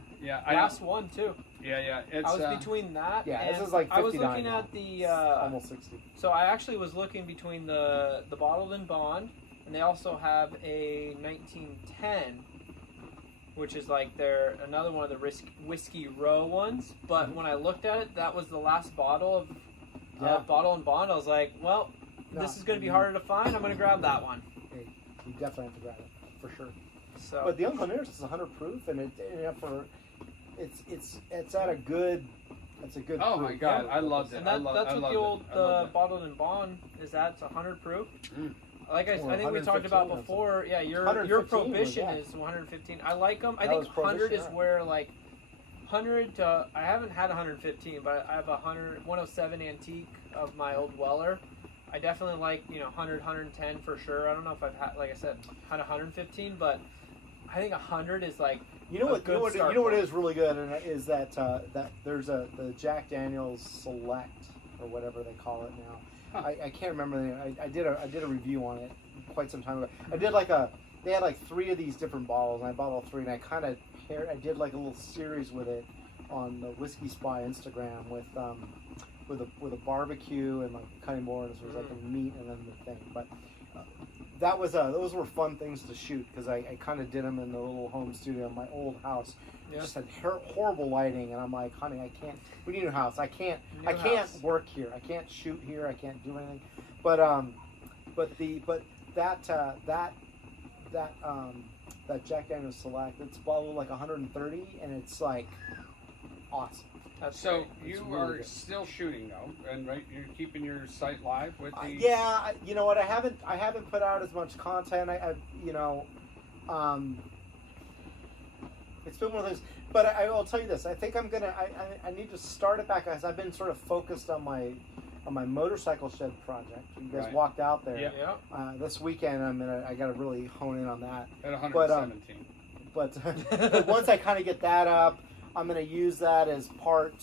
Last one too. Yeah. I was between that. Yeah, and this is like 59 I was looking now. at the almost 60. So I actually was looking between the bottled and bond, and they also have a 1910, which is like another one of the whiskey row ones. But when I looked at it, that was the last bottle of bottle and bond. I was like, well, this is going to be harder to find. I'm going to grab that one. Hey, you definitely have to grab it for sure. So, but the Uncle Nearest is 100 proof, and it's at a good. It's a good. Oh proof. my God, I loved it. And that's what the old bottled and bond is. That's 100 proof. Like I think we talked about before. Yeah, your prohibition is 115. I like them. I think 100 is where like 100. I haven't had 115, but I have 107 antique of my old Weller. I definitely like 100, 110 for sure. I don't know if I've had, like I said, had 115, but I think 100 is like what is really good, and is that there's the Jack Daniels Select or whatever they call it now. I can't remember the name. I did a review on it quite some time ago. I did they had like 3 of these different bottles, and I bought all 3, and I did like a little series with it on the Whiskey Spy Instagram with a barbecue and like cutting boards. There was like a meat and then the thing, but. Those were fun things to shoot because I kind of did them in the little home studio in my old house. Yeah. Just had horrible lighting, and I'm like, honey, I can't. We need a new house. I can't work here. I can't shoot here. I can't do anything. But that Jack Daniels Select, it's bottled like 130, and it's like awesome. So you are still shooting though, and right? You're keeping your site live with the. Yeah, you know what? I haven't put out as much content. It's been one of those. But I will tell you this. I think I'm gonna. I need to start it back, as I've been sort of focused on my motorcycle shed project. You guys walked out there. Yeah. This weekend I got to really hone in on that. At 117. But once I kind of get that up. I'm going to use that as part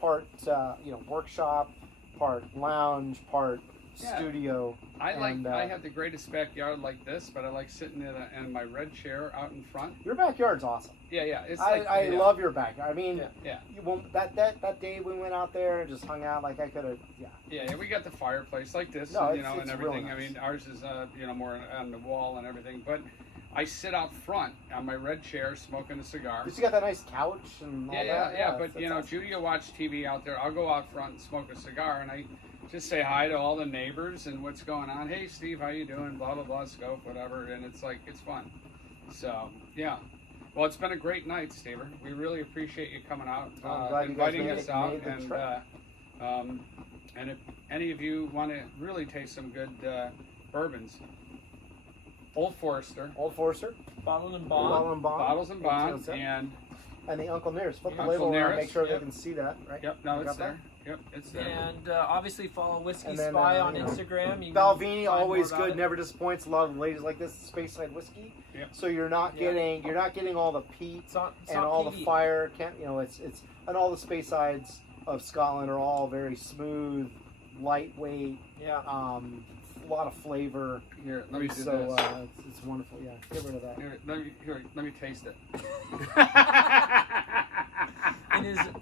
workshop, part lounge, part studio. I have the greatest backyard like this, but I like sitting in my red chair out in front. Your backyard's awesome. Yeah. It's I love your backyard. I mean, yeah. That day we went out there and just hung out, like I could have. Yeah. We got the fireplace like this, No, and, it's and everything. real nice. I mean, ours is more on the wall and everything, but I sit out front on my red chair smoking a cigar. You got that nice couch and all that. Yeah. But awesome. Judy will watch TV out there. I'll go out front and smoke a cigar, and I just say hi to all the neighbors and what's going on. Hey, Steve, how you doing? Blah blah blah, Scof, whatever. And it's fun. So yeah. Well, it's been a great night, Steve. We really appreciate you coming out, inviting us out, and if any of you want to really taste some good bourbons, Old Forester, Bottled and Bond, bottles and bond, and the Uncle Nearest. Flip the Uncle label around, Nearest, make sure they can see that. Right? Yep, no, it's got there. Yep, it's there. and obviously follow Whiskey And then, Spy on Instagram. You can Balvenie, find always more about good, it. never disappoints. A lot of ladies like this Space Side whiskey. Yep. So you're not getting all the peat It's not and all peaty. the fire. It's and all the Space Sides of Scotland are all very smooth, lightweight. Yeah. A lot of flavor. Here, let me do So this. it's wonderful. Yeah, get rid of that. Here, let me taste it.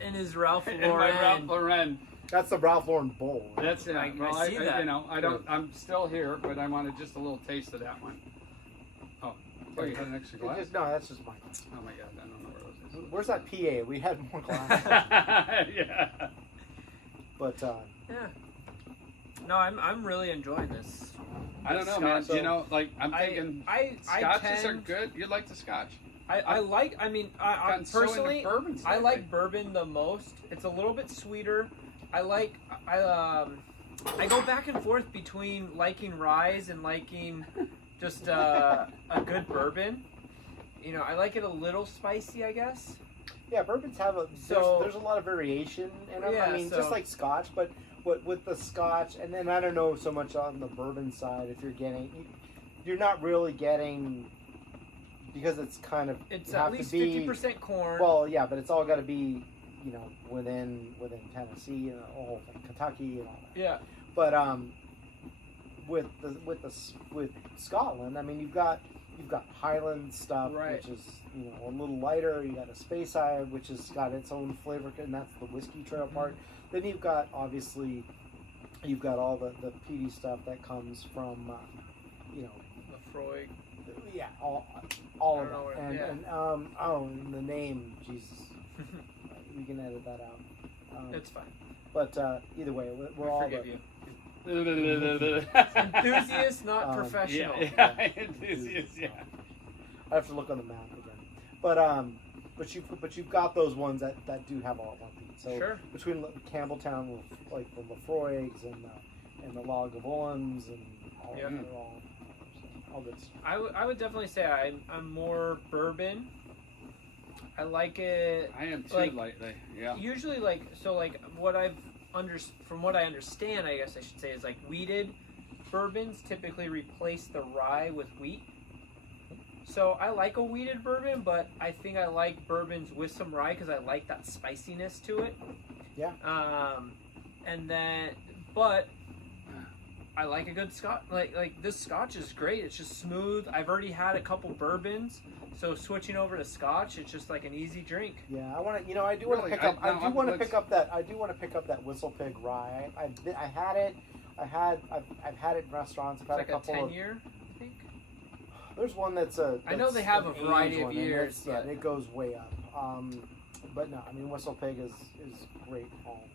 in his Ralph In my Lauren. Ralph Lauren. That's the Ralph Lauren bowl. That's it. I Well, see that. I'm still here, but I wanted just a little taste of that one. Oh, you had an extra glass? No, that's just mine. Oh my God, I don't know where those Where's that PA? We had more glasses. is. Yeah. But Yeah. No, I'm really enjoying this. I don't know, man. Scotch. I'm thinking scotches are good. You like the scotch? I like. I mean, I Gotten so into personally, bourbons I lately. like bourbon the most. It's a little bit sweeter. I go back and forth between liking ryes and liking just a good bourbon. I like it a little spicy, I guess. yeah, bourbons have there's a lot of variation in them. Yeah, I mean, so- just like Scotch, but with the Scotch, and then I don't know so much on the bourbon side. If you're not really getting, because it's kind of It's you at have least to be, 50% corn. Well, yeah, but it's all got to be within Tennessee and all Kentucky and all that. yeah. But with Scotland, I mean, you've got Highland stuff, Right. which is a little lighter. You got a Space Side, which has got its own flavor, and that's the whiskey trail part. Then you've got all the peaty stuff that comes from Lefroy. yeah, all I of don't know it. where- And the name, Jesus, we can edit that out. It's fine. But either way, we're all Forgive the, you. Enthusiast, Enthusiast, not professional. Yeah, enthusiast, yeah. I have to look on the map again. But you've got those ones that do have all one peat. So Sure. between Campbelltown, like the Lefroigs and the Lagavulins and all Yeah. they're all good stuff. I would definitely say I'm more bourbon. I like it. I am too Like, lately. Yeah. Usually, from what I understand, I guess I should say, is like wheated bourbons typically replace the rye with wheat. So I like a wheated bourbon, but I think I like bourbons with some rye because I like that spiciness to it. Yeah. But I like a good Scotch. Like this Scotch is great. It's just smooth. I've already had a couple bourbons, so switching over to Scotch, it's just like an easy drink. Yeah, I want to. I do want to Really, pick up. I I do want to let's- pick up that. I do want to pick up that Whistle Pig rye. I had it. I've had it in restaurants. I've had It's like a couple 10-year, I think. There's one that's I know they have an a variety aged of one, and years, it's- but- it goes way up. But no, I mean Whistle Pig is great.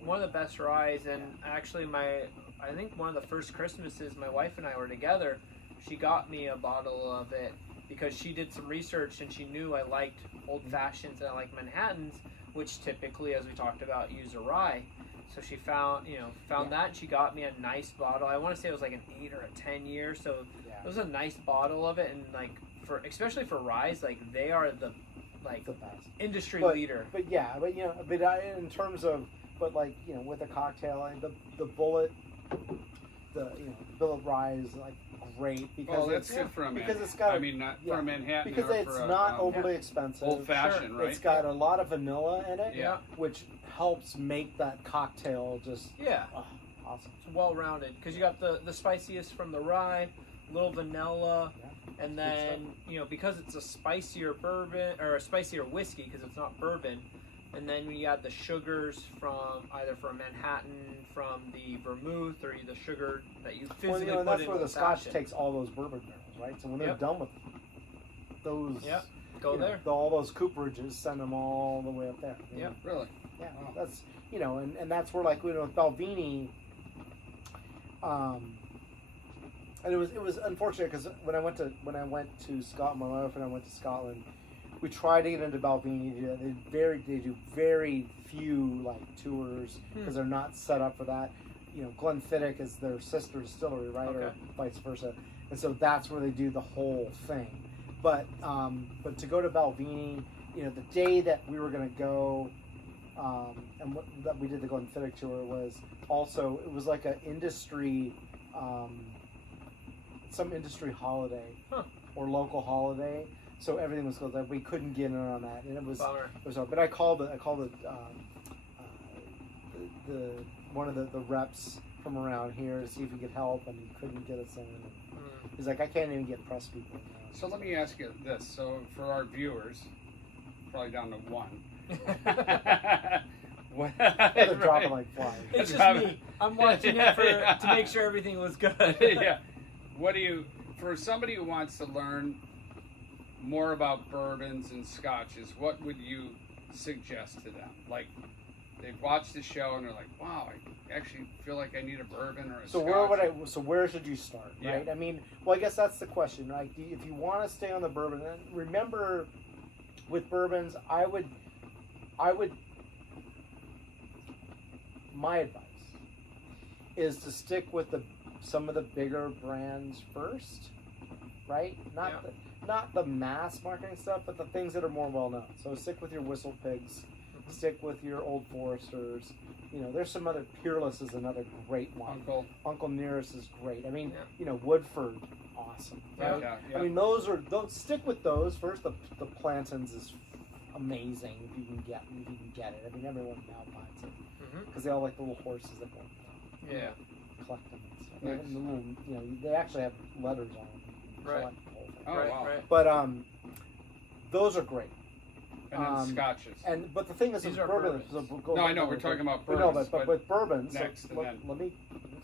One of the best ryes, and actually I think one of the first Christmases my wife and I were together, she got me a bottle of it because she did some research and she knew I liked old fashions and I like Manhattans, which typically, as we talked about, use a rye. So she found that, and she got me a nice bottle. I want to say it was like an 8 or a 10 year, so it was a nice bottle of it, and like especially for ryes, like they are the The best. industry But- leader. But yeah, in terms of, with a cocktail, the bullet, the billet rye is like great because Well, that's it's good for a because Manhattan. it's got I mean, not for a Manhattan. because or it's for not overly expensive. old fashioned, right? It's got a lot of vanilla in it, Yeah. which helps make that cocktail just Yeah. awesome. It's well-rounded because you got the spiciest from the rye, little vanilla, and then because it's a spicier bourbon or a spicier whiskey because it's not bourbon, and then we add the sugars from either from Manhattan, from the vermouth, or the sugar that you physically and put that's in where the Scotch fashion. takes all those bourbon barrels, right? So when they're done with those, go there. All those cooperages, send them all the way up there. Yep. Really? Yeah, that's and that's where like with Balvenie, and it was unfortunate because when I went to Scotland, my wife and I went to Scotland, we tried to get into Balvenie. They do very few like tours because they're not set up for that. Glenfiddich is their sister distillery, right, or vice versa, and so that's where they do the whole thing. But to go to Balvenie, the day that we were going to go, and that we did the Glenfiddich tour was also, it was like an industry, some industry holiday or local holiday. So everything was closed. Like we couldn't get in on that, and it was hard. But I called the one of the reps from around here to see if he could help, and he couldn't get us in. He's like, I can't even get press people. So let me ask you this. So for our viewers, probably down to one. They're dropping like flies. It's just me. I'm watching it to make sure everything was good. Yeah. For somebody who wants to learn more about bourbons and scotches, what would you suggest to them? Like, they've watched the show and they're like, wow, I actually feel like I need a bourbon or a scotch. So where should you start, right? I mean, well, I guess that's the question, right? If you want to stay on the bourbon, and remember with bourbons, I would my advice is to stick with some of the bigger brands first, right? Not the mass marketing stuff, but the things that are more well known. So stick with your Whistle Pigs, stick with your Old Foresters. There's some other. Peerless is another great one. Uncle Nearest is great. I mean, Woodford, awesome. Right? Yeah. I mean, stick with those first. The Plantons is amazing if you can get it. I mean, everyone now buys it because they all like the little horses that go collect them and stuff. Nice. And the little, they actually have letters on them. You can collect the whole thing. Oh, wow. Right. But those are great. And then scotches. But the thing is, These with are bourbons. bourbons. No, I know we're talking about bourbons. But with bourbons, next, let me.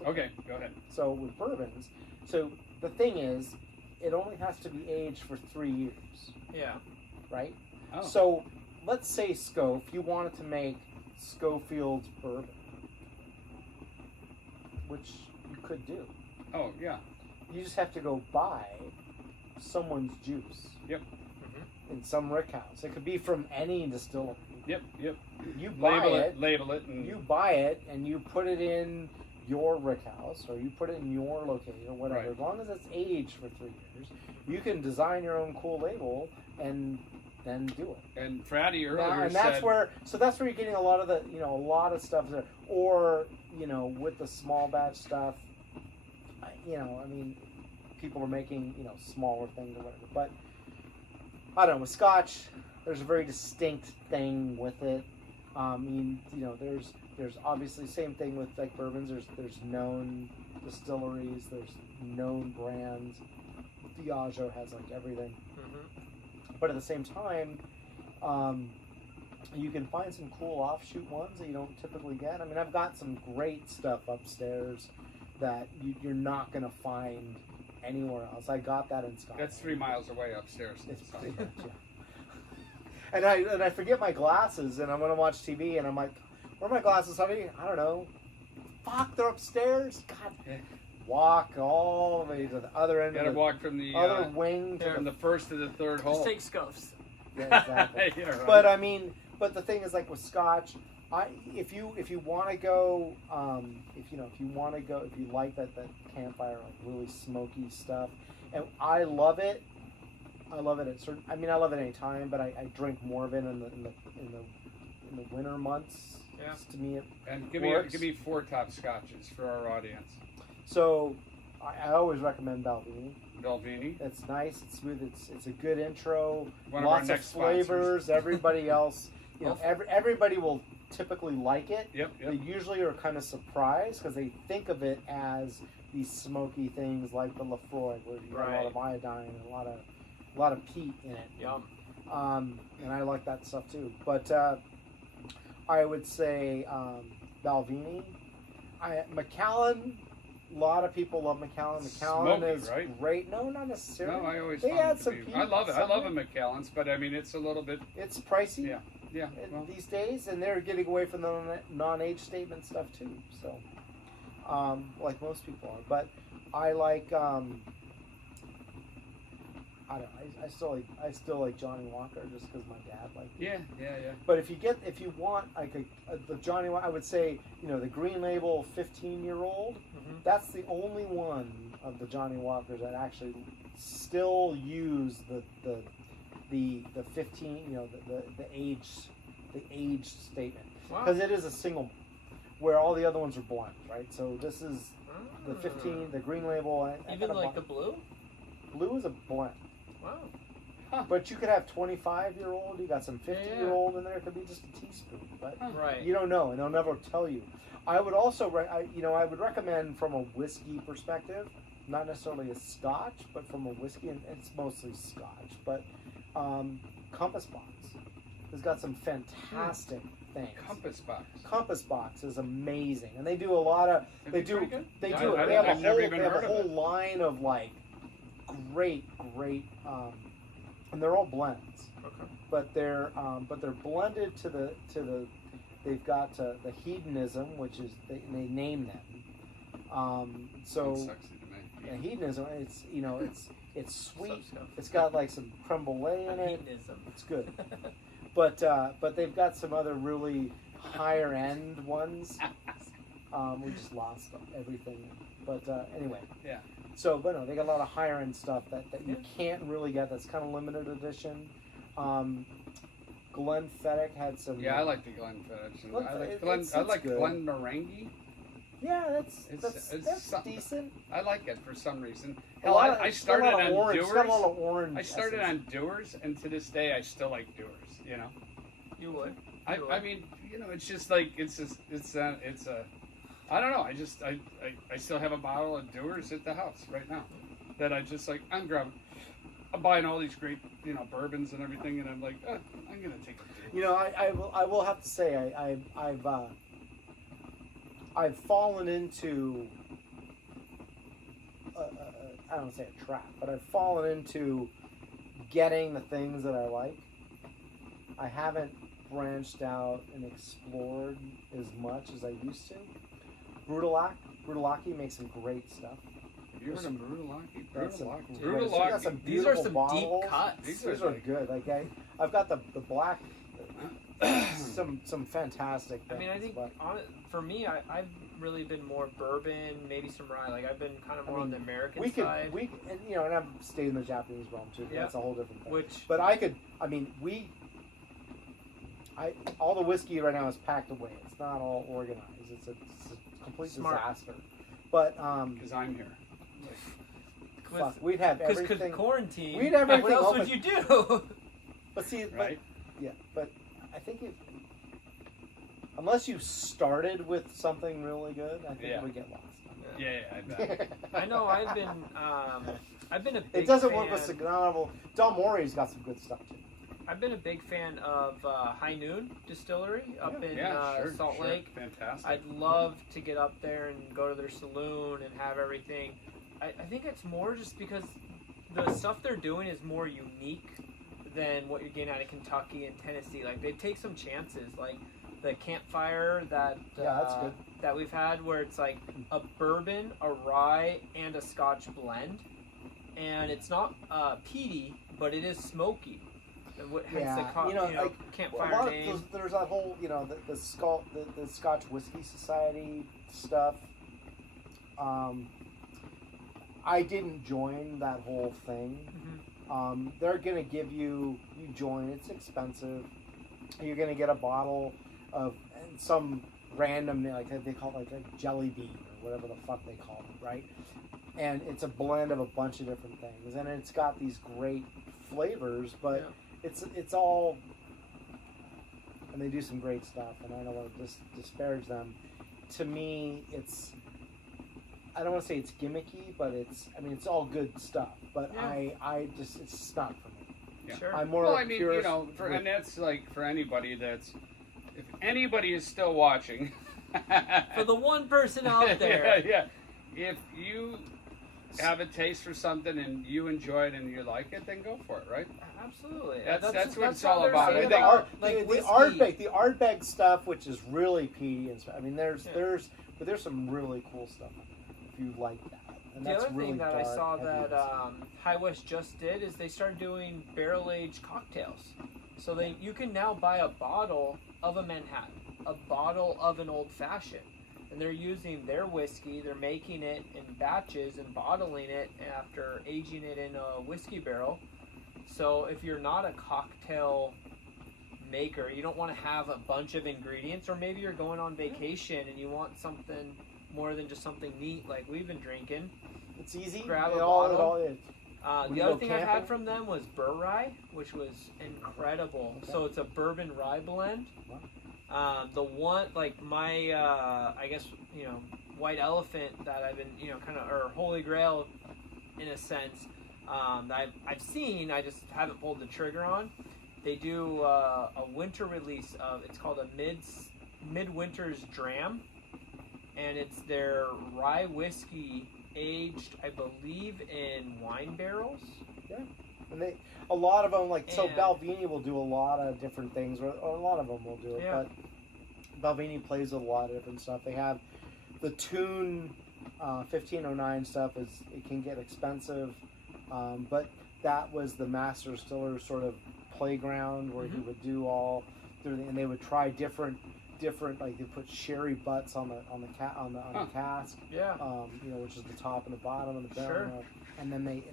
Okay, go ahead. So with bourbons, so the thing is, it only has to be aged for 3 years. Yeah. Right. Oh. So let's say Scof, you wanted to make Schofield's bourbon, which you could do. Oh, yeah. You just have to go buy someone's juice. Yep. In some rick house. It could be from any distillery. Yep. You buy label it, and you buy it, and you put it in your rick house, or you put it in your location, or whatever. Right. As long as it's aged for 3 years, you can design your own cool label and then do it. And Fratty earlier And said, that's where you're getting a lot of a lot of stuff there. Or with the small batch stuff, I mean, people are making smaller things or whatever, but. I don't know, with Scotch, there's a very distinct thing with it. There's obviously same thing with like bourbons. There's known distilleries, there's known brands. Diageo has like everything. But at the same time, you can find some cool offshoot ones that you don't typically get. I mean, I've got some great stuff upstairs that you're not going to find anywhere else. I got that in Scotland. that's 3 miles away upstairs. It's pretty much, yeah. And I forget my glasses, and I'm gonna watch TV, and I'm like, where are my glasses, honey? I don't know. Fuck, they're upstairs. God. Yeah. Walk all the way to the other end. Gotta of the walk from the other wing from the first to the third hole. Just take Scofs. Yeah, exactly. Yeah, right. But I mean, the thing is, like with Scotch, if you want to go, if you like that campfire, like really smoky stuff, and I love it. I love it at certain. I mean, I love it any time, but I drink more of it in the winter months. Yeah. To me, and give me 4 top scotches for our audience. So, I always recommend Balvenie. Balvenie. It's nice. It's smooth. It's a good intro. One of our Lots of next flavors. sponsors. Everybody else, everybody will typically like it, Yep. they usually are kind of surprised because they think of it as these smoky things like the Lafroy, where you have a lot of iodine and a lot of peat in it. Yum. And I like that stuff too. But I would say Balvenie. Macallan. A lot of people love Macallan. Macallan Smoky, is right? great. No, not necessarily. No, I always They found add it to some be. peat, I love it. I love a something. Macallan's, but I mean, it's a little bit. It's pricey. Yeah. Well, These days, and they're getting away from the non-age statement stuff too. So, like most people are, but I like. I don't know. I still like Johnny Walker just because my dad liked it. yeah. But if you want like the Johnny Walker, I would say the Green Label 15-year-old. Mm-hmm. That's the only one of the Johnny Walkers that actually still use the 15, the age statement, because it is a single, where all the other ones are blends, right? So this is the 15, the Green Label. Even like the blue. Blue is a blend. Wow. But you could have 25-year-old. You got some 50-year-old in there. It could be just a teaspoon, but Right. you don't know, and they'll never tell you. I would also, I would recommend from a whiskey perspective, not necessarily a Scotch, but from a whiskey, and it's mostly Scotch, but Compass Box has got some fantastic things. Compass Box is amazing, and they do a lot of. They have a whole line of like great, and they're all blends. Okay. But they're blended to the. They've got the hedonism, which is they name them. Sounds sexy to me. Yeah, hedonism. It's sweet. It's got like some creme brulee in it. Hedonism. It's good. But they've got some other really higher end ones. We just lost everything. But anyway. Yeah. So, but no, they got a lot of higher end stuff that you can't really get. That's kind of limited edition. Glenfiddich had some. Yeah, I like the Glenfiddich. I like good. Glenmorangie. Yeah, It's that's decent. I like it for some reason. Hell, I started on orange. Dewar's. Got a lot of orange. I started essence. on Dewar's, and to this day, I still like Dewar's. You would. I mean, it's just like it's a. I don't know. I still have a bottle of Dewar's at the house right now, that I just like. I'm buying all these great bourbons and everything, and I'm like, I'm gonna take a Dewar's. I will have to say I've fallen into I don't want to say a trap, but I've fallen into getting the things that I like. I haven't branched out and explored as much as I used to. Brutalachi makes some great stuff. Have you heard of Brutalachi? Got some These are beautiful some bottles. deep cuts. These These are good. Like I've got the black, some fantastic things. I mean, I think for me, I've really been more bourbon, maybe some rye. Like I've been kind of more on the American side. And I've stayed in the Japanese realm too. Yeah. That's a whole different thing. But all the whiskey right now is packed away. It's not all organized. It's a complete disaster. But because I'm here. we'd have everything. Because quarantine. We'd have everything What else open. would you do? But see, Right? but I think unless you started with something really good, I think it would get lost. Yeah, I bet. I know. I've been a big It doesn't fan. work with Signal. Del Morey's got some good stuff too. I've been a big fan of High Noon Distillery up in Salt Lake. Fantastic. I'd love to get up there and go to their saloon and have everything. I think it's more just because the stuff they're doing is more unique than what you're getting out of Kentucky and Tennessee. Like they take some chances, like the campfire that that's good. that we've had, where it's like a bourbon, a rye, and a Scotch blend, and it's not peaty, but it is smoky. Like campfire a lot name. of there's that whole the Scotch Whiskey Society stuff. I didn't join that whole thing. Mm-hmm. They're gonna give you join. It's expensive. You're gonna get a bottle of some random, like they call it like a jelly bean or whatever the fuck they call it, right? And it's a blend of a bunch of different things, and it's got these great flavors, but it's all. and they do some great stuff. And I don't want to disparage them. To me, I don't want to say it's gimmicky, but it's all good stuff. But it's just not for me. Yeah. Sure. I'm more Well, like I mean, purist and that's like for anybody if anybody is still watching. For the one person out there. Yeah. If you have a taste for something and you enjoy it and you like it, then go for it, right? Absolutely. That's what it's how all they're about. saying I like the Ardbeg stuff, which is really peaty and stuff. I mean, there's some really cool stuff if you like that. And the that's other really thing that I dark, saw heavy that High West just did is they started doing barrel-aged cocktails. So you can now buy a bottle of a Manhattan, a bottle of an Old Fashioned, and they're using their whiskey. They're making it in batches and bottling it after aging it in a whiskey barrel. So if you're not a cocktail maker, you don't want to have a bunch of ingredients, or maybe you're going on vacation and you want something more than just something neat like we've been drinking. It's easy. Grab a It bottle. all is. The other thing I had from them was Burr Rye, which was incredible. Okay. So it's a bourbon rye blend. The one, like my, I guess, white elephant that I've been, or Holy Grail, in a sense, that I've seen, I just haven't pulled the trigger on. They do a winter release of, it's called a Midwinter's Dram, and it's their rye whiskey aged, I believe, in wine barrels. Yeah, and a lot of them, so Balvenie will do a lot of different things, or a lot of them will do it, but Balvenie plays a lot of different stuff. They have the Tune 1509 stuff, it can get expensive, but that was the master distiller sort of playground where he would do all, and they would try different, like they put sherry butts on the cask, which is the top and the bottom of the barrel, and then they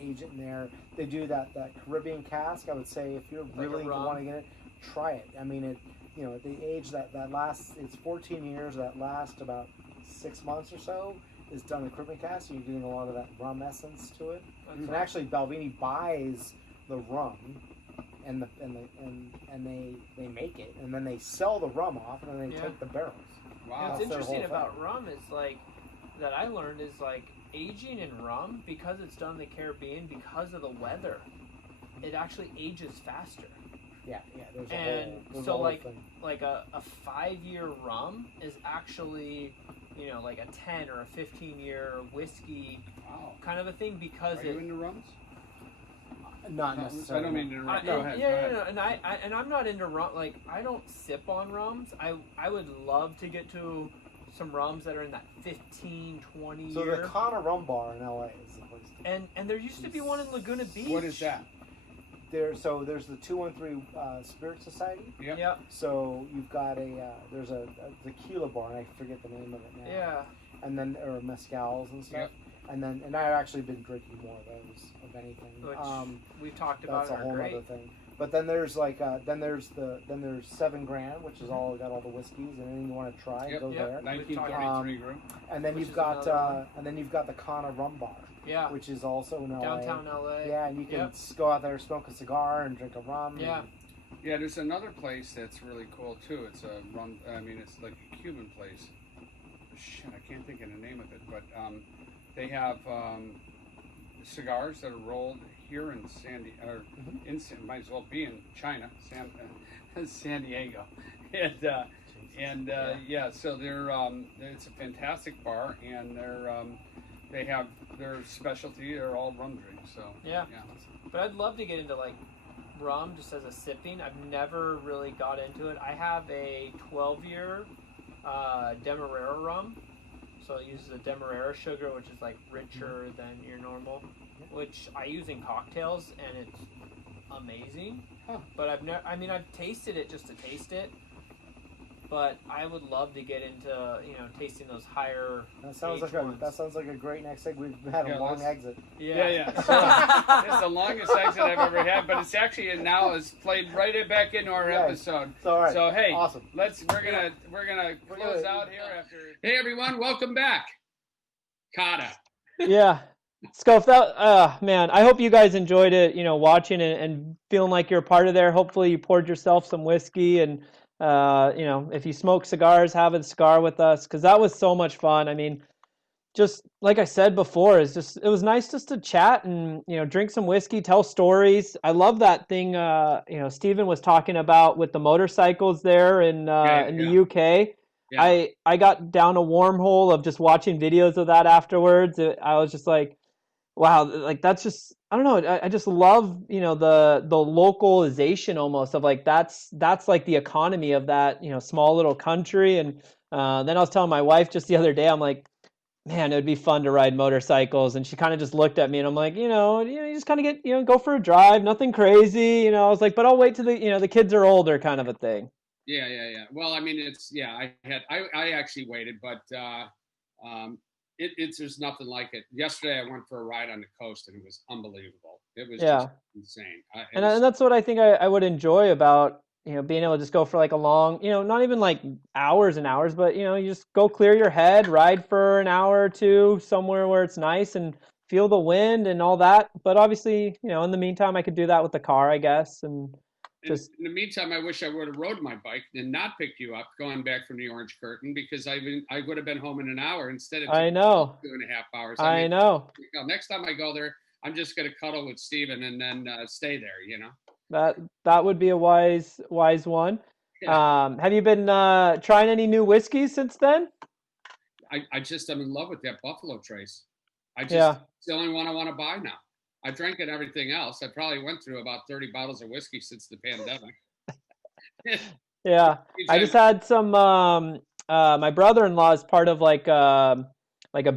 age it in there. They do that Caribbean cask. I would say if you're really wanting it, try it. I mean, they age that lasts. It's 14 years. That lasts about 6 months or so. Is done in Caribbean cask. So you're getting a lot of that rum essence to it. And actually, Balvenie buys the rum, and they make it, and then they sell the rum off, and then they take the barrels. Wow. What's interesting about rum is that I learned is aging in rum, because it's done in the Caribbean, because of the weather, it actually ages faster. Yeah. There's a whole thing. Like a 5-year rum is actually, like a 10 or a 15-year whiskey kind of a thing, because Are you into rums? Not necessarily. I don't mean to interrupt. Go ahead. And I'm not into rum. Like, I don't sip on rums. I would love to get to some rums that are in that 15, 20 year. So the Kana Rum Bar in LA is the place. And there used to be one in Laguna Beach. What is that? There's the 213 Spirit Society. Yep. So you've got there's a tequila bar, and I forget the name of it now. Yeah. And then there are mezcals and stuff. Yep. And I've actually been drinking more of those of anything. Which we've talked about. That's a whole other thing. But then there's there's 7 Grand, which is got all the whiskeys, and anything you want to try, go there. 1933 group. And then you've got the Kana Rum Bar. Yeah. Which is also in LA. Downtown LA. Yeah, and you can go out there, smoke a cigar, and drink a rum. Yeah. Yeah, there's another place that's really cool too. It's a rum. I mean, it's like a Cuban place. Shit, I can't think of the name of it, but they have cigars that are rolled here in might as well be in China, San Diego, and so they're it's a fantastic bar, and they have their specialty. They're all rum drinks. So yeah. But I'd love to get into rum just as a sipping. I've never really got into it. I have a 12-year Demerara rum. So it uses a Demerara sugar, which is richer than your normal, which I use in cocktails, and it's amazing. But I've tasted it just to taste it. But I would love to get into tasting those higher. That sounds like a great next thing. We've had a long exit. Yeah. So, it's the longest exit I've ever had, but it's actually now is played right back into our episode. All right. So hey, awesome. We're gonna close out here after. Hey everyone, welcome back. Kata. Yeah. Scof, that man, I hope you guys enjoyed it, watching and feeling like you're a part of there. Hopefully you poured yourself some whiskey and if you smoke cigars, have a cigar with us, because that was so much fun. I mean, just like I said before, it was nice just to chat and drink some whiskey, tell stories. I love that thing Stephen was talking about with the motorcycles there in the UK. Yeah. I got down a wormhole of just watching videos of that afterwards. I was just like, wow, like that's just, I don't know. I just love the localization almost of like that's like the economy of that small little country. And then I was telling my wife just the other day, I'm like, man, it would be fun to ride motorcycles. And she kind of just looked at me, and I'm like, you just kind of get go for a drive, nothing crazy. I was like, but I'll wait till the kids are older, kind of a thing. Yeah. Well, I mean, I actually waited, but there's nothing like it. Yesterday, I went for a ride on the coast, and it was unbelievable. It was just insane. And that's what I think I would enjoy about being able to just go for like a long, not even like hours and hours, but you just go clear your head, ride for an hour or two somewhere where it's nice and feel the wind and all that. But obviously, in the meantime, I could do that with the car, I guess, and just. In the meantime, I wish I would have rode my bike and not picked you up going back from the Orange Curtain, because I would have been home in an hour instead of I know 2.5 hours. I know. Next time I go there, I'm just going to cuddle with Steven and then stay there, That would be a wise one. Yeah. Have you been trying any new whiskeys since then? I'm in love with that Buffalo Trace. It's the only one I want to buy now. I drank it everything else. I probably went through about 30 bottles of whiskey since the pandemic. Yeah. I just had some my brother-in-law is part of like a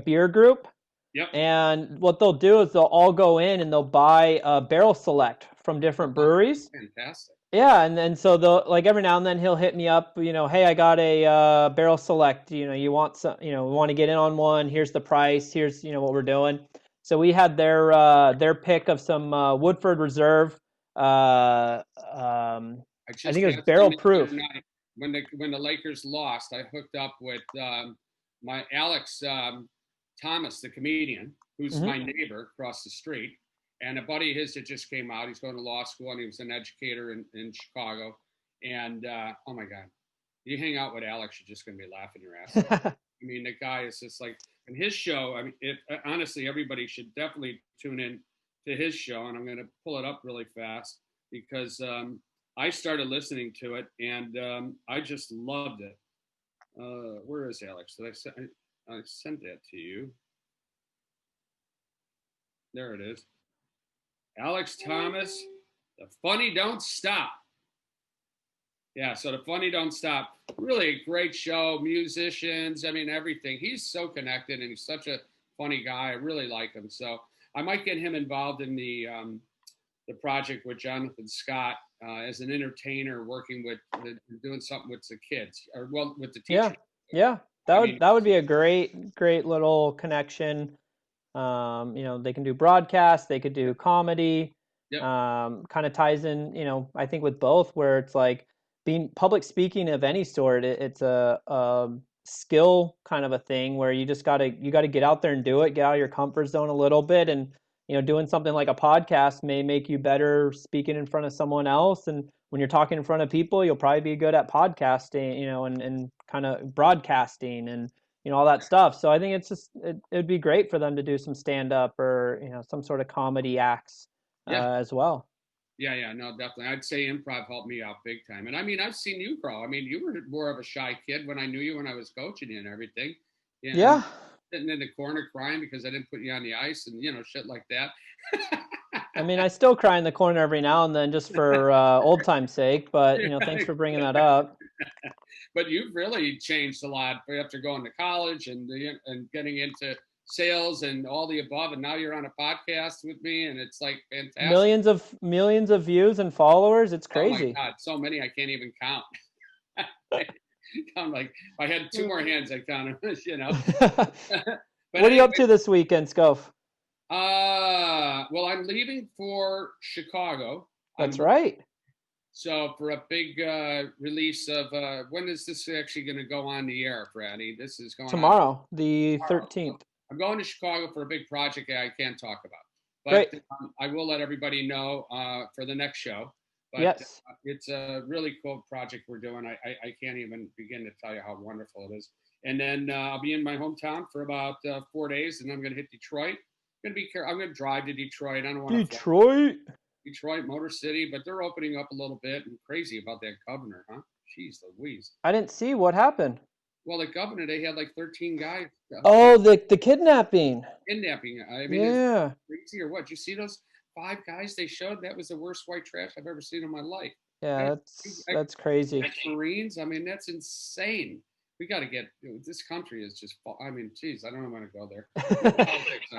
beer group. Yep. And what they'll do is they'll all go in and they'll buy a barrel select from different breweries. Fantastic. Yeah, and so they'll like every now and then he'll hit me up, hey, I got a barrel select, you want some, we want to get in on one, here's the price, here's what we're doing. So we had their pick of some Woodford Reserve. I think it was barrel proof. When the Lakers lost, I hooked up with my Alex Thomas, the comedian, who's my neighbor across the street, and a buddy of his that just came out. He's going to law school, and he was an educator in Chicago. And oh my God, you hang out with Alex, you're just going to be laughing your ass off. I mean, the guy is just like, and his show, I mean, honestly, everybody should definitely tune in to his show. And I'm going to pull it up really fast because I started listening to it and I just loved it. Where is Alex? Did I sent that to you? There it is. Alex Thomas, The Funny Don't Stop. Yeah, so The Funny Don't Stop. Really a great show, musicians, I mean, everything. He's so connected and he's such a funny guy. I really like him. So I might get him involved in the project with Jonathan Scott as an entertainer, working with doing something with the kids or with the teachers. Yeah. That would be a great little connection. They can do broadcast, they could do comedy. Yep. Kind of ties in, I think with both, where it's like being public speaking of any sort. It's a skill kind of a thing where you just gotta get out there and do it, get out of your comfort zone a little bit, and doing something like a podcast may make you better speaking in front of someone else. And when you're talking in front of people, you'll probably be good at podcasting, and kind of broadcasting and all that stuff. So I think it's just it'd be great for them to do some stand up or some sort of comedy acts as well. Yeah, no, definitely. I'd say improv helped me out big time. And I mean, I've seen you grow. I mean, you were more of a shy kid when I knew you when I was coaching you and everything. Yeah. Sitting in the corner crying because I didn't put you on the ice and shit like that. I mean, I still cry in the corner every now and then just for old time's sake, but thanks for bringing that up. But you've really changed a lot after going to college and getting into sales and all the above, and now you're on a podcast with me, and it's like fantastic. Millions of views and followers. It's crazy. Oh my God, so many I can't even count. I'm like, if I had two more hands, I'd count them. But what are you up to this weekend, Scof? Well, I'm leaving for Chicago. That's right. So for a big release of when is this actually going to go on the air, Fratty? This is going tomorrow, the 13th. I'm going to Chicago for a big project I can't talk about. But Great. I will let everybody know for the next show. But Yes. it's a really cool project we're doing. I can't even begin to tell you how wonderful it is. And then I'll be in my hometown for about 4 days, and I'm going to hit Detroit. I'm going to drive to Detroit. I don't want to Detroit. Detroit, Motor City, but they're opening up a little bit. I'm crazy about that governor, huh? Jeez Louise. I didn't see what happened. Well, the governor, they had like 13 guys. Oh, the kidnapping. Kidnapping. I mean, Yeah. it's crazy or what? You see those 5 guys they showed? That was the worst white trash I've ever seen in my life. Yeah, that's crazy. Marines. I mean, that's insane. We got to get this country is just. I mean, geez, I don't know when to go there.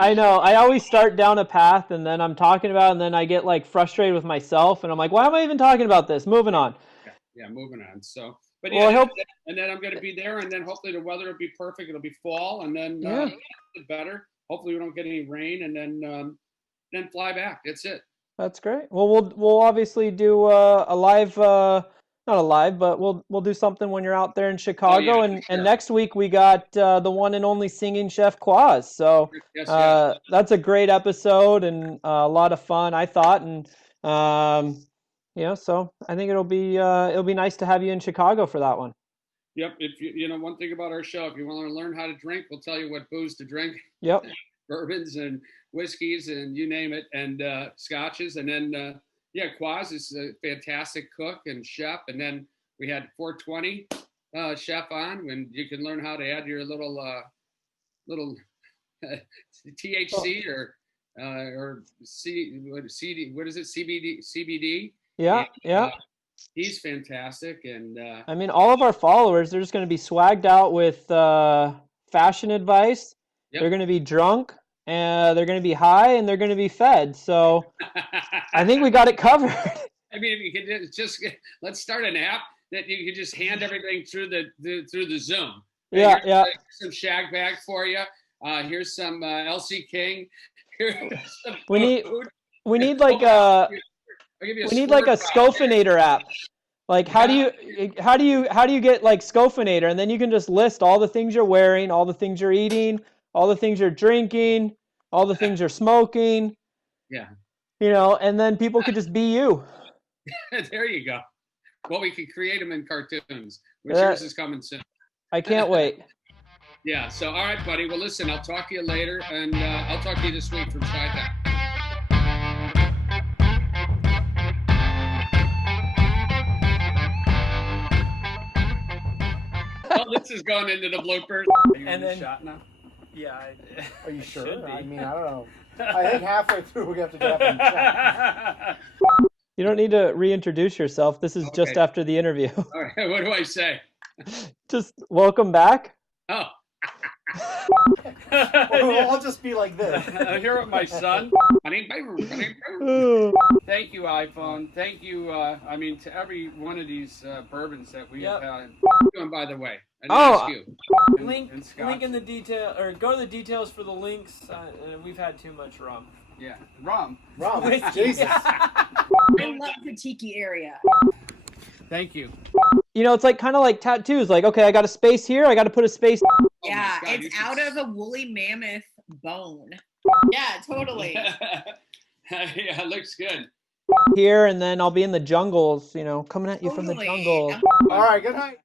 I know. I always start down a path, and then I'm talking about, and then I get like frustrated with myself, and I'm like, why am I even talking about this? Moving on. Yeah, moving on. So, but Well, yeah, and then I'm going to be there, and then hopefully the weather will be perfect. It'll be fall, and then better. Hopefully we don't get any rain, and then fly back. That's it. That's great. Well, we'll obviously do a live, not a live, but we'll do something when you're out there in Chicago. Sure. And next week we got the one and only singing chef Quaz. So Yes. that's a great episode and a lot of fun, I thought. And so I think it'll be nice to have you in Chicago for that one. Yep. If you know one thing about our show, if you want to learn how to drink, we'll tell you what booze to drink. Yep. Bourbons and whiskeys and you name it, and scotches. And then Quaz is a fantastic cook and chef. And then we had 420 chef on, when you can learn how to add your little THC or CD. What is it? CBD. Yeah. He's fantastic, and I mean, all of our followers, they're just going to be swagged out with fashion advice. Yep. They're going to be drunk, and they're going to be high, and they're going to be fed. So I think we got it covered. I mean, if you could just let's start an app that you can just hand everything through the Zoom. Yeah. Here's some shag bag for you. Here's some LC King. Here's some we need like a Scofinator app. Like how do you get like Scofinator, and then you can just list all the things you're wearing, all the things you're eating, all the things you're drinking, all the things you're smoking. Yeah. And then people could just be you. There you go. Well, we could create them in cartoons, which yours is coming soon. I can't wait. Yeah. So, all right, buddy. Well, listen, I'll talk to you later, and I'll talk to you this week from Chi-Town. Oh, this is going into the bloopers. Are you And in the then- shot now? Yeah. Are you sure? Should be. I mean, I don't know. I think halfway through we have to drop in chat. You don't need to reintroduce yourself. This is just Okay. after the interview. All right. What do I say? Just welcome back. Oh. We'll all just be like this. Here with my son. Thank Thank you, iPhone. Thank you. To every one of these bourbons that we have had. And by the way, I didn't Oh. ask you. Link in the detail, or go to the details for the links. We've had too much rum. Yeah, rum. Jesus. I love the tiki area. Thank you. It's like kind of like tattoos. Like, okay, I got a space here. I got to put a space. Yeah, God, you it's should out of a woolly mammoth bone. Yeah, totally. Yeah, it looks good. here, and then I'll be in the jungles, coming at you from the Totally. jungles. All right, good night.